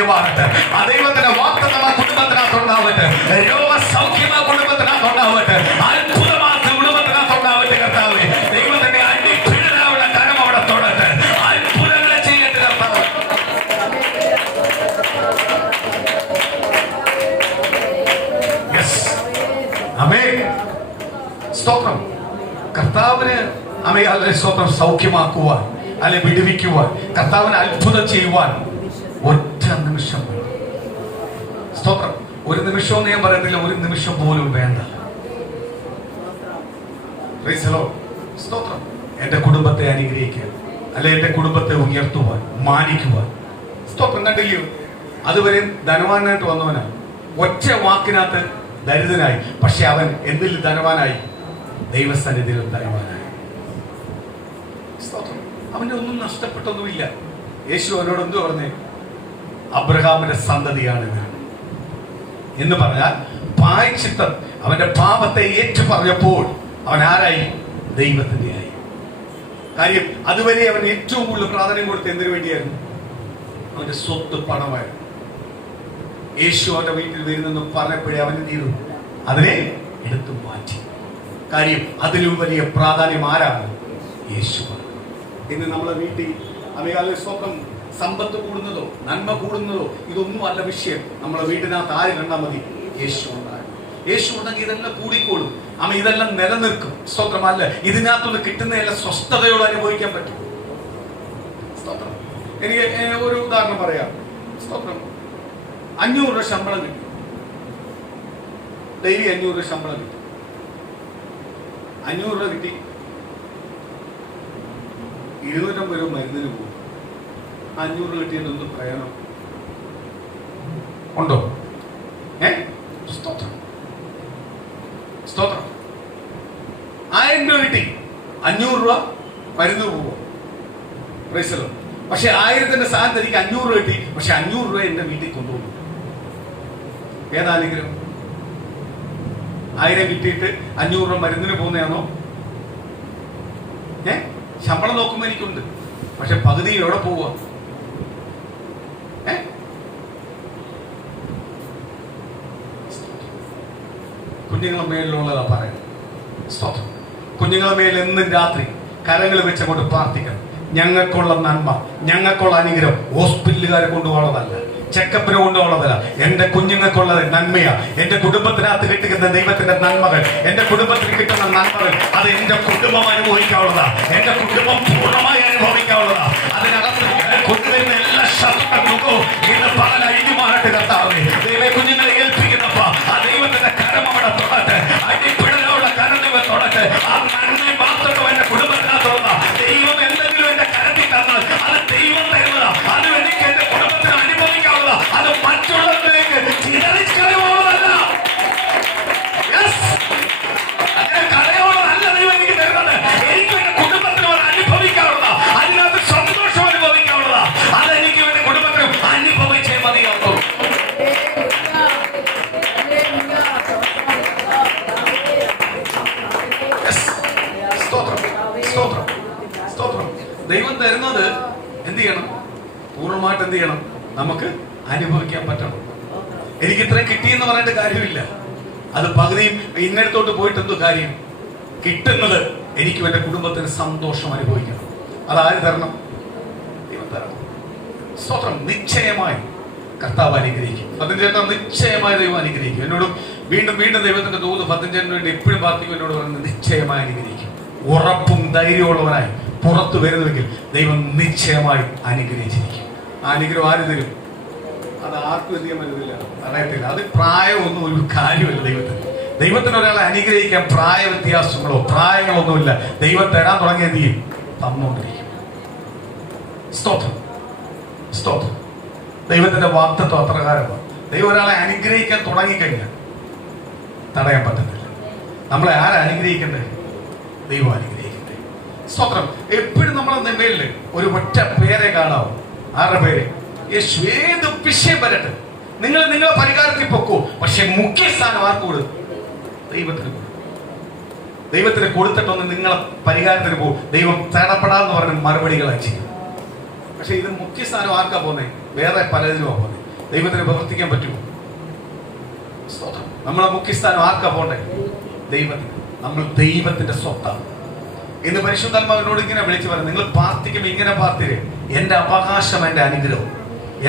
അഴിഞ്ഞു മാറട്ടെ. ആ ദൈവത്തിന്റെ വാഗ്ദത്തം ആ കുടുംബത്തിനകത്തുണ്ടാവട്ടെ. രോഗസൗഖ്യം ആ കുടുംബത്തിനകത്തുണ്ടാവട്ടെ. അത്ഭുതമാ കുടുംബത്തിനകത്തുണ്ടാവട്ടെ. കർത്താവേ, ദൈവത്തിന്റെ അടിപ്പിഴരാവുന്ന കരം അവിടെ തൊടട്ടെ. അത്ഭുതങ്ങളെ ചെയ്യട്ടെ കർത്താവ്. ആമേൻ. സ്തോത്രം. കർത്താവിന് അല്ലെ സ്തോത്രം സൗഖ്യമാക്കുവാൻ, അല്ലെ വിടുവിക്കുവാൻ, കർത്താവിന് അത്ഭുതം ചെയ്യുവാൻ ഒറ്റ നിമിഷം. സ്തോത്രം. ഒരു നിമിഷവും ഞാൻ പറയത്തില്ല, ഒരു നിമിഷം പോലും വേണ്ട. സ്തോത്രം. എന്റെ കുടുംബത്തെ അനുഗ്രഹിക്കുക, അല്ലെ എന്റെ കുടുംബത്തെ ഉയർത്തുവാൻ, മാനിക്കുവാൻ. സ്തോത്രം. കണ്ടില്ലയോ, അതുവരെ ധനവാനായിട്ട് വന്നവനാണ്, ഒറ്റ വാക്കിനകത്ത് ദരിദ്രനായി. പക്ഷെ അവൻ എന്തിൽ ധനവാനായി? ദൈവസന്നിധിയിൽ ധനവാനായി. അവന്റെ ഒന്നും നഷ്ടപ്പെട്ടൊന്നുമില്ല. യേശു അവനോട് എന്തു പറഞ്ഞേ? അബ്രഹാമിന്റെ സന്തതിയാണ് ഇവർ എന്ന് പറഞ്ഞാൽ പ്രായശ്ചിത്തം, അവന്റെ പാപത്തെ ഏറ്റു പറഞ്ഞപ്പോൾ അവൻ ആരായി? ദൈവത്തിന്റെ ആയി. കാര്യം അതുവരെ അവൻ ഏറ്റവും കൂടുതൽ പ്രാധാന്യം കൊടുത്ത് എന്തിനു വേണ്ടിയായിരുന്നു? അവന്റെ സ്വത്ത്, പണമായിരുന്നു. യേശു അവന്റെ വീട്ടിൽ വരുന്നെന്ന് പറഞ്ഞപ്പോഴേ അവൻ എന്ത് ചെയ്തു? അതിനെ എടുത്തു മാറ്റി. കാര്യം അതിലും വലിയ പ്രാധാന്യം ആരാണ്? യേശു. ഇന്ന് നമ്മളെ വീട്ടിൽ അമേകാല സ്വന്തം സമ്പത്ത് കൂടുന്നതോ നന്മ കൂടുന്നതോ ഇതൊന്നും അല്ല വിഷയം. നമ്മളെ വീട്ടിനകത്ത് ആര് കണ്ടാൽ മതി? യേശു ഉണ്ടാകും. യേശു ഉണ്ടെങ്കിൽ ഇതെല്ലാം കൂടിക്കോളും. അമ്മ ഇതെല്ലാം നിലനിൽക്കും. സ്തോത്രമല്ല, ഇതിനകത്തുനിന്ന് കിട്ടുന്നതെല്ലാം സ്വസ്ഥതയോടെ അനുഭവിക്കാൻ പറ്റും. സ്തോത്രം. എനിക്ക് ഒരു ഉദാഹരണം പറയാം. സ്തോത്രം. 500 രൂപ ശമ്പളം കിട്ടി, ഡെയിലി 500 രൂപ ശമ്പളം കിട്ടി. 500 രൂപ കിട്ടി, 250 രൂപ മരുന്നിന് പോകും. 500 രൂപ കിട്ടിയതൊന്നും പ്രയോജനം ഉണ്ടോ? സ്തോത്രം. സ്തോത്രം. 1000 രൂപ കിട്ടി, 500 രൂപ മരുന്ന് പോകും. പക്ഷെ 1000ന്റെ സ്ഥാനത്ത് എനിക്ക് 500 രൂപ കിട്ടി, പക്ഷെ 500 രൂപ എന്റെ വീട്ടിൽ കൊണ്ടുപോകും. ഏതാണെങ്കിലും 1000 കിട്ടിയിട്ട് 500 രൂപ മരുന്നിന് പോകുന്നതാണോ? ശമ്പളം നോക്കുമ്പോ എനിക്കുണ്ട്, പക്ഷെ പകുതി എവിടെ പോവുക? കുഞ്ഞുങ്ങളെ മേലിലുള്ളതാ പറയുന്നത്. സ്തോത്രം. കുഞ്ഞുങ്ങളെ മേൽ എന്നും രാത്രി കരങ്ങൾ വെച്ച് അങ്ങോട്ട് പ്രാർത്ഥിക്കണം. ഞങ്ങൾക്കുള്ള നന്മ, ഞങ്ങൾക്കുള്ള അനുഗ്രഹം ഹോസ്പിറ്റലുകാരെ കൊണ്ടുപോകുന്നതല്ല, ചെക്കപ്പിന് കൊണ്ടുപോകുന്നതല്ല. എന്റെ കുഞ്ഞുങ്ങൾക്കുള്ള നന്മയാ. എന്റെ കുടുംബത്തിനകത്ത് കിട്ടുന്ന ദൈവത്തിന്റെ നന്മകൾ, എന്റെ കുടുംബത്തിന് കിട്ടുന്ന നന്മകൾ, അത് എന്റെ കുടുംബം അനുഭവിക്കാനുള്ളതാ. എന്റെ കുടുംബം പൂർണ്ണമായി അനുഭവിക്കാനുള്ളതാ. അതിനകത്ത് കൊണ്ടുവരുന്ന എല്ലാ ശത്രുക്കളും ഇന്ന് പകൽ അഴിഞ്ഞു മാറട്ടെ കർത്താവേ. ദൈവ കുഞ്ഞുങ്ങളെ ഏൽപ്പിക്കുന്നപ്പ ആ ദൈവത്തിന്റെ കരം അവിടെ തൊടട്ടെ. അടിപ്പിഴലുള്ള കരം ദൈവം തൊടട്ടെ. ആ നന്മ മാത്രം എന്റെ കുടുംബത്തിനകത്തുള്ള ദൈവം എന്തെങ്കിലും എന്റെ കരത്തിൽ തന്നാൽ അത് ദൈവം തരുന്നതാ. അത് എനിക്ക് എന്റെ കുടുംബത്തിന് അനുഭവിക്കാവുന്നതാ. അത് മറ്റുള്ളവരിലേക്ക് ചിതറിക്കളയുള്ളതല്ല. കലയോളതല്ല ദൈവം എനിക്ക് തരുന്നത്. എനിക്ക് എന്റെ കുടുംബത്തിനോട് അനുഭവിക്കാവുന്നതാ. അതിനകത്ത് സന്തോഷം അനുഭവിക്കാവുന്നതാ. അതെനിക്ക് എന്റെ കുടുംബത്തിനും അനുഭവിച്ചേ മതിയാവും. ദൈവം തരുന്നത് എന്ത് ചെയ്യണം? പൂർണ്ണമായിട്ട് എന്ത് ചെയ്യണം? നമുക്ക് അനുഭവിക്കാൻ പറ്റണം. എനിക്ക് ഇത്രയും കിട്ടിയെന്ന് പറഞ്ഞിട്ട് കാര്യമില്ല. അത് പകുതിയും ഇന്നടത്തോട്ട് പോയിട്ട് എന്തോ കാര്യം? കിട്ടുന്നത് എനിക്കും എന്റെ കുടുംബത്തിന് സന്തോഷം അനുഭവിക്കണം. അതാര് തരണം? ദൈവം തരണം. സ്തോത്രം. നിശ്ചയമായി കർത്താവ് അനുഗ്രഹിക്കും. 15 നിശ്ചയമായി ദൈവം അനുഗ്രഹിക്കും. എന്നോട് വീണ്ടും വീണ്ടും ദൈവത്തിന്റെ ദൂത് 15 വേണ്ടി എപ്പോഴും പ്രാർത്ഥിക്കും. എന്നോട് പറയുന്നത് നിശ്ചയമായി അനുഗ്രഹിക്കും. ഉറപ്പും ധൈര്യമുള്ളവനായി പുറത്തു വരുന്നുവെങ്കിൽ ദൈവം നിശ്ചയമായി അനുഗ്രഹിച്ചിരിക്കും. ആ അനുഗ്രഹം ആര് തരും? അത് ആർക്കും എന്ത് ചെയ്യാൻ പറ്റത്തില്ല, അറിയത്തില്ല. അത് പ്രായമൊന്നും ഒരു കാര്യമല്ല. ദൈവത്തിന് ഒരാളെ അനുഗ്രഹിക്കാൻ പ്രായ വ്യത്യാസങ്ങളോ പ്രായങ്ങളൊന്നുമില്ല. ദൈവം തരാൻ തുടങ്ങിയ എന്ത് ചെയ്യും? തന്നുകൊണ്ടിരിക്കും. സ്തോത്രം. സ്തോത്രം. ദൈവത്തിന്റെ വാഗ്ദത്തം അപ്രകാരമാണ്. ദൈവം ഒരാളെ അനുഗ്രഹിക്കാൻ തുടങ്ങിക്കഴിഞ്ഞാൽ തടയാൻ പറ്റത്തില്ല. നമ്മളെ ആരാ അനുഗ്രഹിക്കേണ്ടത്? ദൈവം അനുഗ്രഹിക്കട്ടെ. സ്തോത്രം. എപ്പോഴും നമ്മളെ മേലില് ഒരു ഒറ്റ പേരെ കാണാവും. ആരുടെ പേര്? യേശു. ഏത് വിഷയം വരട്ടെ, നിങ്ങൾ നിങ്ങളെ പരിഹാരത്തിൽ പൊക്കോ. പക്ഷെ മുഖ്യ സ്ഥാനം ആർക്ക് കൊടുക്കും? ദൈവത്തിന് കൊടുക്കും. ദൈവത്തിന് കൊടുത്തിട്ടൊന്ന് നിങ്ങളെ പരിഹാരത്തിന് പോകും. ദൈവം തേടപ്പെടാന്ന് പറഞ്ഞ മറുപടികളായി ചെയ്യും. പക്ഷെ ഇത് മുഖ്യ സ്ഥാനം ആർക്കാ പോകുന്നത്? വേറെ പലതിനുമാ പോകുന്നത്. ദൈവത്തിന് പ്രവർത്തിക്കാൻ പറ്റുമോ? സ്തോത്രം. നമ്മളെ മുഖ്യസ്ഥാനം ആർക്കാ പോണ്ടേ? ദൈവത്തിന്. നമ്മൾ ദൈവത്തിന്റെ സ്വത്താണ്. ഇന്ന് പരിശുദ്ധാത്മാവിനോട് ഇങ്ങനെ വിളിച്ചു പറയാം, നിങ്ങൾ പ്രാർത്ഥിക്കുമ്പോൾ ഇങ്ങനെ പ്രാർത്ഥിക്കേ, എന്റെ അവകാശം എന്റെ അനുഗ്രഹം,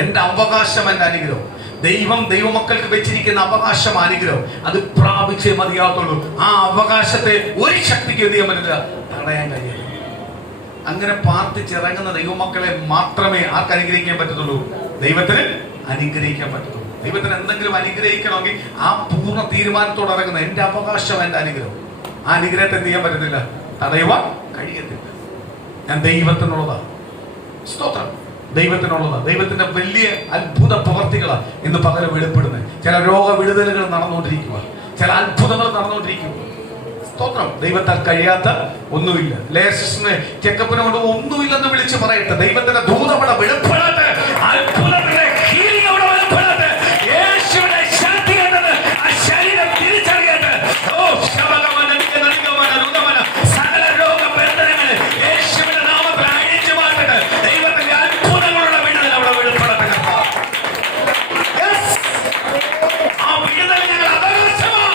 എന്റെ അവകാശം എന്റെ അനുഗ്രഹം. ദൈവം ദൈവമക്കൾക്ക് വെച്ചിരിക്കുന്ന അവകാശം അനുഗ്രഹം, അത് പ്രാപിച്ചേ മതിയാകത്തുള്ളൂ. ആ അവകാശത്തെ ഒരു ശക്തിക്ക് എന്ത് ചെയ്യാൻ പറ്റില്ല, തടയാൻ കഴിയില്ല. അങ്ങനെ പ്രാർത്ഥിച്ചിറങ്ങുന്ന ദൈവമക്കളെ മാത്രമേ ആർക്ക് അനുഗ്രഹിക്കാൻ പറ്റത്തുള്ളൂ? ദൈവത്തിന് അനുഗ്രഹിക്കാൻ പറ്റത്തുള്ളൂ. ദൈവത്തിന് എന്തെങ്കിലും അനുഗ്രഹിക്കണമെങ്കിൽ ആ പൂർണ്ണ തീരുമാനത്തോടെ ഇറങ്ങുന്ന എന്റെ അവകാശം എന്റെ അനുഗ്രഹം, ആ അനുഗ്രഹത്തെ എന്ത് ചെയ്യാൻ പറ്റത്തില്ല, തടയുവാൻ കഴിയത്തില്ല. ഞാൻ ദൈവത്തിനുള്ളതാണ്. സ്തോത്രം. ദൈവത്തിനുള്ളതാണ്. ദൈവത്തിന്റെ വലിയ അത്ഭുത പ്രവർത്തികളാണ് ഇന്ന് പകരം വെളിപ്പെടുന്നത്. ചില രോഗവിടുതലുകൾ നടന്നുകൊണ്ടിരിക്കുക, ചില അത്ഭുതങ്ങൾ നടന്നുകൊണ്ടിരിക്കുക. സ്തോത്രം. ദൈവത്താൽ കഴിയാത്ത ഒന്നുമില്ല. ലേശന് ചെക്കപ്പിനെ കൊണ്ട് ഒന്നുമില്ലെന്ന് വിളിച്ച് പറയട്ടെ. ദൈവത്തിന്റെ ദൂതം അവിടെ വെളിപ്പെടട്ടെ, അത്ഭുതത്തിന്റെ ഹീലിംഗ് അവിടെ വെളിപ്പെടട്ടെ. യേശുവിന്റെ ശക്തി എന്നത് ആ ശരീരം തിരിച്ചറിയട്ടെ. ഓ സകല രോഗബന്ധനങ്ങളെ യേശുവിന്റെ നാമത്തിൽ അഴിച്ചു മാറ്റട്ടെ. ദൈവത്തിന്റെ അത്ഭുതങ്ങളുടെ വിടുതൽ അവിടെ വെളിപ്പെടട്ടെ. ആ വിടുതൽ ഞങ്ങൾ അവകാശമാണ്.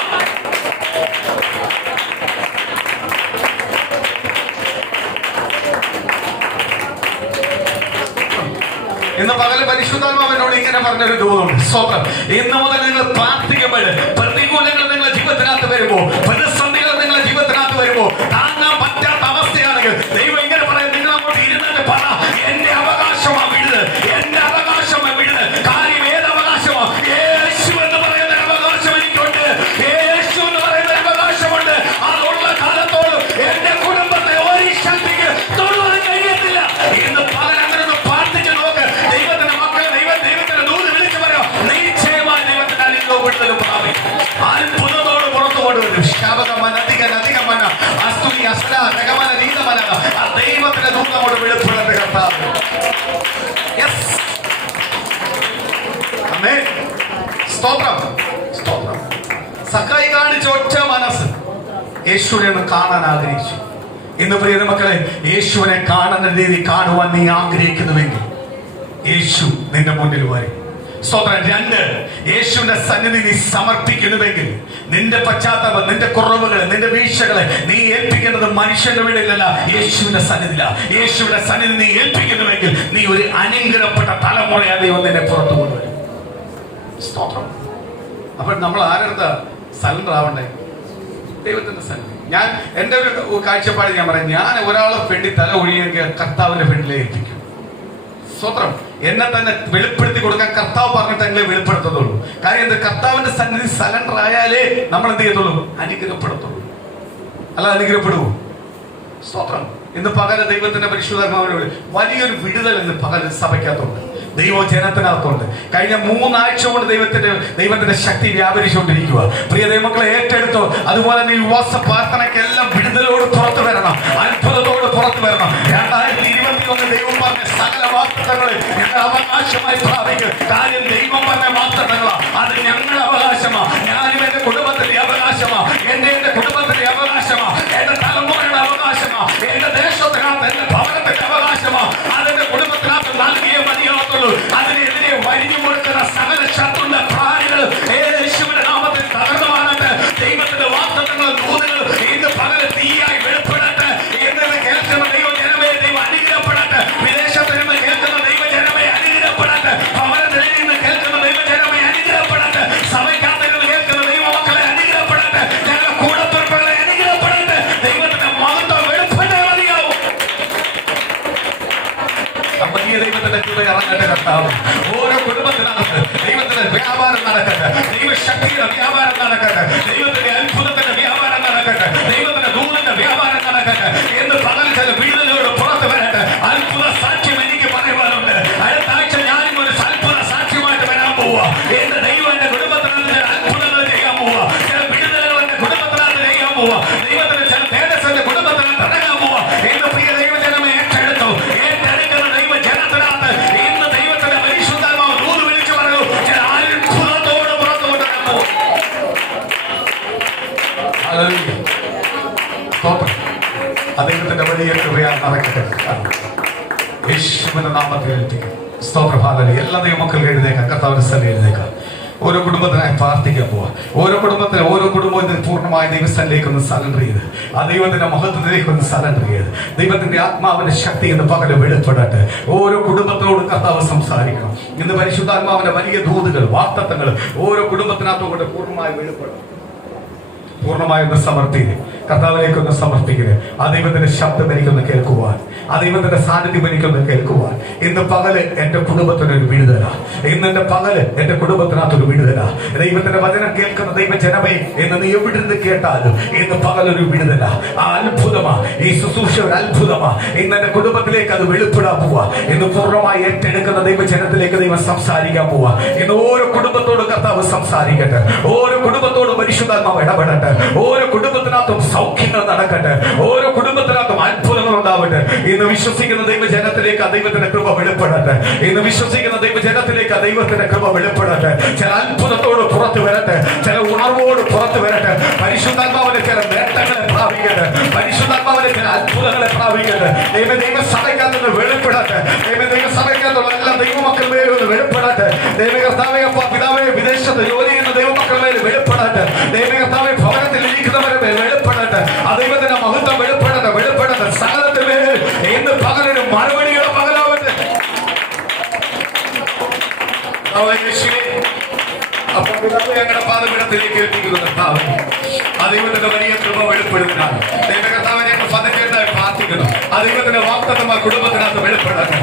ഇന്ന് പകല് പരിശുദ്ധാത്മാവിനോട് ഇങ്ങനെ പറഞ്ഞൊരു ദൂതമുണ്ട്. സ്തോത്രം. ഇന്ന് മുതൽ നിങ്ങൾ പ്രാർത്ഥിക്കുമ്പോൾ പ്രതികൂലങ്ങൾ നിങ്ങളുടെ ജീവിതത്തിനകത്ത് വരുമ്പോ, പ്രതിസന്ധികൾ നിങ്ങളുടെ ജീവിതത്തിനകത്ത് വരുമ്പോ, താങ്ങാൻ പറ്റാത്ത അവസ്ഥയാണെങ്കിൽ ദൈവം ഇങ്ങനെ പറയും, നിങ്ങൾ അങ്ങോട്ട് ഇരുന്നിട്ട് പറ, എന്റെ അവകാശമാ വിടുത്, എന്റെ അവകാശമാ വിടുത്. കാര്യം ഏത് അവകാശമാ? യേശു എന്ന് പറയുന്ന അവകാശം എനിക്കുണ്ട്. യേശു എന്ന് പറയുന്ന അവകാശമുണ്ട്. അതുള്ള കാലത്തോളം എന്റെ കുടുംബത്തെ ഒരു ശക്തിക്ക് തൊടുവാൻ കഴിയത്തില്ല. ഇന്ന് പകൽ അങ്ങനെ ഒന്ന് പ്രാർത്ഥിച്ചു നോക്ക്. ദൈവത്തിന്റെ മക്കളെ ദൈവത്തിന്റെ ദൂത് വിളിച്ചു പറയാം, നിശ്ചയമായി ദൈവത്തിന്റെ അനുഗ്രഹവും വിടുതലും പ്രാപിക്കും. അത്ഭുതത്തോട് പുറത്തു കൊണ്ടുവരും. ആ ദൈവത്തിന്റെ ദൂതമോട് വെളിപ്പെടേണ്ട കർത്താവ്. സ്തോത്രം. സ്തോത്രം. സക്കായി കാണിച്ച ഒറ്റ മനസ്സ് യേശുവിനെ ഒന്ന് കാണാൻ ആഗ്രഹിച്ചു. ഇന്ന് പ്രിയ മക്കളെ, യേശുവിനെ കാണുന്ന രീതി കാണുവാൻ നീ ആഗ്രഹിക്കുന്നുവെങ്കിൽ യേശു നിന്റെ മുന്നിൽ വരും. സ്തോത്രം. 2, യേശുവിന്റെ സന്നിധി നീ സമർപ്പിക്കുന്നുവെങ്കിൽ നിന്റെ പശ്ചാത്തലം, നിന്റെ കുറവുകൾ, നിന്റെ വീഴ്ചകളെ നീ ഏൽപ്പിക്കുന്നത് മനുഷ്യന്റെ വീടിലല്ല, യേശുവിന്റെ സന്നിധിയില. യേശുവിന്റെ സന്നിധി നീ ഏൽപ്പിക്കുന്നുവെങ്കിൽ നീ ഒരു അനുഗ്രഹപ്പെട്ട തലമുറയായി ദൈവം നിന്നെ പുറത്തു കൊണ്ടുവരും. സ്തോത്രം. അപ്പോൾ നമ്മൾ ആരെടുത്ത സറണ്ടർ ആവണ്ടേ? ദൈവത്തിന്റെ സന്നിധി. ഞാൻ എൻ്റെ ഒരു കാഴ്ചപ്പാട് ഞാൻ പറയാം, ഞാൻ ഒരാളെ വേണ്ടി തല ഒഴിയെങ്കിൽ കർത്താവിന്റെ വേണ്ടിലേ ഏൽപ്പിക്കും. സ്തോത്രം. എന്നെ തന്നെ വെളിപ്പെടുത്തി കൊടുക്കാൻ കർത്താവ് പറഞ്ഞിട്ട് എന്നെ വെളിപ്പെടുത്തത്തുള്ളൂ. കാര്യം എന്ത്? കർത്താവിന്റെ സന്നിധി സറണ്ടർ ആയാലേ നമ്മൾ എന്ത് ചെയ്യത്തുള്ളൂ? അനുഗ്രഹപ്പെടുത്തുള്ളൂ. അല്ല, അനുഗ്രഹപ്പെടുവോ? സ്തോത്രം. ഇന്ന് പകല ദൈവത്തിന്റെ പരിശുദ്ധാത്മാവിനോട് വലിയൊരു വിടുതൽ ഇന്ന് പകൽ സഭയ്ക്കകത്തുണ്ട്, ദൈവജനത്തിനകത്തുണ്ട്. കഴിഞ്ഞ 3 ആഴ്ച കൊണ്ട് ദൈവത്തിന്റെ ശക്തി വ്യാപരിച്ചുകൊണ്ടിരിക്കുക. പ്രിയ ദൈവമക്കളെ ഏറ്റെടുത്തോ. അതുപോലെ നീ ഉപവാസ പ്രാർത്ഥനയ്ക്കെല്ലാം വിടുതലോട് പുറത്തു വരണം, അത്ഭുതത്തോട് പുറത്തു വരണം. 2021 ദൈവം പറഞ്ഞ സകല വാഗ്ദത്തങ്ങളെ ഞങ്ങൾ അവകാശമായി പ്രാപിക്കും. കാര്യം ദൈവം പറഞ്ഞ വാഗ്ദത്തങ്ങളാണ്, അത് ഞങ്ങളുടെ അവകാശമാണ്. ഞാനും എന്റെ കുടുംബത്തിന്റെ അവകാശമാണ്, എന്റെ കുടുംബത്തിന്റെ അവകാശമാണ്, എന്റെ തലമുറയുടെ അവകാശമാണ്, എന്റെ ദേശത്തിനകത്ത് എന്റെ ഭവനത്തിന്റെ അവകാശമാണ്. അതെന്റെ കുടുംബത്തിനകത്ത് നൽകിയേ മതിയാകത്തുള്ളൂ. അതിനെതിരെ വരിഞ്ഞു കൊടുക്കുന്ന സകല ശത്രുവിന്റെ പ്രാണികൾ യേശുവിന്റെ നാമത്തിൽ തകർന്നുമാനട്ടെ. ദൈവത്തിന്റെ വാഗ്ദത്തങ്ങളും ദൂതങ്ങളും ഇന്ന് പകല് തീയായി വെളിപ്പെടട്ടെ. എന്ന് കേൾക്കുന്ന ദൈവജനമേ ദൈവം അനുഗ്രഹപ്പെടട്ടെ. വിദേശത്ത് നിന്ന് കേൾക്കുന്ന ദൈവജനമേ അനുഗ്രഹപ്പെടട്ടെ. ഭവനത്തിൽ നിന്ന് കേൾക്കുന്ന ദൈവജനമേ അനുഗ്രഹപ്പെടട്ടെ. സഭയ്ക്കകത്ത് നിന്ന് കേൾക്കുന്ന ദൈവമക്കളെ അനുഗ്രഹപ്പെടട്ടെ. ഞങ്ങളുടെ കൂടപ്പിറപ്പുകളെ അനുഗ്രഹപ്പെടട്ടെ. ദൈവത്തിന്റെ മഹത്വം വെളിപ്പെട്ടേ മതിയാവും. ദൈവത്തിന്റെ കൃപ ഇറങ്ങട്ടെ കർത്താവ്. ഓരോ കുടുംബത്തിനകത്ത് ദൈവത്തിന്റെ വ്യാപാരം നടക്കട്ടെ, ദൈവശക്തിയുടെ വ്യാപാരം നടക്കട്ടെ, ദൈവത്തിന്റെ അത്ഭുതത്തിന്റെ വ്യാപാരം നടക്കട്ടെ, ദൈവത്തിന്റെ ദൂതന്റെ വ്യാപാരം നടക്കട്ടെ. എന്ന് പകൽ ചില വിടുതലോട് പുറത്തു വരട്ടെ. അത്ഭുത സാക്ഷ്യം എനിക്ക് പറയുവാനുണ്ട്. അടുത്ത ആഴ്ച ഞാനും ഒരു അത്ഭുത സാക്ഷ്യമായിട്ട് വരാൻ പോവുക. എന്റെ ദൈവം എന്റെ കുടുംബത്തിനകത്ത് ചില അത്ഭുതങ്ങൾ ചെയ്യാൻ പോവുക, ചില വിടുതലുകൾ എന്റെ കുടുംബത്തിനകത്ത് ചെയ്യാൻ പോവുക. ദൈവത്തിന്റെ ചില തേജസ് എന്റെ കുടുംബത്തിനകത്ത് ഇറങ്ങാൻ പോവുക. എന്ന് പ്രിയ ദൈവജനമേ ഏറ്റെടുത്തു. ഏറ്റെടുക്കുന്ന ദൈവജനത്തിനകത്ത് ഇന്ന് ദൈവത്തിന്റെ പരിശുദ്ധാത്മാവ് ദൂത് വിളിച്ചു പറഞ്ഞു, ചില അത്ഭുതത്തോട് പുറത്തു കൊണ്ടുവരാൻ പോവുക. ദൈവത്തിന്റെ വലിയ കൃപയാൽ നടക്കട്ടെ. യേശുവിന്റെ നാമത്തിൽ ഏൽപ്പിക്കും. സ്തോത്രം. ഹല്ലേലൂയ. എല്ലാ ദൈവമക്കൾക്ക് എഴുന്നേക്കാം, കർത്താവിന്റെ സ്ഥലം എഴുന്നേക്കാം. ഓരോ കുടുംബത്തിനായി പ്രാർത്ഥിക്കാൻ പോവാ. ഓരോ കുടുംബവും ഇത് പൂർണ്ണമായി ദൈവസ്ഥലിലേക്ക് ഒന്ന് സറണ്ടർ ചെയ്ത്, ആ ദൈവത്തിന്റെ മഹത്വത്തിലേക്ക് ഒന്ന് സറണ്ടർ ചെയ്ത്, ദൈവത്തിന്റെ ആത്മാവിന്റെ ശക്തി എന്ന് പകല് വെളിപ്പെടട്ടെ. ഓരോ കുടുംബത്തിനോട് കർത്താവ് സംസാരിക്കണം. ഇന്ന് പരിശുദ്ധാത്മാവിന്റെ വലിയ ദൂതുകൾ, വാഗ്ദത്തങ്ങൾ ഓരോ കുടുംബത്തിനകത്തോട് പൂർണ്ണമായി വെളിപ്പെടണം. പൂർണ്ണമായി ഒന്ന് സമർപ്പിക്കുക, കർത്താവിലേക്ക് ഒന്ന് സമർപ്പിക്കുക. ആ ദൈവത്തിന്റെ ശബ്ദം എനിക്കൊന്ന് കേൾക്കുവാൻ, ആ ദൈവത്തിന്റെ സാന്നിധ്യം എനിക്കൊന്ന് കേൾക്കുവാൻ. ഇന്ന് പകല് എന്റെ കുടുംബത്തിനൊരു വിടുതല. ഇന്ന് എന്റെ പകല് എന്റെ കുടുംബത്തിനകത്തൊരു വിടുതല. ദൈവത്തിന്റെ വചനം കേൾക്കുന്ന ദൈവജനമേ, എന്ന് നീ എവിടെ നിന്ന് കേട്ടാലും ഇന്ന് പകലൊരു വിടുതല. ആ അത്ഭുതമാ, ഈ ശുശ്രൂഷ ഒരു അത്ഭുതമാ. ഇന്ന് എന്റെ കുടുംബത്തിലേക്ക് അത് വെളിപ്പെടാൻ പോവാ. ഇന്ന് പൂർണ്ണമായി ഏറ്റെടുക്കുന്ന ദൈവജനത്തിലേക്ക് ദൈവം സംസാരിക്കാൻ പോവാ. ഇന്ന് ഓരോ കുടുംബത്തോട് കർത്താവ് സംസാരിക്കട്ടെ. ഓരോ കുടുംബത്തോടും പരിശുദ്ധാത്മാവ് ഇടപെടട്ടെ. ഓരോ കുടുംബത്തിനകത്തും സൗഖ്യങ്ങൾ നടക്കട്ടെ. ഓരോ കുടുംബത്തിനകത്തും അത്ഭുതങ്ങൾ ഉണ്ടാവട്ടെ. ഇന്ന് വിശ്വസിക്കുന്ന ദൈവജനത്തിലേക്ക് ആ ദൈവത്തിന്റെ കൃപ വെളിപ്പെടട്ടെ. ഇന്ന് വിശ്വസിക്കുന്ന ദൈവജനത്തിലേക്ക് ആ ദൈവത്തിന്റെ കൃപ വെളിപ്പെടട്ടെ. ചില അത്ഭുതത്തോട് പുറത്തു വരട്ടെ, ചില ഉണർവോട് പുറത്തു വരട്ടെ. പരിശുദ്ധാത്മാവിന്റെ ചില നേട്ടങ്ങളെ പ്രാപിക്കട്ടെ, പരിശുദ്ധാത്മാവിന്റെ ചില അത്ഭുതങ്ങളെ പ്രാപിക്കട്ടെ. ദൈവസഭയ്ക്കകത്ത് വെളിപ്പെടട്ടെ. ദൈവസഭയ്ക്കകത്തുള്ള എല്ലാ ദൈവമക്കളുടെ മേലും വെളിപ്പെടട്ടെ. ദൈവകർത്താവേ, പിതാവേ, വിദേശത്ത് ജോലി ചെയ്യുന്ന ദൈവമക്കളുടെ മേൽ വെളിപ്പെടട്ടെ. ദൈവകർത്താവേ, ഭവനത്തിൽ ഇരിക്കുന്നവരുടെ മേൽ വെളിപ്പെടട്ടെ. ആ ദൈവത്തിന്റെ മഹത്വം വെളിപ്പെടട്ടെ, വെളിപ്പെടട്ടെ. സകലത്തിന്റെ മേൽ ഇന്ന് പകലിന് മറുപടിയുടെ പകലാവട്ടെ. അപ്പോൾ ഞങ്ങളുടെ പാദപീഠത്തിലേക്ക് എത്തിക്കുന്നു കർത്താവ്. ആ ദൈവത്തിന്റെ വലിയ കൃപ വെളിപ്പെടുത്താൻ ദൈവകർത്താവിനെ പ്രാർത്ഥിക്കുന്നു. ആ ദൈവത്തിന്റെ വാഗ്ദത്തം ആ കുടുംബത്തിനകത്ത് വെളിപ്പെടട്ടെ.